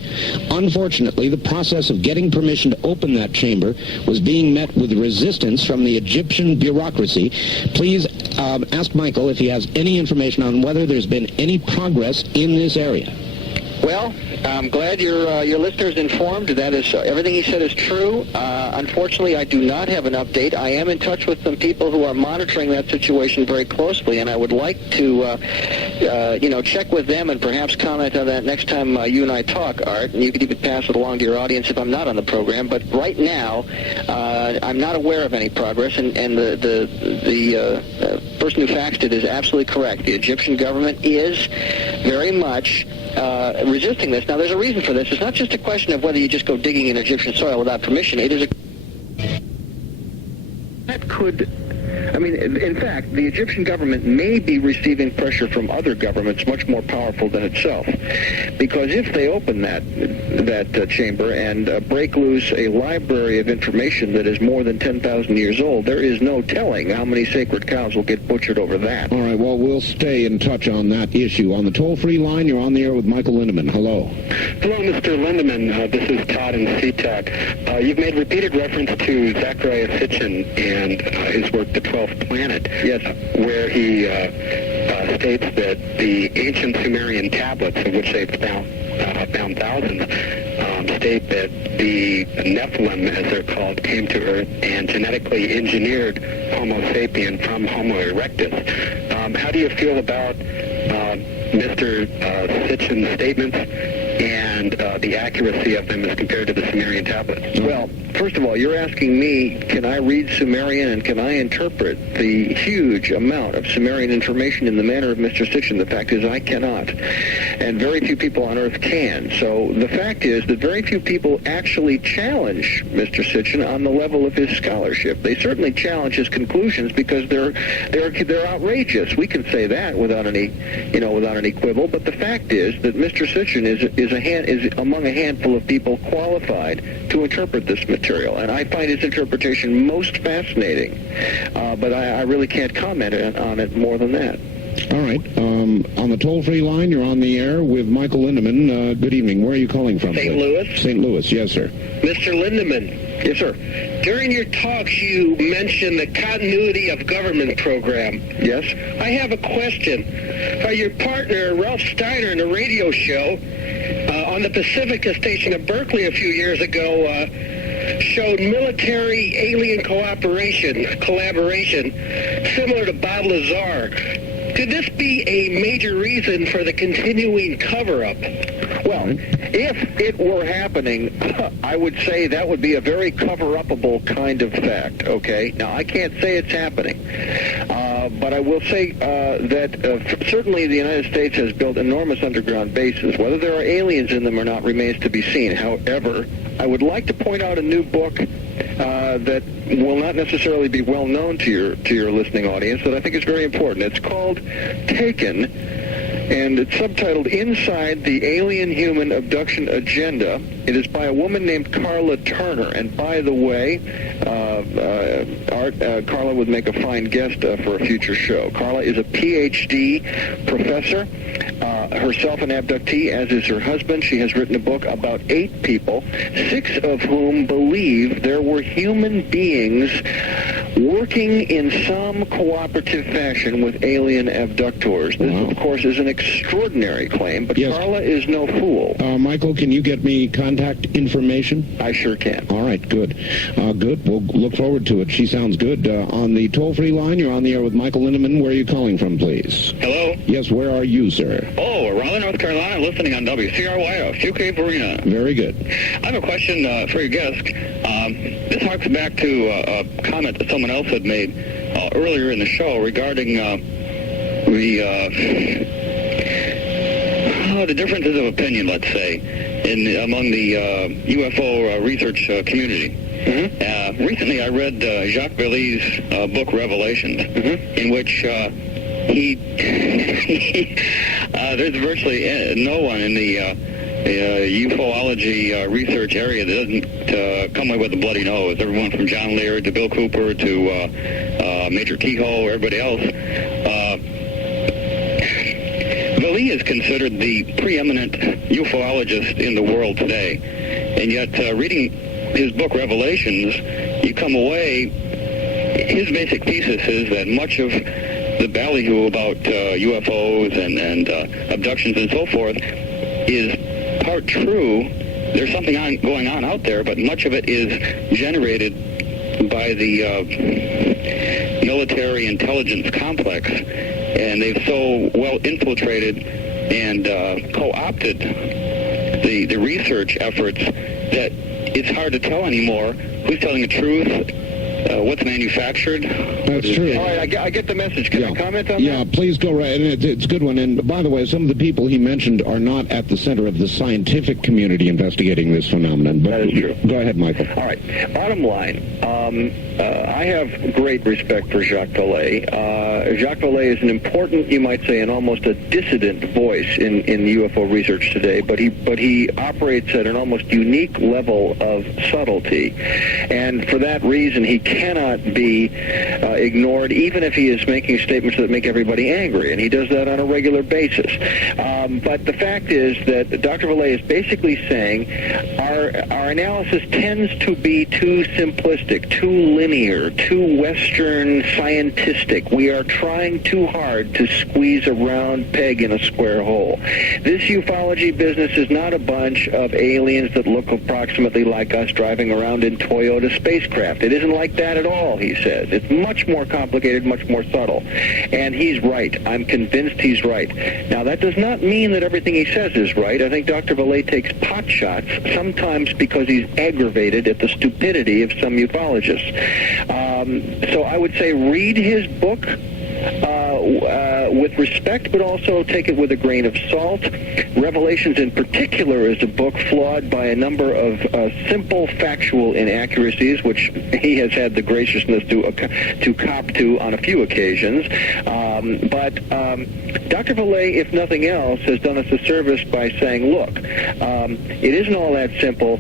Unfortunately, the process of getting permission to open that chamber was being met with resistance from the Egyptian bureaucracy. Please ask Michael if he has any information on whether there's been any progress in this area. Well, I'm glad your listeners informed. That is everything he said is true. Unfortunately, I do not have an update. I am in touch with some people who are monitoring that situation very closely, and I would like to, check with them and perhaps comment on that next time you and I talk, Art. And you could even pass it along to your audience if I'm not on the program. But right now, I'm not aware of any progress, and the person who faxed it is absolutely correct. The Egyptian government is very much resisting this. Now, there's a reason for this. It's not just a question of whether you just go digging in Egyptian soil without permission. It is a... That could... I mean, in fact, the Egyptian government may be receiving pressure from other governments much more powerful than itself. Because if they open that chamber and break loose a library of information that is more than 10,000 years old, there is no telling how many sacred cows will get butchered over that. All right, well, we'll stay in touch on that issue. On the toll-free line, you're on the air with Michael Lindemann. Hello. Hello, Mr. Lindemann. This is Todd in SeaTac. You've made repeated reference to Zecharia Sitchin and his work, The 12th Planet, yes, where he states that the ancient Sumerian tablets, of which they've found thousands, state that the Nephilim, as they're called, came to Earth and genetically engineered Homo sapien from Homo erectus. How do you feel about Mr. Sitchin's statements and the accuracy of them as compared to the Sumerian tablets? Well, first of all, you're asking me, can I read Sumerian and can I interpret the huge amount of Sumerian information in the manner of Mr. Sitchin? The fact is I cannot. And very few people on Earth can. So the fact is that very few people actually challenge Mr. Sitchin on the level of his scholarship. They certainly challenge his conclusions because they're outrageous. We can say that without any quibble. But the fact is that Mr. Sitchin is among a handful of people qualified to interpret this material, and I find his interpretation most fascinating. But I really can't comment on it more than that. All right. On the toll-free line, you're on the air with Michael Lindemann. Good evening. Where are you calling from? St. Louis. St. Louis, yes, sir. Mr. Lindemann. Yes, sir. During your talks, you mentioned the continuity of government program. Yes. I have a question. Your partner, Ralph Steiner, in a radio show on the Pacifica station of Berkeley a few years ago, showed military-alien collaboration similar to Bob Lazar. Could this be a major reason for the continuing cover-up? Well, if it were happening, I would say that would be a very cover-upable kind of fact, okay? Now, I can't say it's happening, but I will say that certainly the United States has built enormous underground bases. Whether there are aliens in them or not remains to be seen. However, I would like to point out a new book that will not necessarily be well known to your listening audience that I think is very important. It's called Taken, and it's subtitled Inside the Alien Human Abduction Agenda. It is by a woman named Carla Turner, and by the way, Carla would make a fine guest for a future show. Carla is a PhD professor, herself an abductee, as is her husband. She has written a book about 8 people, 6 of whom believe there were human beings working in some cooperative fashion with alien abductors. This, of course, is an extraordinary claim, but yes. Carla is no fool. Michael, can you get me contact information? I sure can. All right, good. Good. We'll look forward to it. She sounds good. On the toll-free line, you're on the air with Michael Lindemann. Where are you calling from, please? Hello? Yes, where are you, sir? Oh, Raleigh, North Carolina, listening on WCRY, UK Arena. Very good. I have a question for your guest. This harks back to a comment that someone else had made earlier in the show regarding the differences of opinion, let's say, among the UFO research community. Mm-hmm. Recently, I read Jacques Vallée's book Revelations, in which there's virtually no one in the ufology research area that doesn't come away with a bloody nose. Everyone from John Lear to Bill Cooper to Major Kehoe, everybody else. Vallee is considered the preeminent ufologist in the world today, and yet reading his book Revelations, you come away, his basic thesis is that much of the ballyhoo about UFOs and abductions and so forth is part true. There's something going on out there, but much of it is generated by the military intelligence complex, and they've so well infiltrated and co-opted the research efforts that it's hard to tell anymore who's telling the truth, what's manufactured. That's true. All right, I get the message. Can I comment on that? Yeah, please go right. And it's a good one. And by the way, some of the people he mentioned are not at the center of the scientific community investigating this phenomenon. But that is true. Go ahead, Michael. All right. Bottom line, I have great respect for Jacques Vallée. Jacques Vallée is an important, you might say, and almost a dissident voice in UFO research today, but he operates at an almost unique level of subtlety. And for that reason, he cannot be ignored, even if he is making statements that make everybody angry, and he does that on a regular basis. But the fact is that Dr. Vallée is basically saying our analysis tends to be too simplistic, too linear, too Western scientistic. We are trying too hard to squeeze a round peg in a square hole. This ufology business is not a bunch of aliens that look approximately like us driving around in Toyota spacecraft. It isn't like that at all, he says. It's much more complicated, much more subtle. And he's right. I'm convinced he's right. Now, that does not mean that everything he says is right. I think Dr. Vallée takes pot shots, sometimes because he's aggravated at the stupidity of some ufologists. So I would say read his book with respect, but also take it with a grain of salt. Revelations in particular is a book flawed by a number of simple factual inaccuracies, which he has had the graciousness to cop to on a few occasions. But Dr. Vallée, if nothing else, has done us a service by saying, look, it isn't all that simple.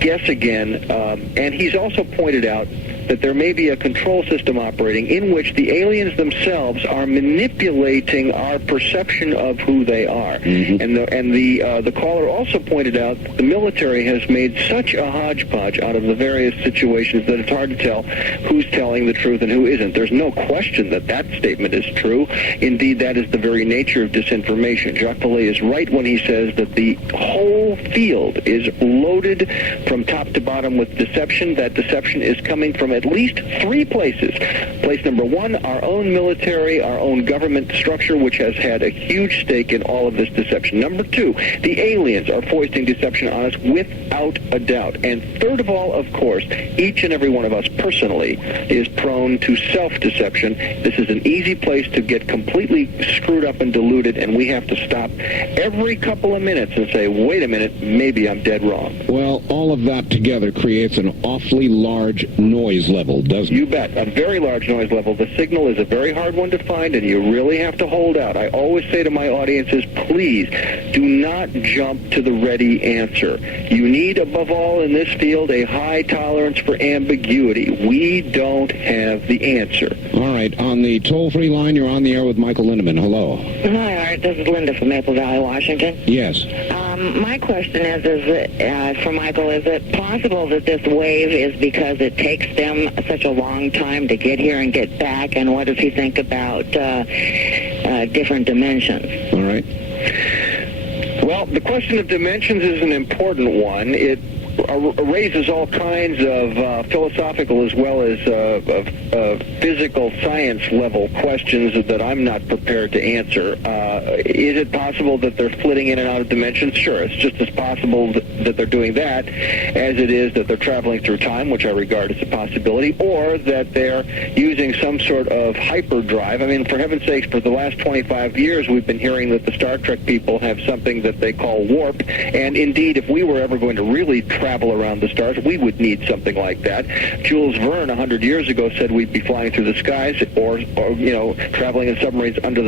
Guess again. And he's also pointed out that there may be a control system operating in which the aliens themselves are manipulating our perception of who they are. Mm-hmm. And the caller also pointed out that the military has made such a hodgepodge out of the various situations that it's hard to tell who's telling the truth and who isn't. There's no question that that statement is true. Indeed, that is the very nature of disinformation. Jacques Vallée is right when he says that the whole field is loaded from top to bottom with deception. That deception is coming from at least 3 places. Place number 1, our own military, our own government structure, which has had a huge stake in all of this deception. Number 2, the aliens are foisting deception on us without a doubt. And third of all, of course, each and every one of us personally is prone to self-deception. This is an easy place to get completely screwed up and deluded, and we have to stop every couple of minutes and say, wait a minute, maybe I'm dead wrong. Well, all of that together creates an awfully large noise level, doesn't it? You bet. A very large noise level. The signal is a very hard one to find, and you really have to hold out. I always say to my audiences, please do not jump to the ready answer. You need, above all in this field, a high tolerance for ambiguity. We don't have the answer. All right. On the toll-free line, you're on the air with Michael Lindemann. Hello. Hi, Art. This is Linda from Maple Valley, Washington. Yes. My question is for Michael, is it possible that this wave is because it takes them such a long time to get here and get back? And what does he think about different dimensions? All right. Well, the question of dimensions is an important one. It raises all kinds of philosophical as well as physical science level questions that I'm not prepared to answer. Is it possible that they're flitting in and out of dimensions? Sure, it's just as possible that they're doing that as it is that they're traveling through time, which I regard as a possibility, or that they're using some sort of hyperdrive. I mean, for heaven's sakes, for the last 25 years, we've been hearing that the Star Trek people have something that they call warp, and indeed, if we were ever going to really travel around the stars, we would need something like that. Jules Verne, 100 years ago, said we'd be flying through the skies or traveling in submarines under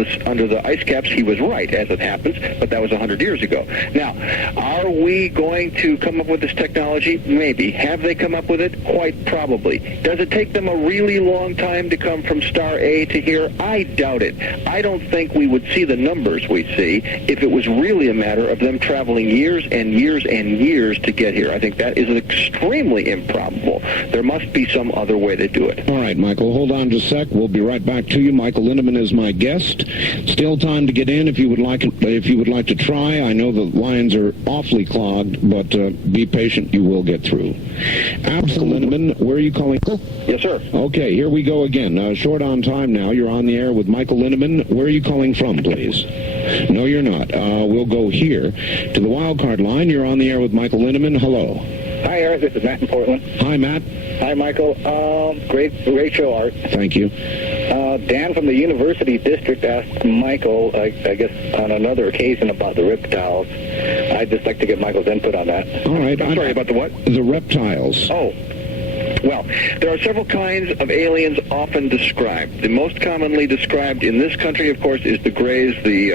the ice caps. He was right, as it happens, but that was 100 years ago. Now, are we going to come up with this technology? Maybe. Have they come up with it? Quite probably. Does it take them a really long time to come from star A to here? I doubt it. I don't think we would see the numbers we see if it was really a matter of them traveling years and years and years to get here. I think that is extremely improbable. There must be some other way to do it. All right, Michael, hold on just a sec. We'll be right back to you. Michael Lindemann is my guest. Still time to get in if you would like to try. I know the lines are awfully clogged, but be patient. You will get through. Michael Lindemann, where are you calling? Yes, sir. Okay, here we go again. Short on time now. You're on the air with Michael Lindemann. Where are you calling from, please? No, you're not. We'll go here to the wildcard line. You're on the air with Michael Lindemann. Hello. Hi, Art. This is Matt in Portland. Hi, Matt. Hi, Michael. Great show, Art. Thank you. Dan from the University District asked Michael, I guess on another occasion, about the reptiles. I'd just like to get Michael's input on that. All right. I'm sorry, about the what? The reptiles. Oh. Well, there are several kinds of aliens often described. The most commonly described in this country, of course, is the grays, the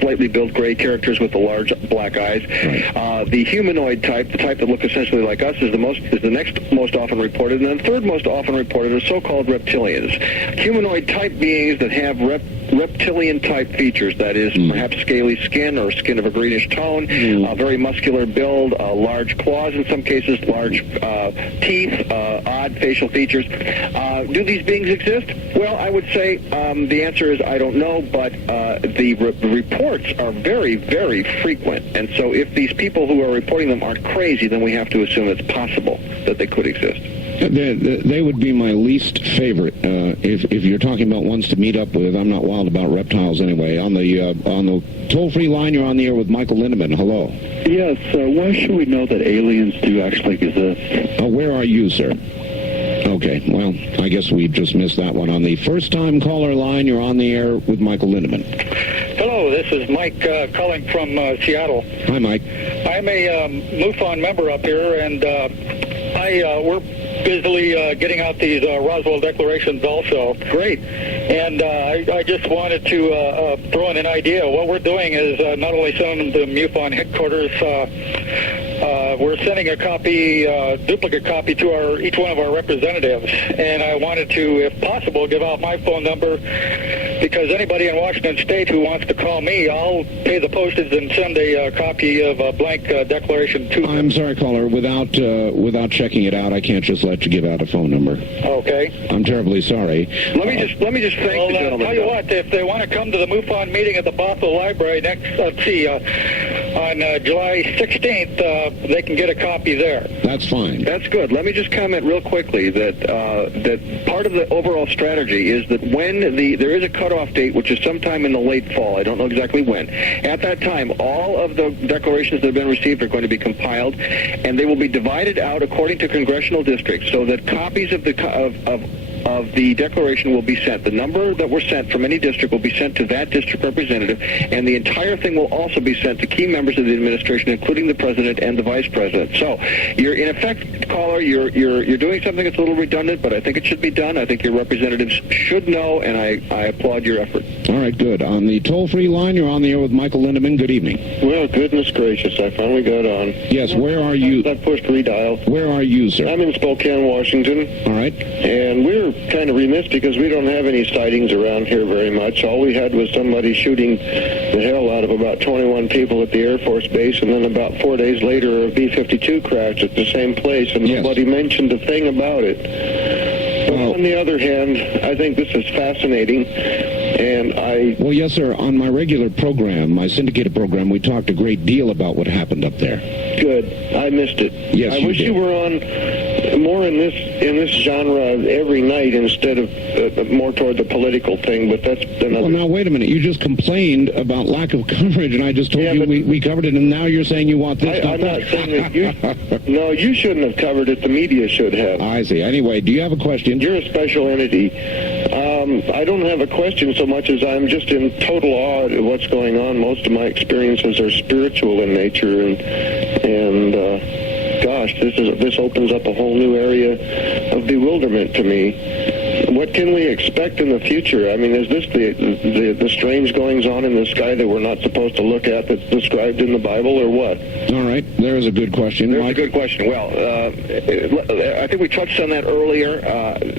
slightly built gray characters with the large black eyes. Right. The humanoid type, the type that look essentially like us, is the next most often reported, and then the third most often reported are so-called reptilians. Humanoid type beings that have reptilian type features, that is perhaps scaly skin or skin of a greenish tone, very muscular build, large claws in some cases, large teeth, odd facial features. Do these beings exist? Well, I would say the answer is I don't know, but the reports are very, very frequent. And so if these people who are reporting them aren't crazy, then we have to assume it's possible that they could exist. They would be my least favorite. If you're talking about ones to meet up with, I'm not wild about reptiles anyway. On the toll-free line, you're on the air with Michael Lindemann. Hello. Yes. Why should we know that aliens do actually exist? Where are you, sir? Okay. Well, I guess we just missed that one. On the first-time caller line, you're on the air with Michael Lindemann. Hello. This is Mike calling from Seattle. Hi, Mike. I'm a MUFON member up here, and we're busily getting out these Roswell declarations also. Great. And I just wanted to throw in an idea. What we're doing is not only sending the MUFON headquarters, we're sending a copy, duplicate copy to each one of our representatives. And I wanted to, if possible, give out my phone number, because anybody in Washington State who wants to call me, I'll pay the postage and send a copy of a blank declaration to them. I'm sorry, caller. Without checking it out, I can't just let you give out a phone number. Okay. I'm terribly sorry. Let me just thank the gentleman. Tell you what, if they want to come to the MUFON meeting at the Bothell Library next, on July 16th, they can get a copy there. That's fine. That's good. Let me just comment real quickly that that part of the overall strategy is that when there is a cutoff date, which is sometime in the late fall, I don't know exactly when. At that time, all of the declarations that have been received are going to be compiled, and they will be divided out according to congressional districts, so that copies of the declaration will be sent. The number that were sent from any district will be sent to that district representative, and the entire thing will also be sent to key members of the administration, including the president and the vice president. So, you're in effect, caller, you're doing something that's a little redundant, but I think it should be done. I think your representatives should know, and I applaud your effort. All right, good. On the toll-free line, you're on the air with Michael Lindemann. Good evening. Well, goodness gracious, I finally got on. Yes, where are you? I pushed redial. Where are you, sir? I'm in Spokane, Washington. All right. And we're kind of remiss because we don't have any sightings around here very much. All we had was somebody shooting the hell out of about 21 people at the Air Force Base, and then about 4 days later a B-52 crashed at the same place, and nobody mentioned a thing about it. But on the other hand, I think this is fascinating, and Well, yes, sir. On my regular program, my syndicated program, we talked a great deal about what happened up there. Good. I missed it. Yes, I wish you were on more in this genre every night instead of more toward the political thing, but that's another... Well, now, wait a minute. You just complained about lack of coverage, and I just told you we covered it, and now you're saying you want this. I'm not saying that you... No, you shouldn't have covered it. The media should have. I see. Anyway, do you have a question? You're a special entity. I don't have a question so much as I'm just in total awe at what's going on. Most of my experiences are spiritual in nature, and gosh, this opens up a whole new area of bewilderment to me. What can we expect in the future? I mean, is this the strange goings-on in the sky that we're not supposed to look at that's described in the Bible, or what? All right, there's a good question. There's a good question. Well, I think we touched on that earlier.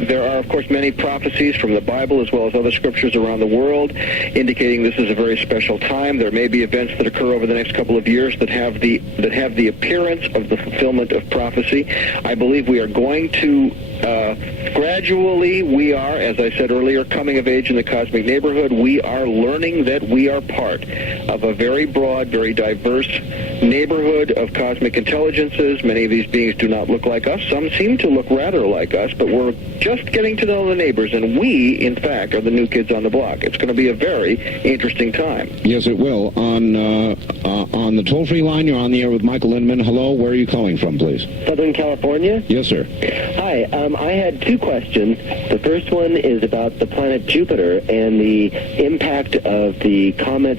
There are, of course, many prophecies from the Bible as well as other scriptures around the world indicating this is a very special time. There may be events that occur over the next couple of years that have the appearance of the fulfillment of prophecy. I believe we are going to gradually, we are, as I said earlier, coming of age in the cosmic neighborhood. We are learning that we are part of a very broad, very diverse neighborhood of cosmic intelligences. Many of these beings do not look like us. Some seem to look rather like us, but we're just getting to know the neighbors, and we, in fact, are the new kids on the block. It's going to be a very interesting time. Yes, it will. On the toll-free line, you're on the air with Michael Lindemann. Hello, where are you calling from, please? Southern California? Yes, sir. Hi, I had two questions. The first one is about the planet Jupiter and the impact of the comet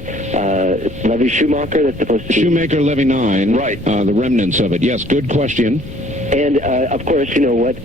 Levy-Schumacher that's supposed to be... Shoemaker-Levy 9. Right. The remnants of it. Yes, good question. And, of course, you know, what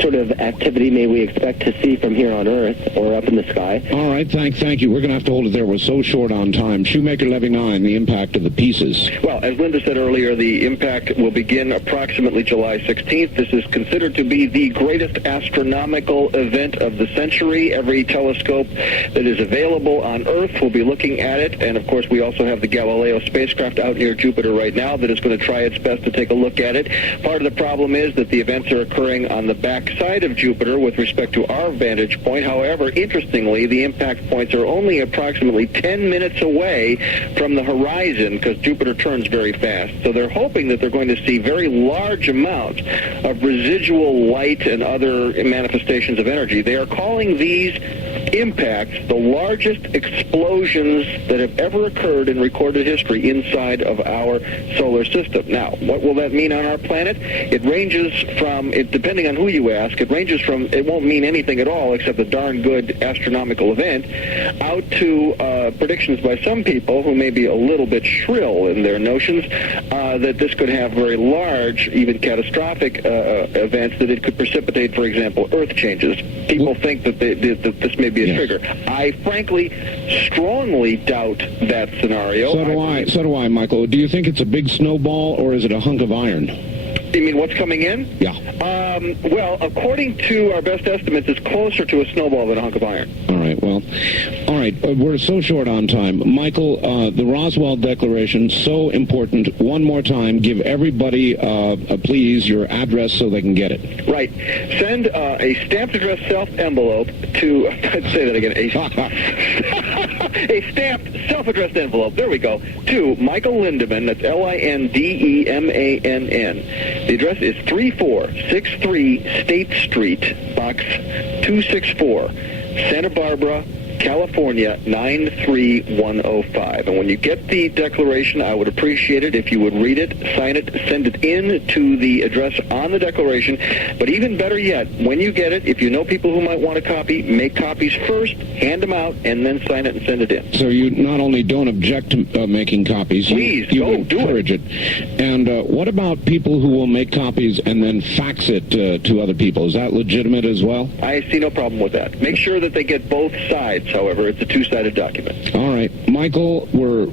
sort of activity may we expect to see from here on Earth or up in the sky? All right, thank you. We're going to have to hold it there. We're so short on time. Shoemaker-Levy 9, the impact of the pieces. Well, as Linda said earlier, the impact will begin approximately July 16th. This is considered to be the greatest astronomical event of the century. Every telescope that is available on Earth will be looking at it. And, of course, we also have the Galileo spacecraft out near Jupiter right now that is going to try its best to take a look at it. Part of the problem is that the events are occurring on the back side of Jupiter with respect to our vantage point. However, interestingly, the impact points are only approximately 10 minutes away from the horizon because Jupiter turns very fast. So they're hoping that they're going to see very large amounts of residual light and other manifestations of energy. They are calling these impacts the largest explosions that have ever occurred in recorded history inside of our solar system. Now, what will that mean on our planet? It ranges from, depending on who you ask, it ranges from, it won't mean anything at all except a darn good astronomical event, out to predictions by some people who may be a little bit shrill in their notions that this could have very large, even catastrophic events, that it could precipitate, for example, Earth changes. People think that this may be a trigger. I frankly strongly doubt that scenario. So do I, Michael. Do you think it's a big snowball or is it a hunk of iron? You mean what's coming in? Yeah. Well, according to our best estimates, it's closer to a snowball than a hunk of iron. All right, well, all right, we're so short on time. Michael, the Roswell Declaration, so important. One more time, give everybody, please, your address so they can get it. Right. Send a stamped address self-envelope to, say that again, A stamped, self-addressed envelope. There we go. To Michael Lindemann. That's Lindemann. The address is 3463 State Street, Box 264, Santa Barbara, California, 93105. And when you get the declaration, I would appreciate it if you would read it, sign it, send it in to the address on the declaration. But even better yet, when you get it, if you know people who might want a copy, make copies first, hand them out, and then sign it and send it in. So you not only don't object to making copies, please, you encourage it. And what about people who will make copies and then fax it to other people? Is that legitimate as well? I see no problem with that. Make sure that they get both sides. However, it's a two-sided document. All right. Michael, we're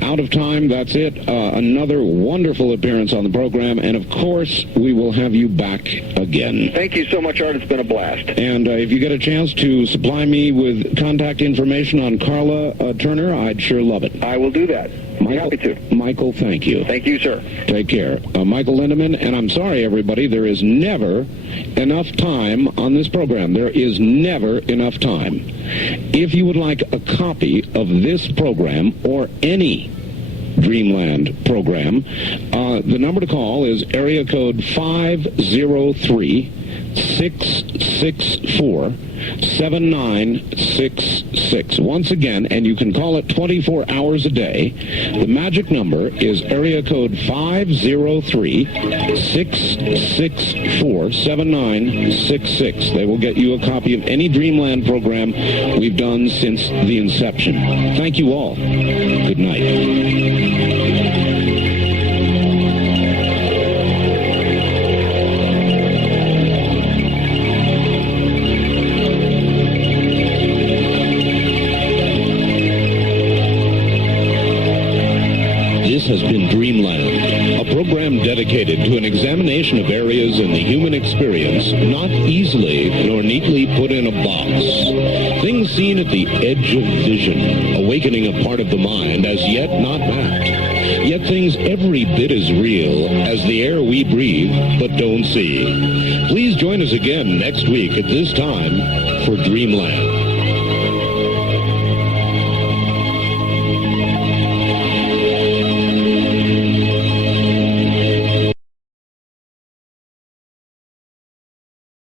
out of time. That's it. Another wonderful appearance on the program. And, of course, we will have you back again. Thank you so much, Art. It's been a blast. And if you get a chance to supply me with contact information on Carla Turner, I'd sure love it. I will do that. Michael, happy to. Michael, thank you. Thank you, sir. Take care. Michael Lindemann, and I'm sorry, everybody, there is never enough time on this program. There is never enough time. If you would like a copy of this program or any Dreamland program, the number to call is area code 503-664-7966. Once again, and you can call it 24 hours a day. The magic number is area code 503-664-7966. They will get you a copy of any Dreamland program we've done since the inception. Thank you all. Good night. This has been Dreamland, a program dedicated to an examination of areas in the human experience not easily nor neatly put in a box. Things seen at the edge of vision, awakening a part of the mind as yet not mapped. Yet things every bit as real as the air we breathe but don't see. Please join us again next week at this time for Dreamland.